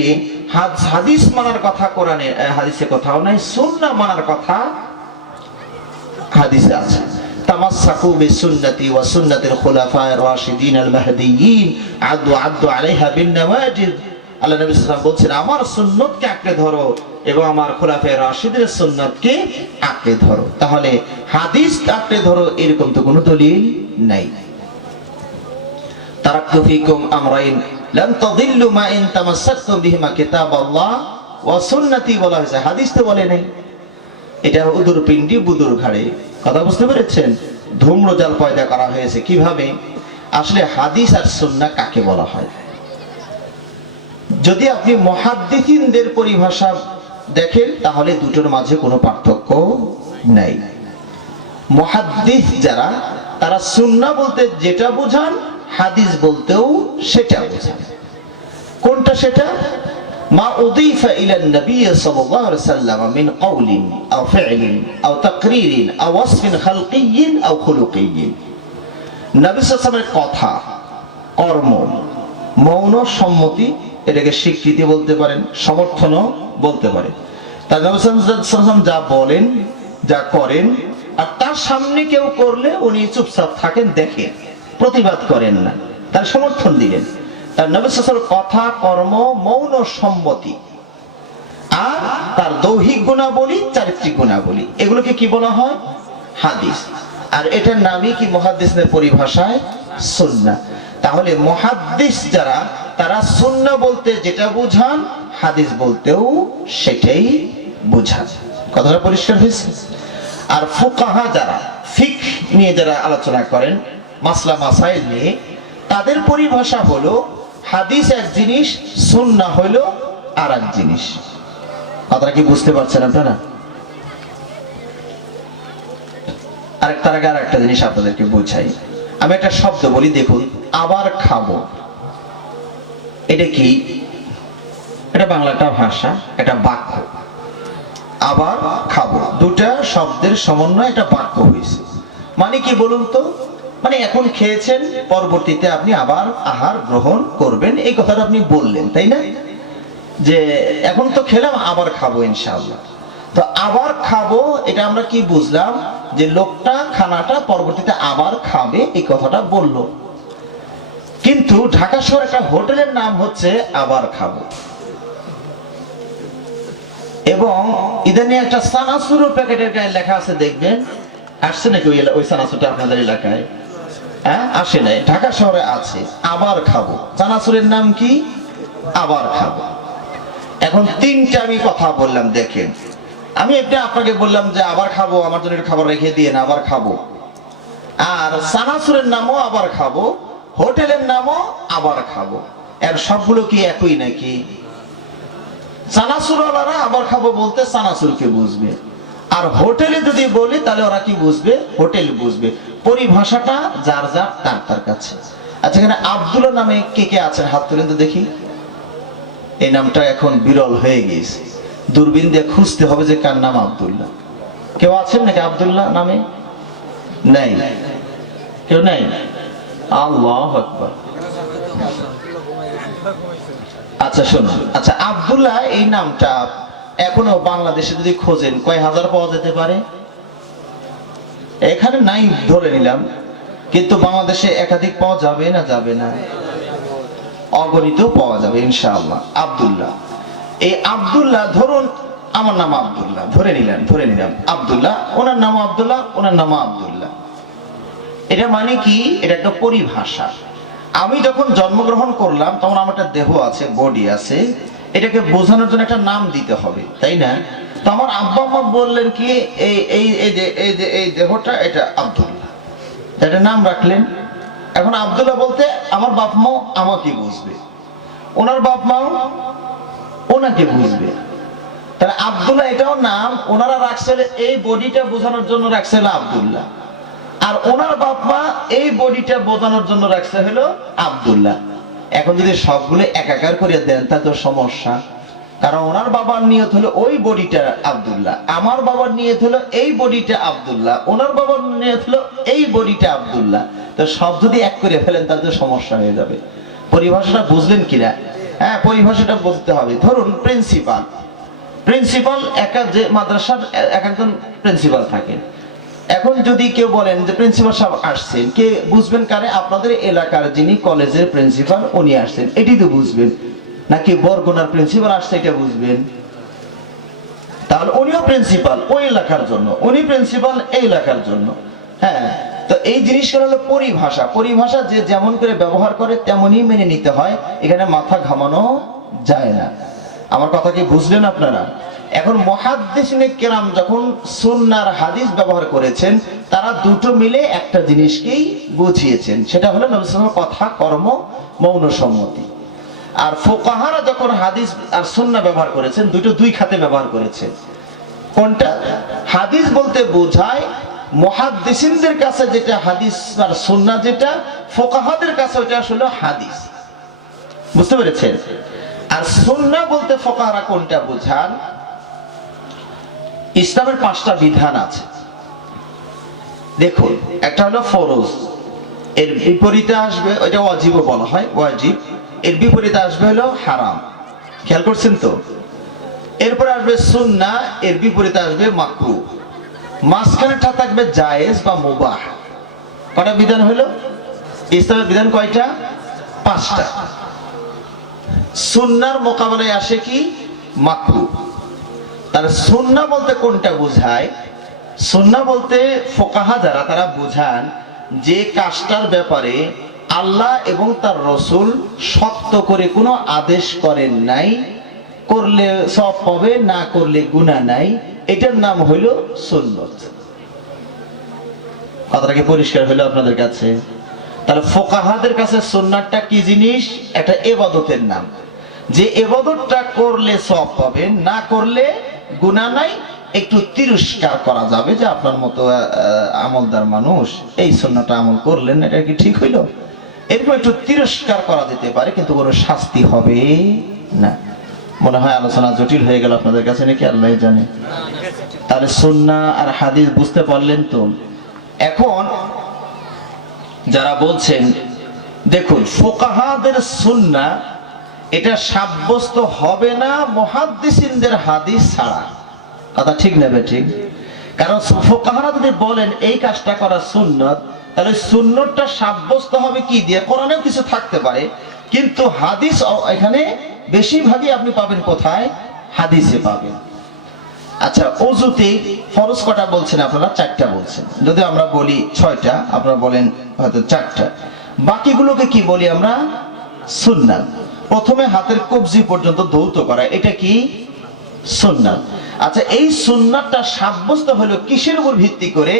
হাদিস মানার কথা কোরআনে হাদিসে কোথাও নাই, সুন্নাহ মানার কথা হাদিসে আছে। তামাসসাকু বিসুন্নতি ওয়া সুন্নাতিল খুলাফায়ে রাশিদিন আল মাহদিয়্যিন আদু আলাইহা বিন নওয়াজিদ। আল্লাহ নবী সাল্লাল্লাহু আলাইহি ওয়াসাল্লাম বলছেন, আমার সুন্নতকে আঁকড়ে ধরো এবং আমার খুলাফায়ে রাশিদিনের সুন্নতকে আঁকড়ে ধরো। তাহলে হাদিস আঁকড়ে ধরো এরকম তো কোনো দলিল নাই। তারাকতু ফিকুম আমরাইন লান তাদিল্লু মা ইন তামাসসাকতুম বিহিমা কিতাবাল্লাহ ওয়া সুন্নতি বলা হয়েছে, হাদিস তো বলে নাই। এটা উদুর পিণ্ডি বুদুর ঘাড়ে। কথা বুঝতে পেরেছেন? ধূম্রজাল পয়দা করা হয়েছে কিভাবে? আসলে হাদিস আর সুন্নাহ কাকে বলা হয়? যদি আপনি মুহাদ্দিসিনদের পরিভাষা দেখেন তাহলে দুটোর মাঝে কোনো পার্থক্য নাই। মুহাদ্দিস যারা, তারা সুন্নাহ বলতে যেটা বোঝান, হাদিস বলতেও সেটা বোঝান। কোনটা সেটা? মা উদিফা ইলা নবী সাল্লাল্লাহু আলাইহি ওয়াসাল্লাম মিন কওলিন আও ফি'লিন আও তাকরীরিন আও ওয়াসফিন খালকিয়্যিন আও খুলুকিয়্যিন। নবী সাল্লাল্লাহু আলাইহি ওয়াসাল্লামের কথা, কর্ম, মৌন সম্মতি, এটাকে স্বীকৃতি বলতে পারেন, সমর্থনও বলতে পারেন। তার নবী সাল্লাল্লাহু আলাইহি ওয়াসাল্লাম যা বলেন, যা করেন, আর তার সামনে কেউ করলে উনি চুপচাপ থাকেন, দেখেন, প্রতিবাদ করেন না, তার সমর্থন দিলেন। তার নবী সাল্লাল্লাহু আলাইহি ওয়াসাল্লামের কথা, কর্ম, মৌন সম্মতি আর তার দৈহিক গুণাবলী, চারিত্রিক গুণাবলী, এগুলোকে কি বলা হয়? হাদিস। আর এটার নামই কি মুহাদ্দিসদের পরিভাষায় সুন্নাহ। তাহলে মুহাদ্দিস যারা, তারা সুন্নাহ বলতে যেটা বুঝান, হাদিস বলতেও সেটাই বুঝান। কথাটা পরিষ্কার হয়েছে? আর ফুকাহা যারা, ফিকহ নিয়ে যারা আলোচনা করেন, মাসলা মাসাইল নিয়ে, তাদের পরিভাষা হলো হাদিস এক জিনিস, সুন্নাহ হলো আর এক জিনিস। কথাটা কি বুঝতে পারছেন আপনারা? তার আগে আর একটা জিনিস আপনাদেরকে বুঝাই। আমি একটা শব্দ বলি, দেখুন, আবার খাবো, এটা কি? এটা বাংলাটা ভাষা, এটা বাক্য। আবার খাবো, দুটা শব্দের সমন্বয়ে একটা বাক্য হয়েছে। মানে কি বলুন তো? মানে এখন খেয়েছেন, পরবর্তীতে আপনি আবার আহার গ্রহণ করবেন, এই কথাটা আপনি বললেন, তাই না? যে এখন তো খেলাম, আবার খাবো ইনশাআল্লাহ। তো আবার খাবো, এটা আমরা কি বুঝলাম? যে লোকটা খানাটা পরবর্তীতে আবার খাবে, এই কথাটা বললো। কিন্তু ঢাকা শহরে একটা হোটেলের নাম হচ্ছে আবার খাবো, এবং ইদানিং একটা সানাসুরের প্যাকেটের গায়ে লেখা আছে, দেখবেন। আসছে নাকি ওই সানাসুরটা আপনাদের এলাকায়? হ্যাঁ, আসে নাই। ঢাকা শহরে আছে আবার খাবো, চানাচুরের নাম কি? আবার খাবো। এখন তিনটা আমি কথা বললাম, দেখেন। আমি একটা আপনাকে বললাম যে আবার খাবো, আমার জন্য একটু খাবার রেখে দিয়ে না, আবার খাবো। আর চানাচুরের নামও আবার খাবো, হোটেলের নামও আবার খাবো, এর সবগুলো কি একই নাকি? চানাচুরওয়ালারা আবার খাবো বলতে চানাচুরকে বুঝবে, আর হোটেলে যদি বলি তাহলে ওরা কি বুঝবে? হোটেল বুঝবে। পরিভাষাটা যার যার তার তার কাছে। আচ্ছা, এখানে আব্দুল্লাহ নামে কে কে আছেন? হাত তুলেন তো দেখি। এই নামটা এখন বিরল হয়ে গেছে, দূরবীন দিয়ে খুঁজতে হবে যে কার নাম আব্দুল্লাহ। কেউ আছেন নাকি আব্দুল্লাহ নামে? নাই, কেউ নাই। আল্লাহু আকবার। আচ্ছা শুনুন, আচ্ছা আব্দুল্লাহ এই নামটা এখনো বাংলাদেশে যদি খোঁজেন কয় হাজার পাওয়া যেতে পারে? এখানে নাই ধরে নিলাম, কিন্তু বাংলাদেশে একাধিক পাওয়া যাবে না? যাবে না? অগণিত পাওয়া যাবে ইনশাআল্লাহ। আব্দুল্লাহ, এই আব্দুল্লাহ ধরুন আমার নাম আব্দুল্লাহ, ধরে নিলাম আব্দুল্লাহ, ওনার নাম আব্দুল্লাহ, ওনার নাম আব্দুল্লাহ। এটা মানে কি? এটা একটা পরিভাষা। আমি যখন জন্মগ্রহণ করলাম তখন আমার একটা দেহ আছে, বডি আছে, এটাকে বোঝানোর জন্য একটা নাম দিতে হবে, তাই না? তো আমার আব্বা আম্মা বললেন কি এই এই এই যে এই যে এই দেহটা এটা আব্দুল্লাহ, এটা নাম রাখলেন। এখন আব্দুল্লাহ বলতে আমার বাপ মা আমাকে বুঝবে, ওনার বাপ মাও ওনাকে বুঝবে। তাহলে আব্দুল্লাহ এটাও নাম, ওনারা রাখছে এই বডিটা বোঝানোর জন্য রাখছে আব্দুল্লাহ, আর ওনার বাপ মা এই বডিটা বোঝানোর জন্য রাখছে হলো আব্দুল্লাহ। এখন যদি সবগুলো একাকার করে দেন তা তো সমস্যা, কারণ ওনার বাবার নিয়ত হলো ওই বডিটা আব্দুল্লাহ, আমার বাবার নিয়ত হলো এই বডিটা আব্দুল্লাহ, ওনার বাবার নিয়ত হলো এই বডিটা আব্দুল্লাহ। তো সব যদি এক করে ফেলেন তাহলে তো সমস্যা হয়ে যাবে। পরিভাষাটা বুঝলেন কিনা? হ্যাঁ, পরিভাষাটা বুঝতে হবে। ধরুন প্রিন্সিপাল যে মাদ্রাসার এক একজন প্রিন্সিপাল থাকেন। এখন যদি কেউ বলেন যে প্রিন্সিপাল সাহেব আসছেন, কে বুঝবেন কারে? আপনাদের এলাকার যিনি কলেজের প্রিন্সিপাল উনি আসছেন, এটি তো বুঝবেন। নাকি বরগুনার প্রিন্সিপাল আসছে এটা বুঝবেন? তাহলে উনিও প্রিন্সিপাল ওই এলাকার জন্য, উনি প্রিন্সিপাল এই এলাকার জন্য। হ্যাঁ, তো এই জিনিসগুলো হলো পরিভাষা। পরিভাষা যে যেমন করে ব্যবহার করে তেমনই মেনে নিতে হয়, এখানে মাথা ঘামানো যায় না। আমার কথা কি বুঝলেন আপনারা? এখন মুহাদ্দিসিনে কেরাম যখন সুন্নাহ হাদিস ব্যবহার করেছেন, তারা দুটো মিলে একটা জিনিসকেই বুঝিয়েছেন, সেটা হলো নবী সাল্লাল্লাহু আলাইহি ওয়াসাল্লামের কথা, কর্ম, মৌন সম্মতি। আর ফুকাহারা যখন হাদিস আর সুন্নাহ ব্যবহার করেছেন, দুটো দুই খাতে ব্যবহার করেছেন। কোনটা? হাদিস বলতে বোঝায় মুহাদ্দিসিনদের কাছে যেটা হাদিস আর সুন্নাহ, যেটা ফুকাহাদের কাছে ওটা আসলে হাদিস। বুঝতে পেরেছেন? আর সুন্নাহ বলতে ফুকাহারা কোনটা বোঝান? ইসলামের 5টা বিধান আছে। দেখুন, একটা হলো ফরজ, এর বিপরীতে আসবে ওইটা ওয়াজিব বলা হয়, ওয়াজিব। এর বিপরীতে আসবে হলো হারাম, খেয়াল করছেন তো? এরপরে আসবে সুন্নাহ, এর বিপরীতে আসবে মাকরুহ, মাঝখানেটা থাকবে জায়েজ বা মুবাহ। কয়টা বিধান হলো? ইসলামের বিধান কয়টা? 5টা। সুন্নাহর মোকাবেলায় আসে কি? মাকরুহ। তাহলে সুন্নাহ বলতে কোনটা বোঝায়? সুন্নাহ বলতে ফুকাহা যারা, তারা বোঝান যে কাজটার ব্যাপারে আল্লাহ এবং তার রাসূল শক্ত করে কোনো আদেশ করেন নাই, করলে সওয়াব পাবে, না করলে গুনাহ নাই, এটার নাম হইল সুন্নাত। কথাটা কি পরিষ্কার হলো আপনাদের কাছে? তাহলে ফুকাহাদের কাছে সুন্নাতটা কি জিনিস? একটা ইবাদতের নাম, যে ইবাদতটা করলে সওয়াব পাবেন, না করলে গুনাহ নাই, একটু তিরস্কার করা যাবে যে আপনার মতো আমলদার মানুষ এই সুন্নাহটা আমল করলেন, এটা কি ঠিক হইলো? এরকম একটু তিরস্কার করা যেতে পারে, কিন্তু কোনো শাস্তি হবে না। মনে হয় আলোচনা জটিল হয়ে গেল আপনাদের কাছে নাকি? আল্লাহ জানে। তাহলে সুন্নাহ আর হাদিস বুঝতে পারলেন তো? এখন যারা বলছেন, দেখুন ফুকাহাদের সুন্নাহ এটা সাব্যস্ত হবে না মুহাদ্দিসিনদের হাদিস ছাড়া। কথা ঠিক না ঠিক? কারণ ফুকাহারা যদি বলেন এই কাজটা করা সুন্নাত, তাহলে সুন্নাতটা সাব্যস্ত হবে কি দিয়ে? কোরআনেও কিছু থাকতে পারে, কিন্তু হাদিস এখানে বেশিরভাগই আপনি পাবেন কোথায়? হাদিসে পাবেন। আচ্ছা, ওযুতে ফরজ কটা বলছেন আপনারা? 4টা বলছেন। যদি আমরা বলি 6টা, আপনারা বলেন হয়তো 4টা, বাকিগুলোকে কি বলি আমরা? সুন্নাত। প্রথমে হাতের কবজি পর্যন্ত ধৌত করা, এটা কি? সুন্নাত। আচ্ছা, এই সুন্নাতটা সাব্যস্ত হলো কিসের উপর ভিত্তি করে?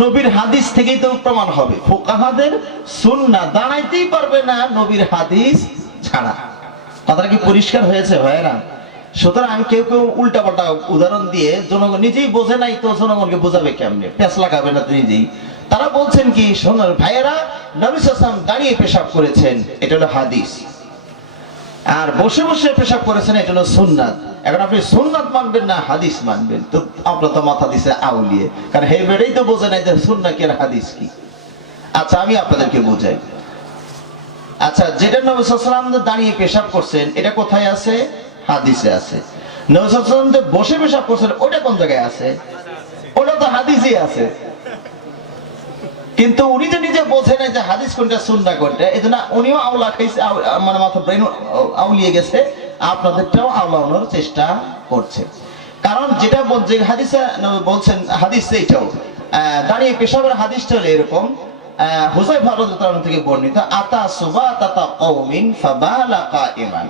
নবীর হাদিস থেকেই তো প্রমাণ হবে। ফুকাহাদের সুন্নাহ দাঁড়াইতেই পারবে না নবীর হাদিস ছাড়া। কথাটা কি পরিষ্কার হয়েছে ভাইয়েরা? সুতরাং কেউ কেউ উল্টাপাল্টা উদাহরণ দিয়ে জনগণ নিজেই বোঝে নাই তো জনগণকে বোঝাবে কেমনে? পেঁচ লাগাবে না তো নিজেই। তারা বলছেন কি, শোনার ভাইয়েরা, নবী সাল্লাল্লাহু আলাইহি ওয়াসাল্লাম দাঁড়িয়ে পেশাব করেছেন, এটা হলো হাদিস, আর বসে বসে পেশাব করেছেন, এটা হলো সুন্নাত। এখন আপনি সুন্নাত মানবেন না হাদিস মানবেন? তো আপনার তো মাথা দিছে আউলিয়ে, কারণ হে বেড়েই তো বোঝে নাই যে সুন্নাহ কি আর হাদিস কি। আচ্ছা, আমি আপনাদেরকে বোঝাই। আচ্ছা, যেটা নবী সাল্লাল্লাহু আলাইহি ওয়াসাল্লাম দাঁড়িয়ে পেশাব করছেন, এটা কোথায় আছে? হাদিসে আছে। নবী সাল্লাল্লাহু আলাইহি ওয়াসাল্লাম বসে পেশাব করছেন, ওটা কোন জায়গায় আছে? ওটা তো হাদিসে আছে। কিন্তু উনি তো নিজে বোঝে না যে হাদিস কোনটা সুন্নাহ কোনটা, এজন্য উনিও আওলা খাইছে, মানে মাথা ব্রেন আউলিয়ে গেছে, আপনাদেরটাও আওলানোর চেষ্টা করছে। কারণ যেটা বলছে হাদিসে বলছেন, হাদিসে এটাও দাঁড়িয়ে পেশাবের হাদিসটা হলো এরকম, হুযায়ফা রাদিয়াল্লাহু আনহু থেকে বর্ণিত, আতা সুবাতাতা কওমিন ফাবালা কাইমান।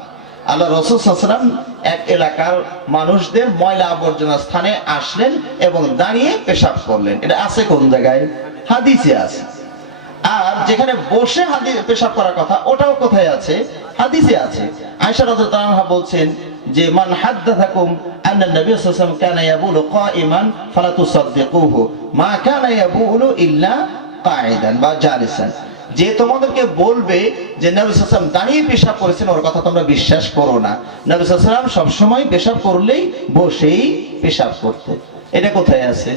আল্লাহ রাসূল সাল্লাল্লাহু আলাইহি ওয়াসাল্লাম এক এলাকার মানুষদের ময়লা আবর্জনা স্থানে আসলেন এবং দাঁড়িয়ে পেশাব করলেন। এটা আছে কোন জায়গায়? হাদিসে আছে। আর যেখানে বসে হাদিস পেশাব করার কথা, ওটাও কোথায় আছে? হাদিসে আছে। আয়েশা রাদিয়াল্লাহু আনহা বলছেন যে, মান হাদাথাকুম আন্না নবী সাল্লাল্লাহু আলাইহি ওয়াসাল্লাম কানা ইয়াবুলু কাইমান ফালা তুসাদ্দিকুহু মা কানা ইয়াবুলু ইল্লা কাইদান বা জালিসান। যে তোমাদেরকে বলবে যে নবী সাল্লাল্লাহু আলাইহি ওয়াসাল্লাম দাঁড়িয়ে পেশাব করেছেন, ওর কথা তোমরা বিশ্বাস করো না। নবী সাল্লাল্লাহু আলাইহি ওয়াসাল্লাম সব সময় পেশাব করলেই বসেই পেশাব করতেন। এটা কোথায় আছে?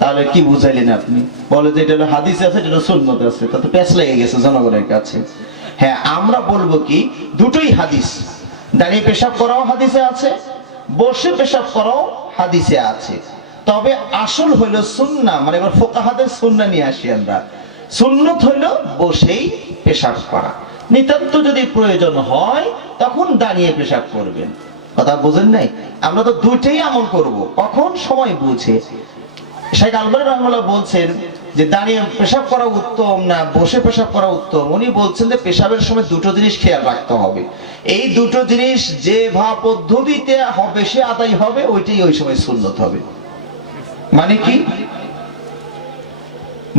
তাহলে কি বুঝাইলেন আপনি? বলে যে এটা হলো হাদিসে আছে, এটা হলো সুন্নতে আছে, তা তো পেঁচ লেগে গেছে জনগণের কাছে। হ্যাঁ, আমরা বলবো কি, দুটোই হাদিস। দাঁড়িয়ে পেশাব করাও হাদিসে আছে, বসে পেশাব করাও হাদিসে আছে। তবে আসল হইলো সুন্নাহ, মানে এবার ফুকাহাদের সুন্নাহ নিয়ে আসি আমরা। সুন্নত হইলো বসেই পেশাব করা। নিতান্ত যদি প্রয়োজন হয় তখন দাঁড়িয়ে পেশাব করবেন। কথা বুঝেন নাই? আমরা তো দুইটাই আমল করব, কখন সময় বুঝে। শেখ আলবানী রাহমাহুল্লাহ বলছেন যে দাঁড়িয়ে পেশাব করা উত্তম না বসে পেশাব করা উত্তম। উনি বলছেন যে পেশাবের সময় দুটো জিনিস খেয়াল রাখতে হবে। এই দুটো জিনিস যে পদ্ধতিতে বেশি আদায় হবে, ওইটাই ওই সময় সুন্নত হবে। মানে কি?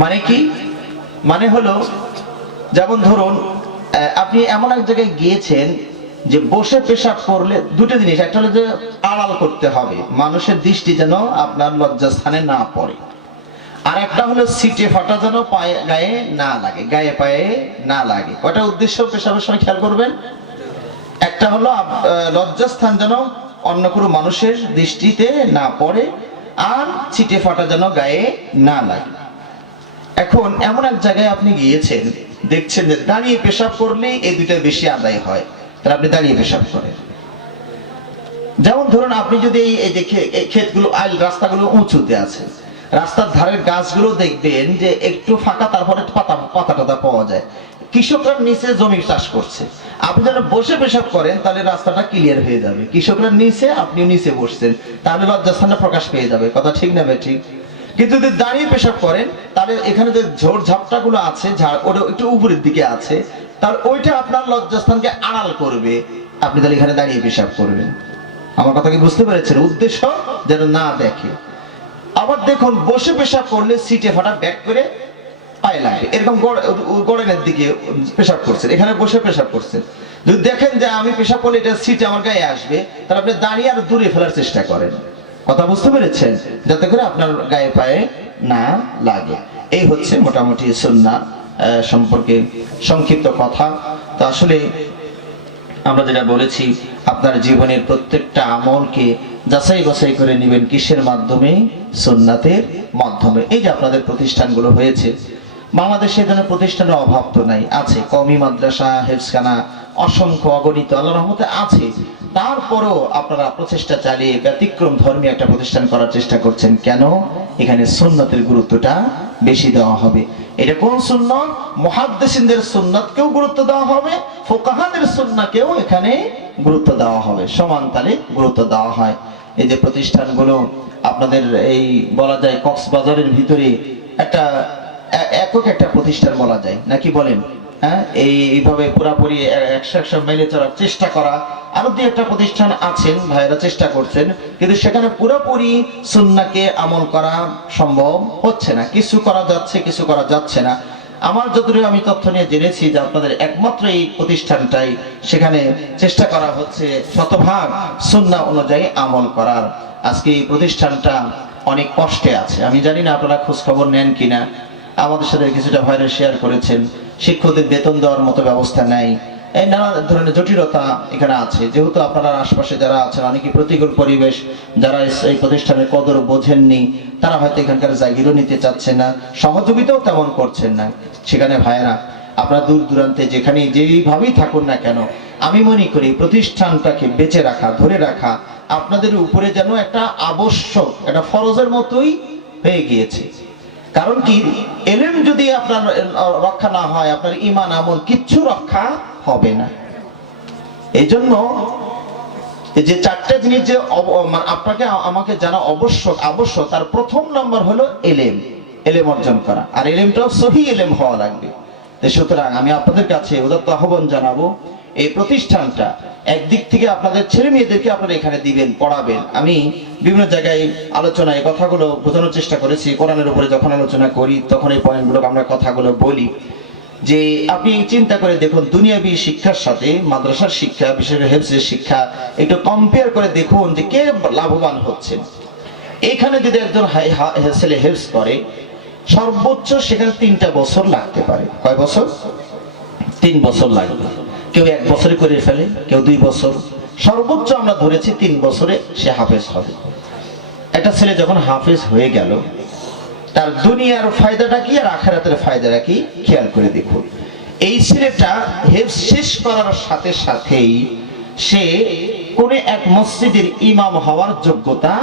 মানে কি? মানে হলো, যেমন ধরুন আপনি এমন এক জায়গায় গিয়েছেন যে বসে পেশাব করলে দুটো জিনিস, একটা হলো যে আড়াল করতে হবে, মানুষের দৃষ্টি যেন আপনার লজ্জাস্থানে না পড়ে। আর একটা হলো সিটে ফাটা যেন পায়ে গায়ে না লাগে, গায়ে পায়ে না লাগে। কয়টা উদ্দেশ্য পেশাবের সময় খেয়াল করবেন? একটা হলো লজ্জাস্থান যেন অন্য কোনো মানুষের দৃষ্টিতে না পড়ে, আর ছিটে ফাটা যেন গায়ে না লাগে। এখন এমন এক জায়গায় আপনি গিয়েছেন, দেখছেন যে দাঁড়িয়ে পেশাব করলেই এই দুইটা বেশি আদায় হয়, তাহলে আপনি দাঁড়িয়ে পেশাব করেন। যেমন ধরুন আপনি যদি এই যে ক্ষেতগুলো, রাস্তাগুলো উঁচুতে আছে, রাস্তার ধারের গাছগুলো দেখবেন যে একটু ফাঁকা, তারপরে পাতা টাতা পাওয়া যায়। কৃষকরা নিচে জমি চাষ করছে, আপনি যেন বসে পেশাব করেন তাহলে রাস্তাটা ক্লিয়ার হয়ে যাবে। কৃষকরা নিচে, আপনি নিচে বসছেন, তাহলে লজ্জাস্থানটা প্রকাশ পেয়ে যাবে। কথা ঠিক না ভাই? ঠিক। কিন্তু যদি দাঁড়িয়ে পেশাব করেন, তাহলে এখানে যে ঝোড় ঝাপটা গুলো আছে, ওটা একটু উপরের দিকে আছে, তাহলে ওইটা আপনার লজ্জাস্থানকে আড়াল করবে। আপনি তাহলে এখানে দাঁড়িয়ে পেশাব করবেন। আমার কথা কি বুঝতে পেরেছেন? উদ্দেশ্য যেন না দেখে। আবার দেখুন, বসে পেশাব করলে সিটে ফাটা ব্যাক করে পায়ে লাগে, এরকম গড়েনের দিকে পেশাব করছেন, এখানে বসে পেশাব করছেন। যদি দেখেন যে আমি পেশাব করলে এটা সিটে আমার গায়ে আসবে, তাহলে আপনি দাঁড়িয়ে আর দূরে ফেলার চেষ্টা করেন। কথা বুঝতে পেরেছেন? যাতে করে আপনার গায়ে পায়ে না লাগে। এই হচ্ছে মোটামুটি সুন্নাহ সম্পর্কে সংক্ষিপ্ত কথা। তো আসলে আমরা যেটা বলেছি, আপনার জীবনের প্রত্যেকটা আমলকে যাচাই বাছাই করে নেবেন কিসের মাধ্যমে? সুন্নাতের মাধ্যমে। এই যে আপনাদের প্রতিষ্ঠানগুলো হয়েছে, বাংলাদেশে এই ধরনের প্রতিষ্ঠানের অভাব তো নাই, আছে কওমি মাদ্রাসা, হেফজখানা অসংখ্য অগণিত আল্লাহর রহমতে আছে। তারপরও আপনারা প্রচেষ্টা চালিয়ে ব্যতিক্রম ধর্মী একটা প্রতিষ্ঠান করার চেষ্টা করছেন। কেন? এখানে সুন্নতের গুরুত্বটা বেশি দেওয়া হবে। এটা কোন সুন্নাত? মুহাদ্দিসিনদের সুন্নাতকেও গুরুত্ব দেওয়া হবে, ফুকাহাদের সুন্নাহকেও এখানে গুরুত্ব দেওয়া হবে, সমান তালে গুরুত্ব দেওয়া হয়। এই যে প্রতিষ্ঠানগুলো আপনাদের এই বলা যায় কক্সবাজারের ভিতরে একটা একক একটা প্রতিষ্ঠান বলা যায় নাকি বলেন? হ্যাঁ, এইভাবে পুরাপুরি 100 মেলে চলার চেষ্টা করা, আরো দুই একটা প্রতিষ্ঠান আছেন, ভাইয়েরা চেষ্টা করছেন, কিন্তু সেখানে পুরোপুরি সুন্নাহকে আমল করা সম্ভব হচ্ছে না। কিছু করা যাচ্ছে, কিছু করা যাচ্ছে না। আমার যতটুকু আমি তথ্য নিয়ে জেনেছি যে আপনাদের একমাত্র এই প্রতিষ্ঠানটাই, সেখানে চেষ্টা করা হচ্ছে শতভাগ সুন্নাহ অনুযায়ী আমল করার। আজকে এই প্রতিষ্ঠানটা অনেক কষ্টে আছে। আমি জানি না আপনারা খোঁজ খবর নেন কিনা, আমাদের সাথে কিছুটা ভাইরা শেয়ার করেছেন। শিক্ষকদের বেতন দেওয়ার মতো ব্যবস্থা নাই, এই নানা ধরনের জটিলতা এখানে আছে। যেহেতু আপনারা আশপাশে যারা আছেন অনেকে প্রতিকূল পরিবেশ, যারা এই প্রতিষ্ঠানের কদর বোঝেননি, তারা হয়তো এখানকার জায়গাও নিতে চাচ্ছেন না, সহযোগিতাও তেমন করছেন না। সেখানে ভাইয়েরা আপনারা দূর দূরান্তে যেখানে যেইভাবেই থাকুন না কেন, আমি মনে করি প্রতিষ্ঠানটাকে বেঁচে রাখা, ধরে রাখা আপনাদের উপরে যেন একটা আবশ্যক, একটা ফরজের মতোই হয়ে গিয়েছে। কারণ কি, এলেম যদি আপনার রক্ষা না হয়, আপনার ঈমান আমল কিচ্ছু রক্ষা হবে না। এই জন্য যে চারটা জিনিস যে আপনাকে আমাকে জানা আবশ্যক, তার প্রথম নম্বর হলো এলেম, এলেম অর্জন করা। আর এলেমটাও সহি এলেম হওয়া লাগবে। সুতরাং আমি আপনাদের কাছে উদাত্ত আহ্বান জানাবো, এই প্রতিষ্ঠানটা একদিক থেকে আপনাদের ছেলে মেয়েদেরকে আপনারা এখানে দিবেন, পড়াবেন। আমি বিভিন্ন জায়গায় আলোচনায় কথাগুলো বোঝানোর চেষ্টা করেছি। কোরআনের উপরে যখন আলোচনা করি তখন এই পয়েন্টগুলো আমরা কথাগুলো বলি, যে আপনি চিন্তা করে দেখুন দুনিয়াবী শিক্ষার সাথে মাদ্রাসার শিক্ষা, বিশেষ করে হেফজের শিক্ষা একটু কম্পেয়ার করে দেখুন যে কে লাভবান হচ্ছে। এখানে যদি একজন ছেলে হেফজ করে, সর্বোচ্চ সেখানে 3টা বছর লাগতে পারে। কয় বছর? 3 বছর লাগবে। কেউ 1 বছরে করে ফেলে, কেউ 2 বছর, সর্বোচ্চ আমরা ধরেছি 3 বছরে সে হাফেজ হবে। একটা ছেলে যখন হাফেজ হয়ে গেল, তার দুনিয়ার ফায়দাটা কি আর আখিরাতের ফায়দাটা কি খেয়াল করে দেখুন। এই ছেলেটা হেফজ শেষ করার সাথে সাথেই সে কোন এক মসজিদের ইমাম হওয়ার যোগ্যতা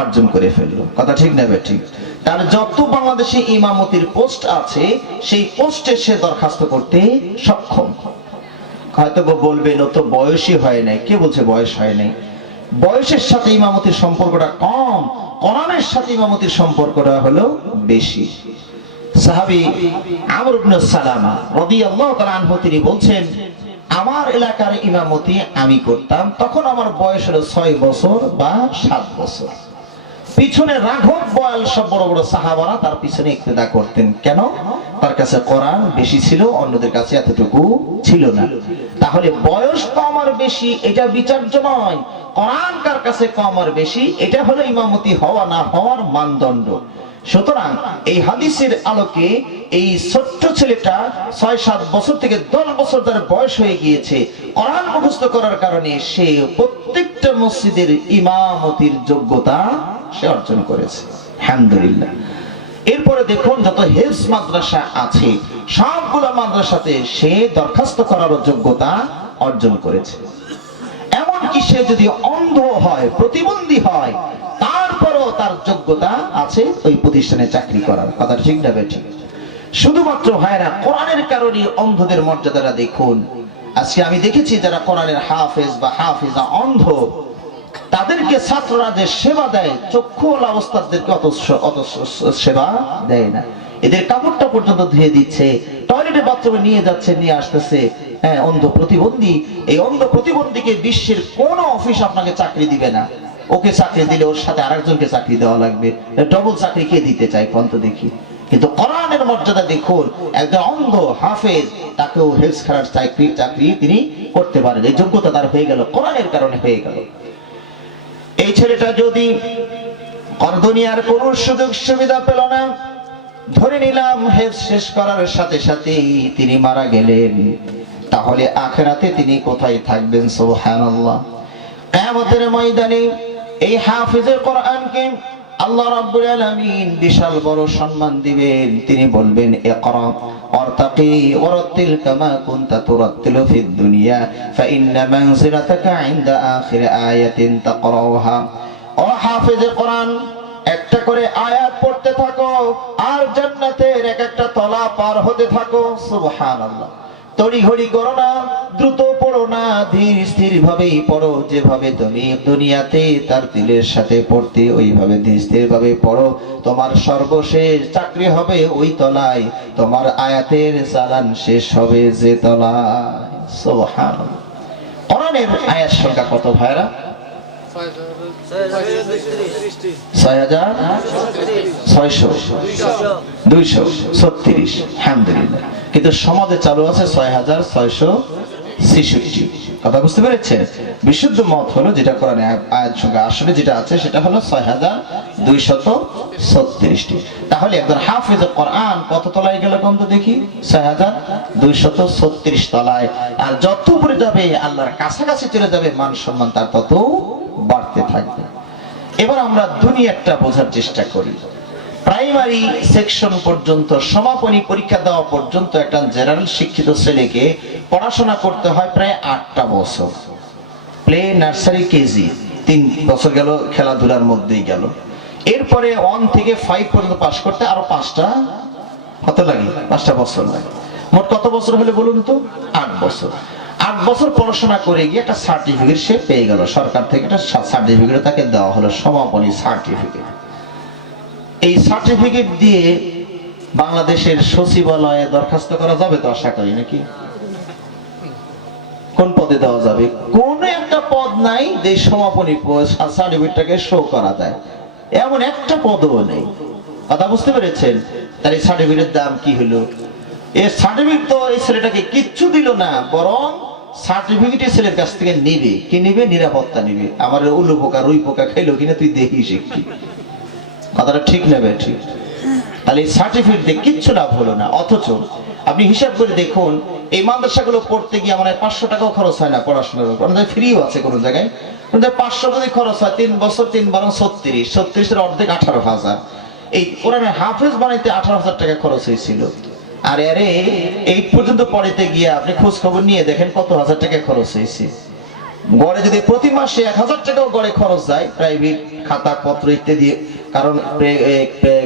অর্জন করে ফেললো। কথা ঠিক না ঠিক? তার যত বাংলাদেশে ইমামতির পোস্ট আছে, সেই পোস্টে সে দরখাস্ত করতে সক্ষম। হয়তো বলবেন ও তো বয়সই হয় নাই। কে বলছে বয়স হয় নাই? বয়সের সাথে ইমামতির সম্পর্কটা কম, কোরআনের সাথে ইমামতির সম্পর্কটা হলো বেশি। সাহাবী আমর ইবনে সালামা রাদিয়াল্লাহু তাআলা আনহু তিনি বলছেন, আমার এলাকার ইমামতি আমি করতাম, তখন আমার বয়স হলো 6 বছর বা 7 বছর। পিছনে রাঘব বয়াল সব বড় বড় সাহাবারা তার পিছনে ইক্তেদা করতেন। কেন? তার কাছে কোরআন বেশি ছিল, অন্যদের কাছে এতটুকু ছিল না। তাহলে বয়স কম আর বেশি এটা বিচার্য নয়, কোরআন কার কাছে কম আর বেশি এটা হলো ইমামতি হওয়া না হওয়ার মানদণ্ড। সুতরাং এই হাদিসের আলোকে এই ছোট্ট ছেলেটা 6-7 বছর থেকে 10 বছর তার বয়স হয়ে গিয়েছে, কোরআন মুখস্থ করার কারণে সে প্রত্যেকটা মসজিদের ইমামতির যোগ্যতা সে অর্জন করেছে। আলহামদুলিল্লাহ। এরপরে দেখুন যত হেফজ মাদ্রাসা আছে সবগুলো মাদ্রাসাতে সে দরখাস্ত করার যোগ্যতা অর্জন করেছে। এমনকি সে যদি অন্ধ হয়, প্রতিবন্ধী হয়, তারপরও তার যোগ্যতা আছে ওই প্রতিষ্ঠানে চাকরি করার। কথা ঠিক না ঠিক? শুধুমাত্র ভাইরা কোরআনের কারণে অন্ধদের মর্যাদাটা দেখুন। আজকে আমি দেখেছি যারা কোরআনের হাফেজ বা হাফেজা অন্ধ, তাদেরকে ছাত্ররা যে সেবা দেয়, চক্ষুওয়ালা ওস্তাদদেরকে অত সেবা দেয় না। এদের কাপড়টা পর্যন্ত ধুয়ে দিচ্ছে, টয়লেটে বাথরুমে নিয়ে যাচ্ছে, নিয়ে আসতেছে। হ্যাঁ, অন্ধ প্রতিবন্ধী। এই অন্ধ প্রতিবন্ধীকে বিশ্বের কোন অফিস আপনাকে চাকরি দিবে না। ওকে চাকরি দিলে ওর সাথে আরেকজনকে চাকরি দেওয়া লাগবে। ডবল চাকরি কে দিতে চায় কোন তো দেখি? কিন্তু কোরআনের মর্যাদা দেখুন, একজন অন্ধ হাফেজ তাকেও হেফজ করার চাকরি তিনি করতে পারেন। এই যোগ্যতা তার হয়ে গেল, কোরআনের কারণে হয়ে গেল। এই ছেলেটা যদি দুনিয়ার কোন সুযোগ সুবিধা পেল না, ধরে নিলাম হেফজ শেষ করার সাথে সাথেই তিনি মারা গেলেন, তাহলে আখিরাতে তিনি কোথায় থাকবেন? সুবহানাল্লাহ। কিয়ামতের ময়দানে এই হাফেজের কোরআনকে আল্লাহ রাব্বুল আলামিন বিশাল বড় সম্মান দিবেন। তিনি বলবেন, ইকরা ওয়ারতাকি ওয়ারাতিল কামা কুনতা তুরাতিলু ফিদ দুনিয়া ফাইন্না মানজিলাতাকা ইনদা আখির আয়াতিন তাকরাউহা। ও হাফেজে কোরআন, একটা করে আয়াত পড়তে থাকো আর জান্নাতের এক একটা তলা পার হতে থাকো। সুবহানাল্লাহ। তড়িঘড়ি করো না, দ্রুত পড়ো না, ধীর স্থির ভাবেই পড়ো। যেভাবে তুমি দুনিয়াতে তার দিলের সাথে পড়তে, ওইভাবে ধীর স্থির ভাবে পড়ো। তোমার সর্বশেষ চাকরি হবে ওই তলায়, তোমার আয়াতের চালান শেষ হবে যে তলায়। সুবহানাল্লাহ। কোরআন কোরআনের আয়াত সংখ্যা কত ভাইরা? 6,236। আলহামদুলিল্লাহ। কিন্তু সমাজে চালু আছে 6,666। কথা বুঝতে পেরেছেন? বিশুদ্ধ মত হলো যেটা কোরআনে আয়াত সংখ্যা আসলে যেটা আছে সেটা হলো 6,236টি। তাহলে একজন হাফেজ কোরআন কত তলায় গেল কোন তো দেখি? 6,236 তলায়। আর যত উপরে যাবে আল্লাহর কাছাকাছি চলে যাবে, মান সম্মান তার তত বাড়তে থাকবে। এবার আমরা দুনিয়াটা বোঝার চেষ্টা করি। প্রাইমারি সেকশন পর্যন্ত, সমাপনী পরীক্ষা দেওয়া পর্যন্ত একটা জেনারেল শিক্ষিত ছেলেকে পড়াশোনা করতে হয় প্রায় 8টা বছর। প্লে, নার্সারি, কেজি 3 বছর গেল, খেলাধুলার মধ্যেই গেল। এরপরে 1 থেকে 5 পর্যন্ত পাশ করতে আরো 5টা কত লাগে? 5টা বছর লাগে। মোট কত বছর হলে বলুন তো? 8 বছর। 8 বছর পড়াশোনা করে গিয়ে একটা সার্টিফিকেট সে পেয়ে গেল, সরকার থেকে একটা সার্টিফিকেট তাকে দেওয়া হলো, সমাপনী সার্টিফিকেট। এই সার্টিফিকেট দিয়ে বাংলাদেশের সচিবালয়ে দরখাস্ত করা যাবে তো আশা করি, নাকি? কোন পদে দেওয়া যাবে? কোন একটা পদ নাই যে সমাপনী সার্টিফিকেটটাকে শো করা যায়, এমন একটা পদও নেই। কথা বুঝতে পেরেছেন? তার এই সার্টিফিকেটের দাম কি হলো? এই সার্টিফিকেট তো এই ছেলেটাকে কিচ্ছু দিল না, বরং সার্টিফিকেট ছেলের কাছ থেকে নিবে। কি নিবে? নিরাপত্তা নিবে। আমার উল্লু পোকা রুই পোকা খাইলো কিনা তুই দেখিস একটু। কথাটা ঠিক নেবে? ঠিক। তাহলে এই সার্টিফিকেট দিয়ে কিচ্ছু লাভ হলো না। অথচ আপনি হিসাব করে দেখুন, এই মাদ্রাসাগুলো পড়তে গিয়ে আমার 500 টাকাও খরচ হয় না পড়াশোনার উপর। আমাদের ফ্রিও আছে কোন জায়গায়, 500 যদি খরচ হয় 3 বছর 3 বারং 36 অর্ধেক 18,000। এই কোরআনের হাফেজ বানাইতে 18,000 টাকা খরচ হয়েছিল। আর আরে 8 পর্যন্ত পড়াইতে গিয়ে আপনি খোঁজ খবর নিয়ে দেখেন কত হাজার টাকা খরচ হয়েছে। গড়ে যদি প্রতি মাসে 1,000 টাকাও গড়ে খরচ যায় প্রাইভেট খাতা পত্র ইত্যাদি, কারণ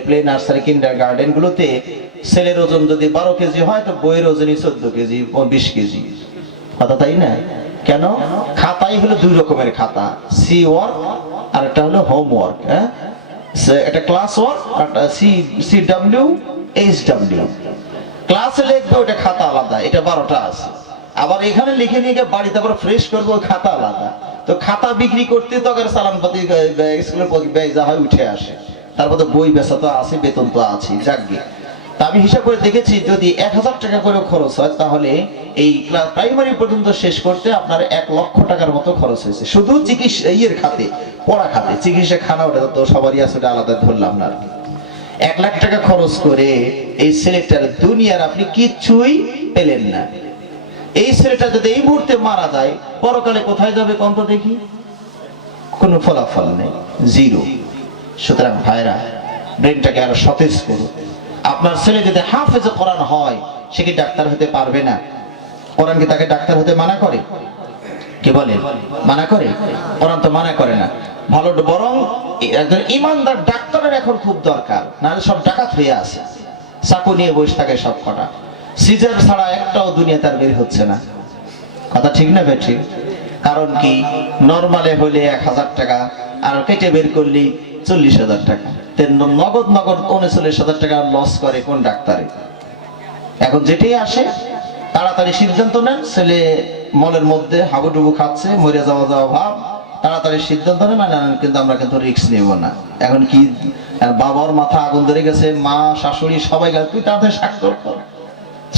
প্লে, নার্সারি, কিন্ডার গার্ডেন গুলোতে ছেলের ওজন যদি 12 কেজি হয় তো বইয়ের ওজনই 14 কেজি 20 কেজি। কথা তাই না? কেন? খাতাই হলো 2 রকমের খাতা, সি ওয়ার্ক আর একটা হলো হোমওয়ার্ক। হ্যাঁ, এটা ক্লাস ওয়ার্ক আর CW HW। ক্লাসে লিখবে ওটা খাতা আলাদা, এটা 12টা আছে। আবার এখানে লিখে নিয়ে গিয়ে বাড়িতে আবার ফ্রেশ করবো, খাতা আলাদা। তো খাতা বিক্রি করতে তো চালানপাতি স্কুলের ব্যয় যা হয় উঠে আসে, তারপর তো বই বেচা তো আছে, বেতন তো আছে, যাকগে। তা আমি হিসাব করে দেখেছি যদি 1,000 টাকা করে খরচ হয় তাহলে এই প্রাইমারি পর্যন্ত শেষ করতে আপনার 1 লক্ষ টাকার মতো খরচ হয়েছে শুধু চিকিৎসা খাতে, পড়া খাতে। চিকিৎসা খানা ওটা তো সবারই আছে, ওটা আলাদা ধরলাম না। 1 লাখ টাকা খরচ করে এই ছেলেটার দুনিয়ার আপনি কিচ্ছুই পেলেন না। এই ছেলেটা যদি এই মুহূর্তে মারা যায়, পরকালে কোথায় যাবে কন্ত দেখি? কোনো ফলাফল নেই, জিরো। সুতরাং ভাইরা, ব্রেনটাকে আরো সতেজ করুন। আপনার ছেলে যদি হাফেজ কোরআন হয়, সে কি ডাক্তার হতে পারবে না? কোরআন কি তাকে ডাক্তার হতে মানা করে? কি বলে? মানা করে? কোরআন তো মানা করে না। ভালো, বরং একজন ইমানদার ডাক্তারের এখন খুব দরকার, নাহলে সব ডাকাত হয়ে আছে, চাকু নিয়ে বসে থাকে সব কটা। সিজার ছাড়া একটাও দুনিয়া তার বের হচ্ছে না। কথা ঠিক না ঠিক? কারণ কি? নরমালে হলে 1,000 টাকা, আর কেটে বের করলি 40,000 টাকা। নগদ 39,000 টাকা লস করে কোন ডাক্তারে? এখন যেটাই আসে তাড়াতাড়ি সিদ্ধান্ত নেন, ছেলে মলের মধ্যে হাবুডুবু খাচ্ছে, মরে যাওয়া ভাব, তাড়াতাড়ি সিদ্ধান্ত নেন, কিন্তু আমরা কিন্তু রিস্ক নেব না। এখন কি বাবার মাথা আগুন ধরে গেছে, মা শাশুড়ি সবাই গেল, তুই তাড়াতাড়ি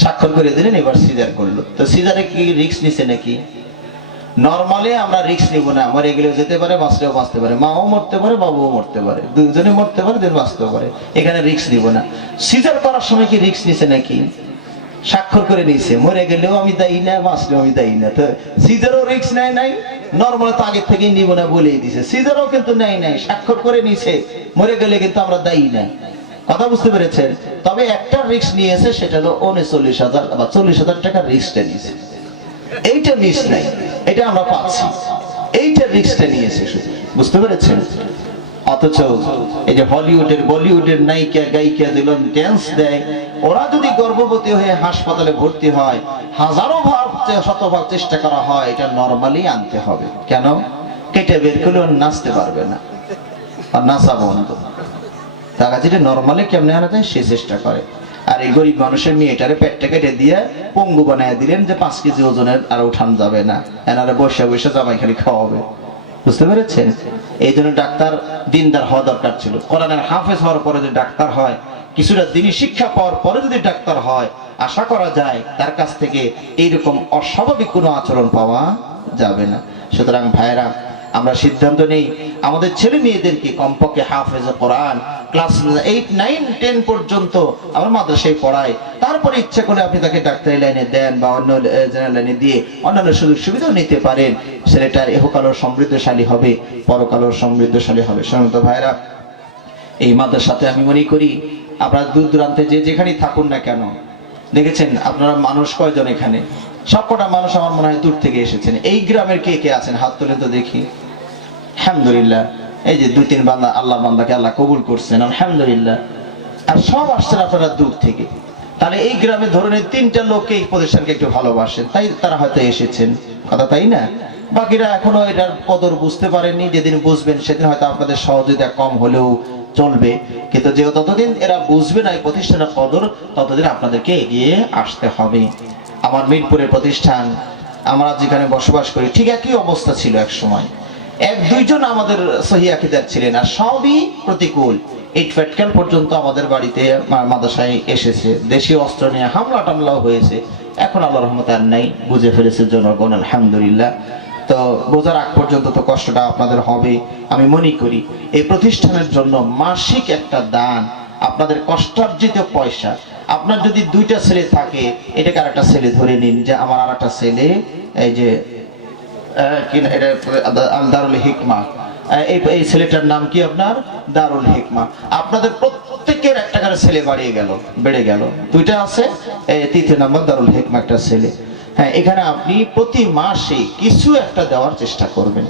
স্বাক্ষর করে দিলেন, এবার সিজার করলো। তো সিজারে কি রিস্ক নিছে নাকি? নরমালে আমরা রিস্ক নিব না, মরে গেলেও যেতে পারে, বাঁচলেও বাঁচতে পারে, মাও মরতে পারে, বাবুও মরতে পারে, দুজনে মরতে পারে, দুজন বাঁচতে পারে, এখানে রিস্ক নিব না। সিজার করার সময় কি রিস্ক নিছে নাকি? স্বাক্ষর করে নিছে, মরে গেলেও আমি দায়ী না, বাঁচলেও আমি দায়ী না। তো সিজারও রিস্ক নেয় নাই, নরমালে তো আগে থেকেই নিব না বলেই দিছে। সিজারও কিন্তু নেয় নাই, স্বাক্ষর করে নিছে, মরে গেলে কিন্তু আমরা দায়ী না। কথা বুঝতে পেরেছেন? তবে একটা রিস্ক নিয়েছে, সেটা হলো 39,000 বা 40,000 টাকা রিস্কটা নিয়েছে। এইটা মিস নাই, এটা আমরা পাচ্ছি, এইটা রিস্কটা নিয়েছে শুধু। বুঝতে পেরেছেন? অথচ এই যে হলিউডের বলিউডের নায়িকা গায়িকা যেগুলো ড্যান্স দেয়, ওরা যদি গর্ভবতী হয়ে হাসপাতালে ভর্তি হয়, হাজারো ভাগ শতভাগ চেষ্টা করা হয় এটা নরমালি আনতে হবে। কেন? কেটে বের করলে নাচতে পারবে না, আর নাচা বন্ধ। তারা যেটা নরমালি কেমনে আনা যায় সে চেষ্টা করে। আর এই গরিব মানুষের মেয়েটারে পেটটা কেটে দিয়ে পঙ্গু বানায় দিলেন যে 5 কেজি ওজনের আর উঠান যাবে না, এনারা বসে বসে জামাই খালি খাওয়াবে। বুঝতে পেরেছেন? এই জন্য ডাক্তার দিনদার হওয়া দরকার ছিল। কোরআনের হাফেজ হওয়ার পরে যে ডাক্তার হয়, কিছুটা দিনই শিক্ষা পাওয়ার পরে যদি ডাক্তার হয়, আশা করা যায় তার কাছ থেকে এইরকম অস্বাভাবিক কোনো আচরণ পাওয়া যাবে না। সুতরাং ভাইরা, আমরা সিদ্ধান্ত নেই আমাদের ছেলে মেয়েদেরকে কমপক্ষে হাফেজে কোরআন ক্লাস 8, 9, 10 পর্যন্ত আমরা মাদ্রাসায় পড়াই। তারপরে ইচ্ছা করলে আপনি তাকে ডাক্তারি লাইনে দেন বা অন্য জেনারেল লাইনে দিয়ে অন্যান্য সুযোগ সুবিধাও নিতে পারেন। ছেলেটার ইহকালও সমৃদ্ধশালী হবে, পরকালও সমৃদ্ধশালী হবে। সম্মানিত ভাইরা, এই মাদ্রাসাতে আমি মনে করি আপনারা দূর দূরান্তে যে যেখানেই থাকুন না কেন, দেখেছেন আপনারা মানুষ কয়জন এখানে? সবকটা মানুষ আমার মনে হয় দূর থেকে এসেছেন। এই গ্রামের কে কে আছেন হাত তুলে তো দেখি। আলহামদুলিল্লাহ, এই যে 2-3 বান্দা, আল্লাহ বান্দাকে আল্লাহ কবুল করছেন, আলহামদুলিল্লাহ। আর সব আসছেন আপনারা দূর থেকে। তাহলে এই গ্রামে ধরনের 3টা লোককে এই প্রতিষ্ঠানকে একটু ভালোবাসেন, তাই তারা হয়তো এসেছেন, কথা তাই না? বাকিরা এখনো এটার কদর বুঝতে পারেননি। যেদিন বুঝবেন সেদিন হয়তো আপনাদের সহযোগিতা কম হলেও চলবে, কিন্তু যে ততদিন এরা বুঝবে না এই প্রতিষ্ঠানের কদর, ততদিন আপনাদেরকে এগিয়ে আসতে হবে। আমার মিরপুরের প্রতিষ্ঠান, আমরা যেখানে বসবাস করি, ঠিক একই অবস্থা ছিল এক সময়। 1-2 জন আমাদের সহি আকীদার ছিলেন, আর সবই প্রতিকূল। ইট ফাটকাল পর্যন্ত আমাদের বাড়িতে মাদ্রাসায় এসেছে, দেশীয় অস্ত্র নিয়ে হামলা টামলাও হয়েছে। এখন আল্লাহর রহমতে আর নাই, বুঝে ফেলেছে জনগণ, আলহামদুলিল্লাহ। তো বোঝার আগ পর্যন্ত তো কষ্টটা আপনাদের হবে। আমি মনে করি এই প্রতিষ্ঠানের জন্য মাসিক একটা দান, আপনাদের কষ্টার্জিত পয়সা। আপনার যদি 2টা ছেলে থাকে, এটাকে আর একটা ছেলে ধরে নিন যে আমার আর একটা ছেলে, এই যে দারুল হিকমা, এই ছেলেটার নাম কি আপনার? দারুল হিকমা। আপনাদের প্রত্যেকের একটা করে ছেলে বেড়ে গেল। 2টা আছে, 3 নম্বর দারুল হিকমা একটা ছেলে। হ্যাঁ, এখানে আপনি প্রতি মাসে কিছু একটা দেওয়ার চেষ্টা করবেন।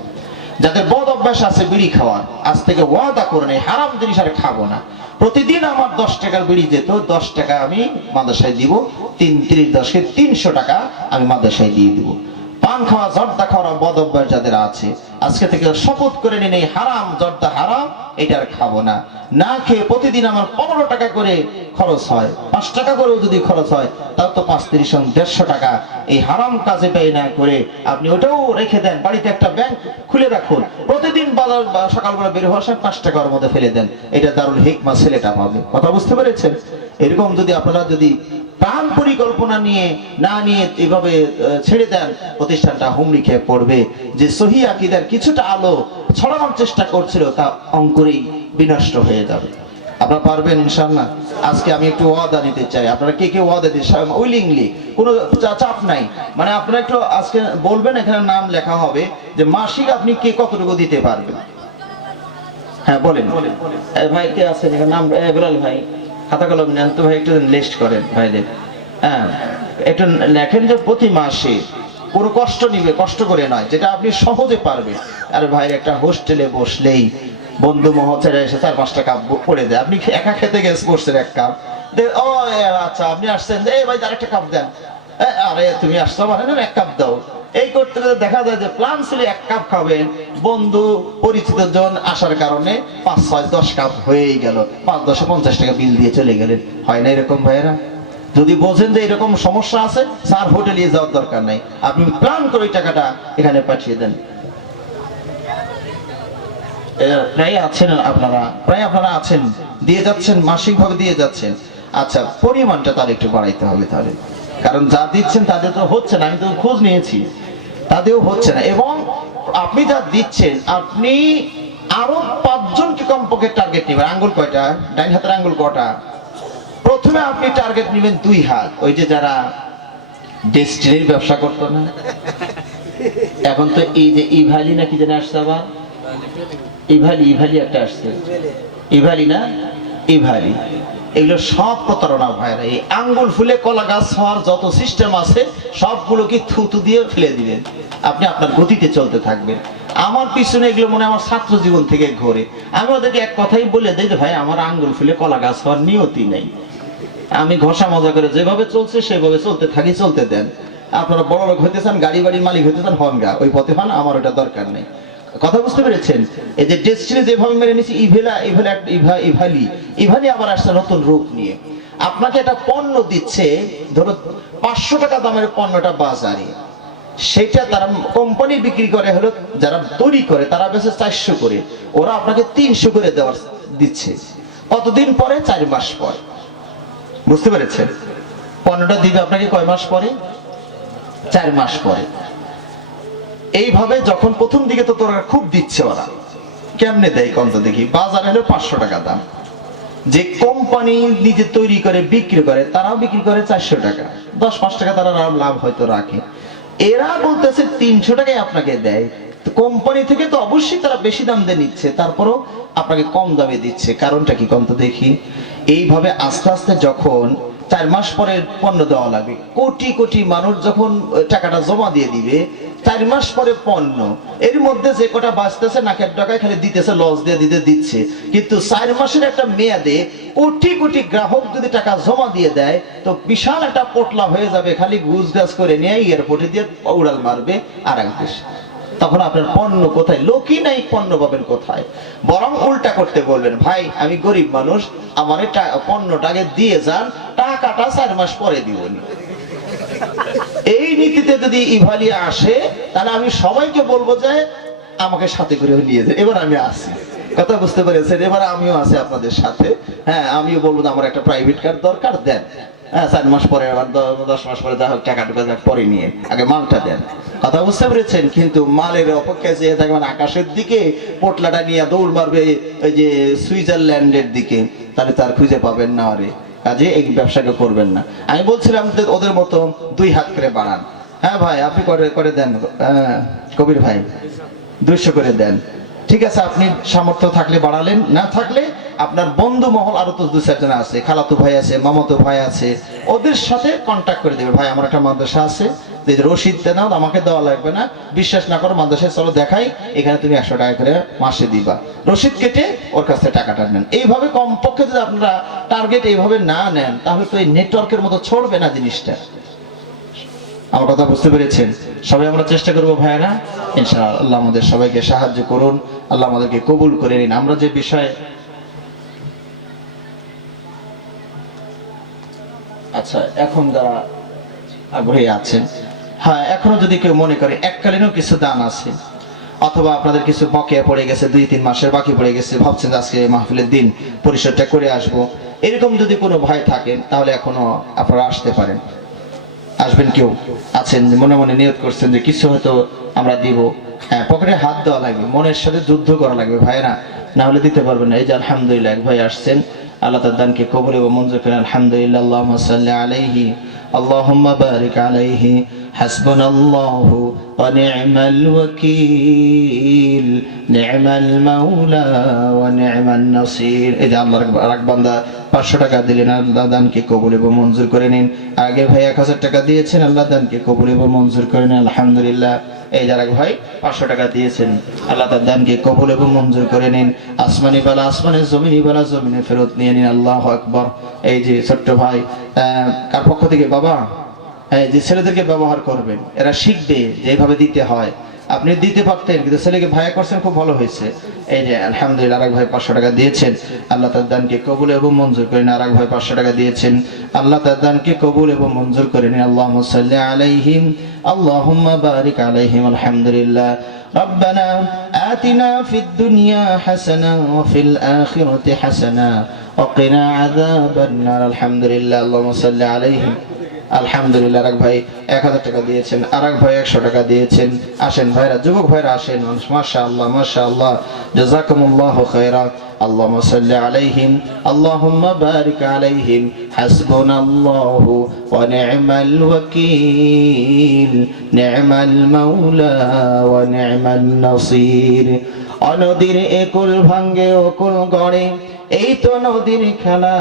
যাদের বদ অভ্যাস আছে বিড়ি খাওয়ার, আজ থেকে ওয়াদা করে নেই হারাম জিনিস আর খাবো না। প্রতিদিন আমার 10 টাকার বিড়ি যেত, 10 টাকা আমি মাদ্রাসায় দিব, 3-10-কে 300 টাকা আমি মাদ্রাসায় দিয়ে দিব। পান খাওয়া, জর্দা খাওয়া বদ অভ্যাস যাদের আছে, আজকে থেকে শপথ করে নিন এই হারাম জর্দা হারাম, এটা আর খাবো না। না খেয়ে প্রতিদিন আমার 15 টাকা করে খরচ হয়, 5 টাকা করেও যদি খরচ হয়, তাও তো 5-30-150 টাকা এই হারাম কাজে ব্যয় না করে আপনি ওটাও রেখে দেন। বাড়িতে একটা ব্যাংক খুলে রাখুন, প্রতিদিন বাজার সকালবেলা বের হওয়ার সময় 5 টাকার মধ্যে ফেলে দেন। এটা দারুল হিকমা ছেলেটা পাবে। কথা বুঝতে পেরেছেন? এরকম যদি আপনারা যদি প্রাণ পরিকল্পনা নিয়ে না নিয়ে এভাবে ছেড়ে দেন, প্রতিষ্ঠানটা হুমড়ি খেয়ে পড়বে। যে সহি আকীদার কিছুটা আলো ছড়ানোর চেষ্টা করছিল, তা অঙ্কুরেই বিনষ্ট হয়ে যাবে। আপনারা পারবেন ইনশাআল্লাহ। আজকে আমি একটু ওয়াদা নিতে চাই, আপনারা কে কে ওয়াদা দিচ্ছেন উইলিংলি, কোনো চাপ নাই। মানে আপনারা একটু আজকে বলবেন, এখানে নাম লেখা হবে যে মাসিক আপনি কে কতটুকু দিতে পারবেন। হ্যাঁ বলেন ভাই, কে আছেন এখানে? নাম বেলাল ভাই, খাতা কলম নেন তো ভাই, একটু লিস্ট করেন ভাইদের। হ্যাঁ, একটু লেখেন যে প্রতি মাসে কোনো কষ্ট নিবে, কষ্ট করে নয়, যেটা আপনি সহজে পারবেন। আর ভাইয়ের একটা হোস্টেলে বসলেই বন্ধু মহোৎসবে এসে 4-5টা কাপ পড়ে দেয়, আপনি একা খেতে গেছে বসছেন 1 কাপ, ও আচ্ছা আপনি আসছেন, এই ভাই আরেকটা কাপ দেন, আরে তুমি আসছো মানে 1 কাপ দাও। এই করতে করতে দেখা যায় যে প্ল্যান ছিল 1 কাপ খাবেন, বন্ধু পরিচিত জন আসার কারণে 5-6-10 কাপ হয়েই গেল, 5-10-50 টাকা বিল দিয়ে চলে গেলেন। হয় না এরকম ভাইয়েরা? যদি বোঝেন যে এরকম সমস্যা আছে, স্যার হোটেলে যাওয়ার দরকার নাই, আপনি প্ল্যান করে টাকাটা এখানে পাঠিয়ে দেন। প্রায় আপনারা আছেন, দিয়ে যাচ্ছেন, মাসিক ভাবে দিয়ে যাচ্ছেন। আচ্ছা, পরিমাণটা তার একটু বাড়াইতে হবে তাহলে, কারণ যা দিচ্ছেন তাদের তো হচ্ছে না, আমি তো খোঁজ নিয়েছি, তাদেরও হচ্ছে না। এবং আপনি যা দিচ্ছেন, আপনি আরো 5 জনকে কমপক্ষে টার্গেট নেবেন। আঙ্গুল কয়টা? ডাইন হাতের আঙ্গুল কটা? প্রথমে আপনি টার্গেট নেবেন 2 হাত। ওই যে যারা ডেস্টিনির ব্যবসা করতো না, এখন তো এই যে ইভালি নাকি যেন আসছে, আবার ইভালি একটা আসছে, ইভালি না ইভালি, এগুলো সব প্রতারণা ভাইরা। এই আঙ্গুল ফুলে কলা গাছ হওয়ার যত সিস্টেম আছে সবগুলোকে থুতু দিয়ে ফেলে দিবেন, আপনি আপনার গতিতে চলতে থাকবেন। আমার পিছনে এগুলো মনে আমার ছাত্র জীবন থেকে ঘোরে। আমি ওদেরকে এক কথাই বলে দেই যে ভাই আমার আঙ্গুল ফুলে কলা গাছ হওয়ার নিয়তি নেই, আমি ঘষা মজা করে যেভাবে চলছে সেভাবে চলতে থাকি, চলতে দেন। আপনারা বড় লোক হইতে চান, গাড়ি বাড়ির মালিক হইতে চান, হন গা, ওই পথে হন, আমার ওটা দরকার নেই। কথা বুঝতে পেরেছেন? এই যে ডেস্টিনি যেভাবে মেরে নিয়েছি, ইভালি আবার আসছে নতুন রূপ নিয়ে। আপনাকে একটা পণ্য দিচ্ছে, ধরো 500 টাকা দামের পণ্যটা বাজারে, সেটা তারা কোম্পানি বিক্রি করে হলো, যারা তৈরি করে তারা বেশি 400 করে, ওরা আপনাকে 300 করে দেওয়ার দিচ্ছে। কতদিন পরে? 4 মাস পরে। বুঝতে পেরেছেন? পণ্যটা দিবে আপনাকে কয় মাস পরে? 4 মাস পরে। এইভাবে যখন প্রথম দিকে তো তোরা খুব দিচ্ছে, ওরা কেমনে দেয় কত দেখি? বাজারে হলো 500 টাকা দাম, যে কোম্পানি নিজে তৈরি করে বিক্রি করে তারাও বিক্রি করে 400 টাকা, 10-5 টাকা তারা লাভ হয়তো রাখে। এরা বলতেছে 300 টাকায় আপনাকে দেয়। কোম্পানি থেকে তো অবশ্যই তারা বেশি দাম দিয়ে নিচ্ছে, তারপরও আপনাকে কম দামে দিচ্ছে। কারণটা কি কত দেখি? এইভাবে আস্তে আস্তে যখন 4 মাস পরে পণ্য দেওয়া লাগবে, কোটি কোটি মানুষ যখন টাকাটা জমা দিয়ে দিবে, 4 মাস পরে পণ্য, এর মধ্যে যে কটা বাঁচতেছে নাকের ডগায় খালি দিতেছে, লস দিয়ে দিচ্ছে। কিন্তু 4 মাসের একটা মেয়াদে কোটি কোটি গ্রাহক যদি টাকা জমা দিয়ে দেয়, তো বিশাল একটা পোটলা হয়ে যাবে, খালি ঘুষ গাছ করে নিয়ে এয়ারপোর্টে দিয়ে উড়াল মারবে আর এক দেশ। তখন আপনার পণ্য কোথায়? লোকই নাই, পণ্য পাবেন কোথায়? বরং উল্টা করতে বলবেন, ভাই আমি গরিব মানুষ, আমার পণ্যটাকে দিয়ে যান, টাকাটা 4 মাস পরে দিবনি। এই নীতিতে যদি ইভালিয়া আসে, তাহলে আমি সবাইকে বলবো যে আমাকে সাথে করে নিয়ে যায়। এবার আমি আসি, কথা বুঝতে পেরেছেন? এবার আমিও আছি আপনাদের সাথে। হ্যাঁ, আমিও বলবো আমার একটা প্রাইভেট কার দরকার, দেন। হ্যাঁ, 4 মাস পরে, আবার 10 মাস পরে, যা হোক টাকা টুকা পরে নিয়ে আগে মালটা দেন। কথা বুঝতে পেরেছেন? কিন্তু মালের অপেক্ষায় চেয়ে থাকবেন আকাশের দিকে, পোটলাটা নিয়ে দৌড় মারবে ওই যে সুইজারল্যান্ডের দিকে, তাহলে তার খুঁজে পাবেন না। আরে কাজে এই ব্যবসাকে করবেন না। আমি বলছিলাম ওদের মতো 2 হাত করে বাড়ান। হ্যাঁ ভাই, আপনি করে দেন, কবির ভাই 200 করে দেন। ঠিক আছে, আপনি সামর্থ্য থাকলে বাড়ালেন, না থাকলে আপনার বন্ধু মহল আরো তো 2-4 জন আছে, খালাতো ভাই আছে, মামাতো ভাই আছে, ওদের সাথে কন্ট্যাক্ট করে দেবে। ভাই আমার একটা মাদ্রাসা আছে, রশিদ নাও, আমাকে দেওয়া লাগবে না, বিশ্বাস না করো মাদ্রাসায় চলো দেখাই, এখানে তুমি 100 টাকা করে মাসে দিবা, রশিদ কেটে ওর কাছ থেকে টাকাটা নেন। এইভাবে কমপক্ষে যদি আপনারা টার্গেট এইভাবে না নেন, তাহলে তো এই নেটওয়ার্কের মতো ছড়বে না জিনিসটা। আমার কথা বুঝতে পেরেছেন? সবাই আমরা চেষ্টা করবো ভাইয়েরা, ইনশাআল্লাহ। আল্লাহ আমাদের সবাইকে সাহায্য করুন, আল্লাহ আমাদেরকে কবুল করে নিন। আমরা যে বিষয়ে আচ্ছা, এখন যারা আগ্রহী আছেন, হ্যাঁ, এখনো যদি কেউ মনে করে এককালীনও কিছু দান আছে, অথবা আপনাদের কিছু বকেয়া পড়ে গেছে, 2-3 মাসের বাকি পড়ে গেছে, ভাবছেন আজকে মাহফিলের দিন পরিশোধটা করে আসবো, এরকম যদি কোনো ভাই থাকেন, তাহলে এখনো আপনারা আসতে পারেন। আসবেন? কেউ আছেন মনে মনে নিয়ত করছেন যে কিছু হয়তো আমরা দিব? হ্যাঁ, পকেটে হাত দেওয়া লাগবে, মনের সাথে যুদ্ধ করা লাগবে ভাইরা, না হলে দিতে পারবেন না। এই যে আলহামদুলিল্লাহ এক ভাই আসছেন, আল্লাহ তার দানকে কবুল এবং মঞ্জুর করেন। আলহামদুলিল্লাহ, আল্লাহুম্মা সাল্লি আলাইহি, আল্লাহুম্মা বারিক আলাইহি, হাসবুনাল্লাহু ওয়া নি'মাল ওয়াকিল, নি'মাল মাওলা ওয়া নি'মান নাসির। এই যে আল্লাহর এক বান্দা 500 টাকা দিলেন, আল্লাহ দানকে কবুল এবং মঞ্জুর করে নিন। আগে ভাই 1000 টাকা দিয়েছেন, আল্লাহ দানকে কবুল এবং মঞ্জুর করে নিন। আলহামদুলিল্লাহ। এই যারা ভাই 500 টাকা দিয়েছেন, আল্লাহ তার দানকে কবুল এবং মঞ্জুর করে নিন। আসমানি বালা আসমানে, জমিনি বালা জমিনে ফেরত নিয়ে নিন। আল্লাহু আকবার। এই যে ছোট্ট ভাই, কার পক্ষ থেকে? বাবা, যে ছেলেদেরকে ব্যবহার করবেন, এরা শিখবে যে এইভাবে দিতে হয়। আপনি দিতে পারতেন, কিন্তু ছেলেকে ভাইয়া করছেন, খুব ভালো হয়েছে। এই যে আলহামদুলিল্লাহ, আরেক ভাই 500 টাকা দিয়েছেন, আল্লাহ তার দানকে কবুল এবং মঞ্জুর করে নিন। আরেক ভাই 500 টাকা দিয়েছেন, আল্লাহ তার দানকে কবুল এবং মঞ্জুর করে নিন। আল্লাহুম্মা সাল্লি আলাইহিম, আল্লাহুম্মা বারিক আলাইহিম। আলহামদুলিল্লাহ। ربنا آتنا في الدنيا حسنة وفي الآخرة حسنة وقنا عذاب النار। الحمد لله। اللهم صل عليهم। আলহামদুলিল্লাহ। আরেক ভাই 1000 টাকা দিয়েছেন, আরেক ভাই 100 টাকা দিয়েছেন। আসেন ভাইরা, যুবক ভাইরা আসেন। মাশাআল্লাহ, মাশাআল্লাহ, জাযাকুমুল্লাহু খায়রা। اللهم صل عليهم، اللهم بارك عليهم، حسبنا الله ونعم الوكيل، نعم المولى ونعم النصير। অনদীর একুল ভাঙ্গে অকুল গড়ে, এই তো নদীর খেলা,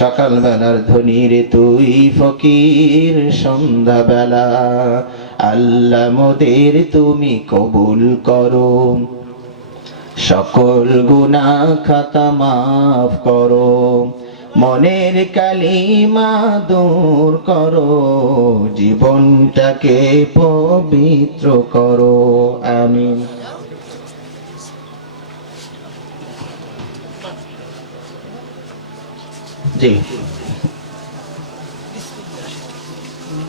সকাল বেলার ধনীর তুই ফকির সন্ধ্যা বেলা। আল্লাহ মোদের তুমি কবুল করো, সকল গুনাহ খাতা মাফ করো, মনের কালিমা দূর করো, জীবনটাকে পবিত্র করো। আমিন। জি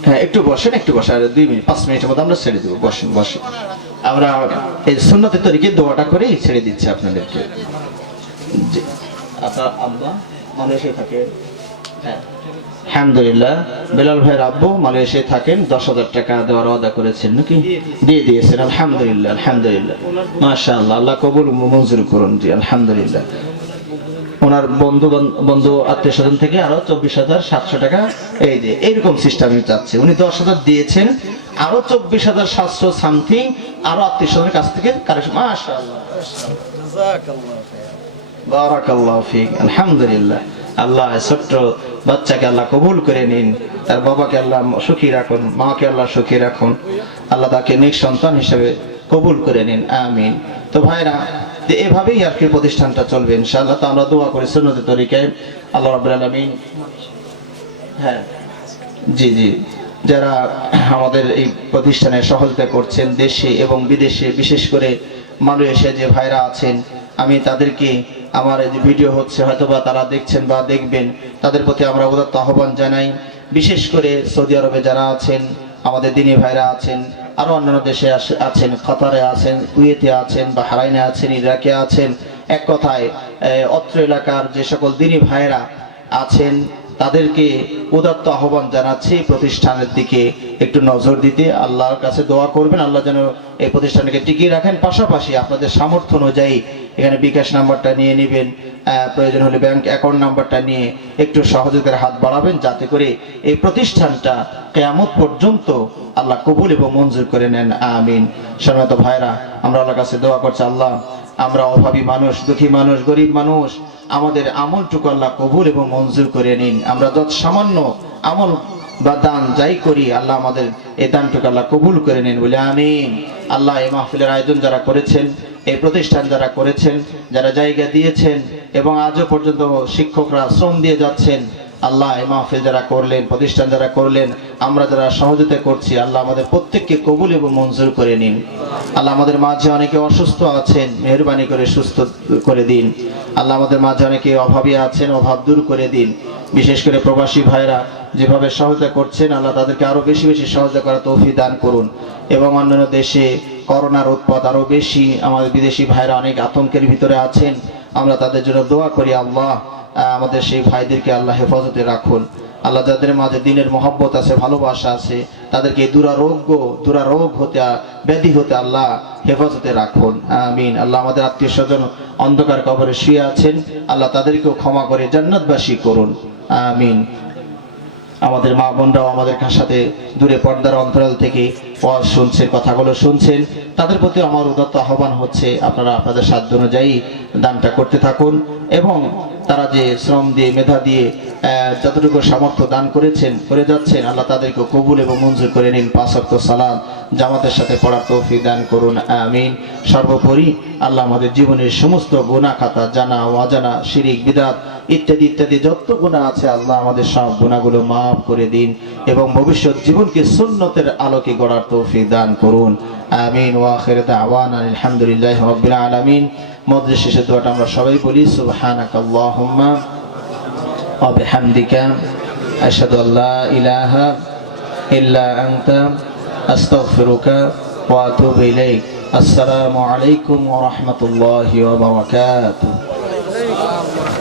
হ্যাঁ, একটু বসেন, একটু বসে, আর 2 মিনিট 5 মিনিটের মধ্যে আমরা ছেড়ে দেবো। বসেন বসেন, আমরা এই সুন্নতের তরিকে দোয়াটা করেই ছেড়ে দিচ্ছি আপনাদেরকে। জি, আপনার আব্বা মালয়েশিয়ায় থাকে? হ্যাঁ, আলহামদুলিল্লাহ। বেলাল ভাইয়ের আব্বু মালয়েশিয়ায় থাকেন, 10,000 টাকা দেওয়ার ওয়াদা করেছেন নাকি? দিয়ে দিয়েছেন, আলহামদুলিল্লাহ আলহামদুলিল্লাহ, মাশাআল্লাহ, আল্লাহ কবুল মঞ্জুর করুন। জি আলহামদুলিল্লাহ। ওনার বন্ধু আত্মীয় স্বজন থেকে আরো 24,700 টাকা, এই যে এইরকম সিস্টেমে চাচ্ছে। উনি 10,000 দিয়েছেন, আরো 24,700 সামথিং আরো আত্মীয় স্বজনের কাছ থেকে কালেকশন। মাশাআল্লাহ, বারাকাল্লাহু ফিক, আলহামদুলিল্লাহ। আল্লাহ ছোট্ট বাচ্চাকে আল্লাহ কবুল করে নিন, তার বাবাকে আল্লাহ সুখী রাখুন, মাকে আল্লাহ সুখী রাখুন, আল্লাহ তাকে নেক সন্তান হিসেবে কবুল করে নিন, আমিন। তো ভাইরা, এভাবেই আর কি প্রতিষ্ঠানটা চলবে ইনশাআল্লাহ। তো আমরা দোয়া করি সুন্নতের তরিকায়, আল্লাহ রাব্বুল আলামিন। হ্যাঁ, জি জি, যারা আমাদের এই প্রতিষ্ঠানে সহযোগিতা করছেন দেশে এবং বিদেশে, বিশেষ করে মালয়েশিয়া যে ভাইরা আছেন, আমি তাদেরকে, আমার এই যে ভিডিও হচ্ছে হয়তোবা তারা দেখছেন বা দেখবেন, তাদের প্রতি আমরা উদাত্ত আহ্বান জানাই। বিশেষ করে সৌদি আরবে যারা আছেন, আমাদের দিনী ভাইরা আছেন, আরো অন্যান্য দেশে আছেন, কাতারে আছেন, কুয়েতে আছেন, বাহরাইনে আছেন, ইরাকে আছেন, এক কথায় অত্র এলাকার যে সকল দিনী ভাইরা আছেন, তাদেরকে উদাত্ত আহ্বান জানাচ্ছি প্রতিষ্ঠানের দিকে একটু নজর দিতে। আল্লাহর কাছে দোয়া করবেন, আল্লাহ যেন এই প্রতিষ্ঠানকে টিকিয়ে রাখেন। পাশাপাশি আপনাদের সামর্থ্য অনুযায়ী এখানে বিকাশ নাম্বারটা নিয়ে নেবেন, প্রয়োজন হলে ব্যাংক অ্যাকাউন্ট নাম্বারটা নিয়ে একটু সহযোগিতার হাত বাড়াবেন, যাতে করে এই প্রতিষ্ঠানটা কিয়ামত পর্যন্ত আল্লাহ কবুল এবং মঞ্জুর করে নেন, আমিন। সম্মানিত ভাইরা, আমরা আল্লাহর কাছে দোয়া করছি, আল্লাহ, আমরা অভাবী মানুষ, দুঃখী মানুষ, গরিব মানুষ, আমাদের আমলটুকু আল্লাহ কবুল এবং মঞ্জুর করে নিন। আমরা যত সামান্য আমল বা দান যাই করি, আল্লাহ আমাদের এই দানটুকু আল্লাহ কবুল করে নিন বলে আমিন। আল্লাহ এই মাহফিলের আয়োজন যারা করেছেন, এই প্রতিষ্ঠান যারা করেছেন, যারা জায়গা দিয়েছেন এবং আজও পর্যন্ত শিক্ষকরা শ্রম দিয়ে যাচ্ছেন, আল্লাহ এই মাহফিল যারা করলেন, প্রতিষ্ঠান যারা করলেন, আমরা যারা সহযোগিতা করছি, আল্লাহ আমাদের প্রত্যেককে কবুল এবং মঞ্জুর করে নিন। আল্লাহ আমাদের মাঝে অনেকে অসুস্থ আছেন, মেহেরবানি করে সুস্থ করে দিন। আল্লাহ আমাদের মাঝে অনেকে অভাবী আছেন, অভাব দূর করে দিন। বিশেষ করে প্রবাসী ভাইরা যেভাবে সহায়তা করছেন, আল্লাহ তাদেরকে আরো বেশি বেশি সহায়তা করার তৌফিক দান করুন। এবং অন্যান্য দেশে করোনার উৎপাত আরো বেশি, আমাদের বিদেশি ভাইরা অনেক আতঙ্কের ভিতরে আছেন, আমরা তাদের জন্য দোয়া করি, আল্লাহ আমাদের সেই ভাইদেরকে আল্লাহ হেফাজতে রাখুন। আল্লাহ যাদের মাঝে দিনের মহব্বত আছে, ভালোবাসা আছে, তাদেরকে দুরারোগ হতে, ব্যাধি হতে আল্লাহ হেফাজতে রাখুন, আমিন। আল্লাহ আমাদের আত্মীয় স্বজন অন্ধকার কবরে শুয়ে আছেন, আল্লাহ তাদেরকেও ক্ষমা করে জান্নাতবাসী করুন, আমিন। আমাদের মা বোনরাও আমাদের সাথে দূরে পর্দার অন্তরাল থেকে ওয়াজ শুনছেন, কথাগুলো শুনছেন, তাদের প্রতি আমার উদাত্ত আহ্বান হচ্ছে, আপনারা আপনাদের সাধ্য অনুযায়ী দানটা করতে থাকুন। এবং তারা যে শ্রম দিয়ে, মেধা দিয়ে যতটুকু সামর্থ্য দান করেছেন, করে যাচ্ছেন, আল্লাহ তাদেরকে কবুল এবং মঞ্জুর করে নিন। 5 ওয়াক্ত সালাত জামাতের সাথে পড়ার তৌফিক দান করুন, আমিন। সর্বোপরি আল্লাহ আমাদের জীবনের সমস্ত গুনাহ খাতা, জানা অজানা, শিরিক, বিদআত ইত্যাদি ইত্যাদি যত গুনাহ আছে, আল্লাহ আমাদের সব গুনাহগুলো মাফ করে দিন এবং ভবিষ্যৎ জীবনকে সুন্নতের আলোকে গড়ার তৌফিক দান করুন, আমিন। ওয়া আখির দাওয়ানা আলহামদুলিল্লাহি রাব্বিল আলামিন। মজলিস শেষের দোয়াটা আমরা সবাই বলি, সুবহানাকাল্লাহুম্মা ওয়া বিহামদিকা আশহাদু আল্লা ইলাহা ইল্লা আনতা আস্তাগফিরুকা ওয়া আতুবু ইলাইক। আসসালামু আলাইকুম ওয়া রাহমাতুল্লাহি ওয়া বারাকাতুহু।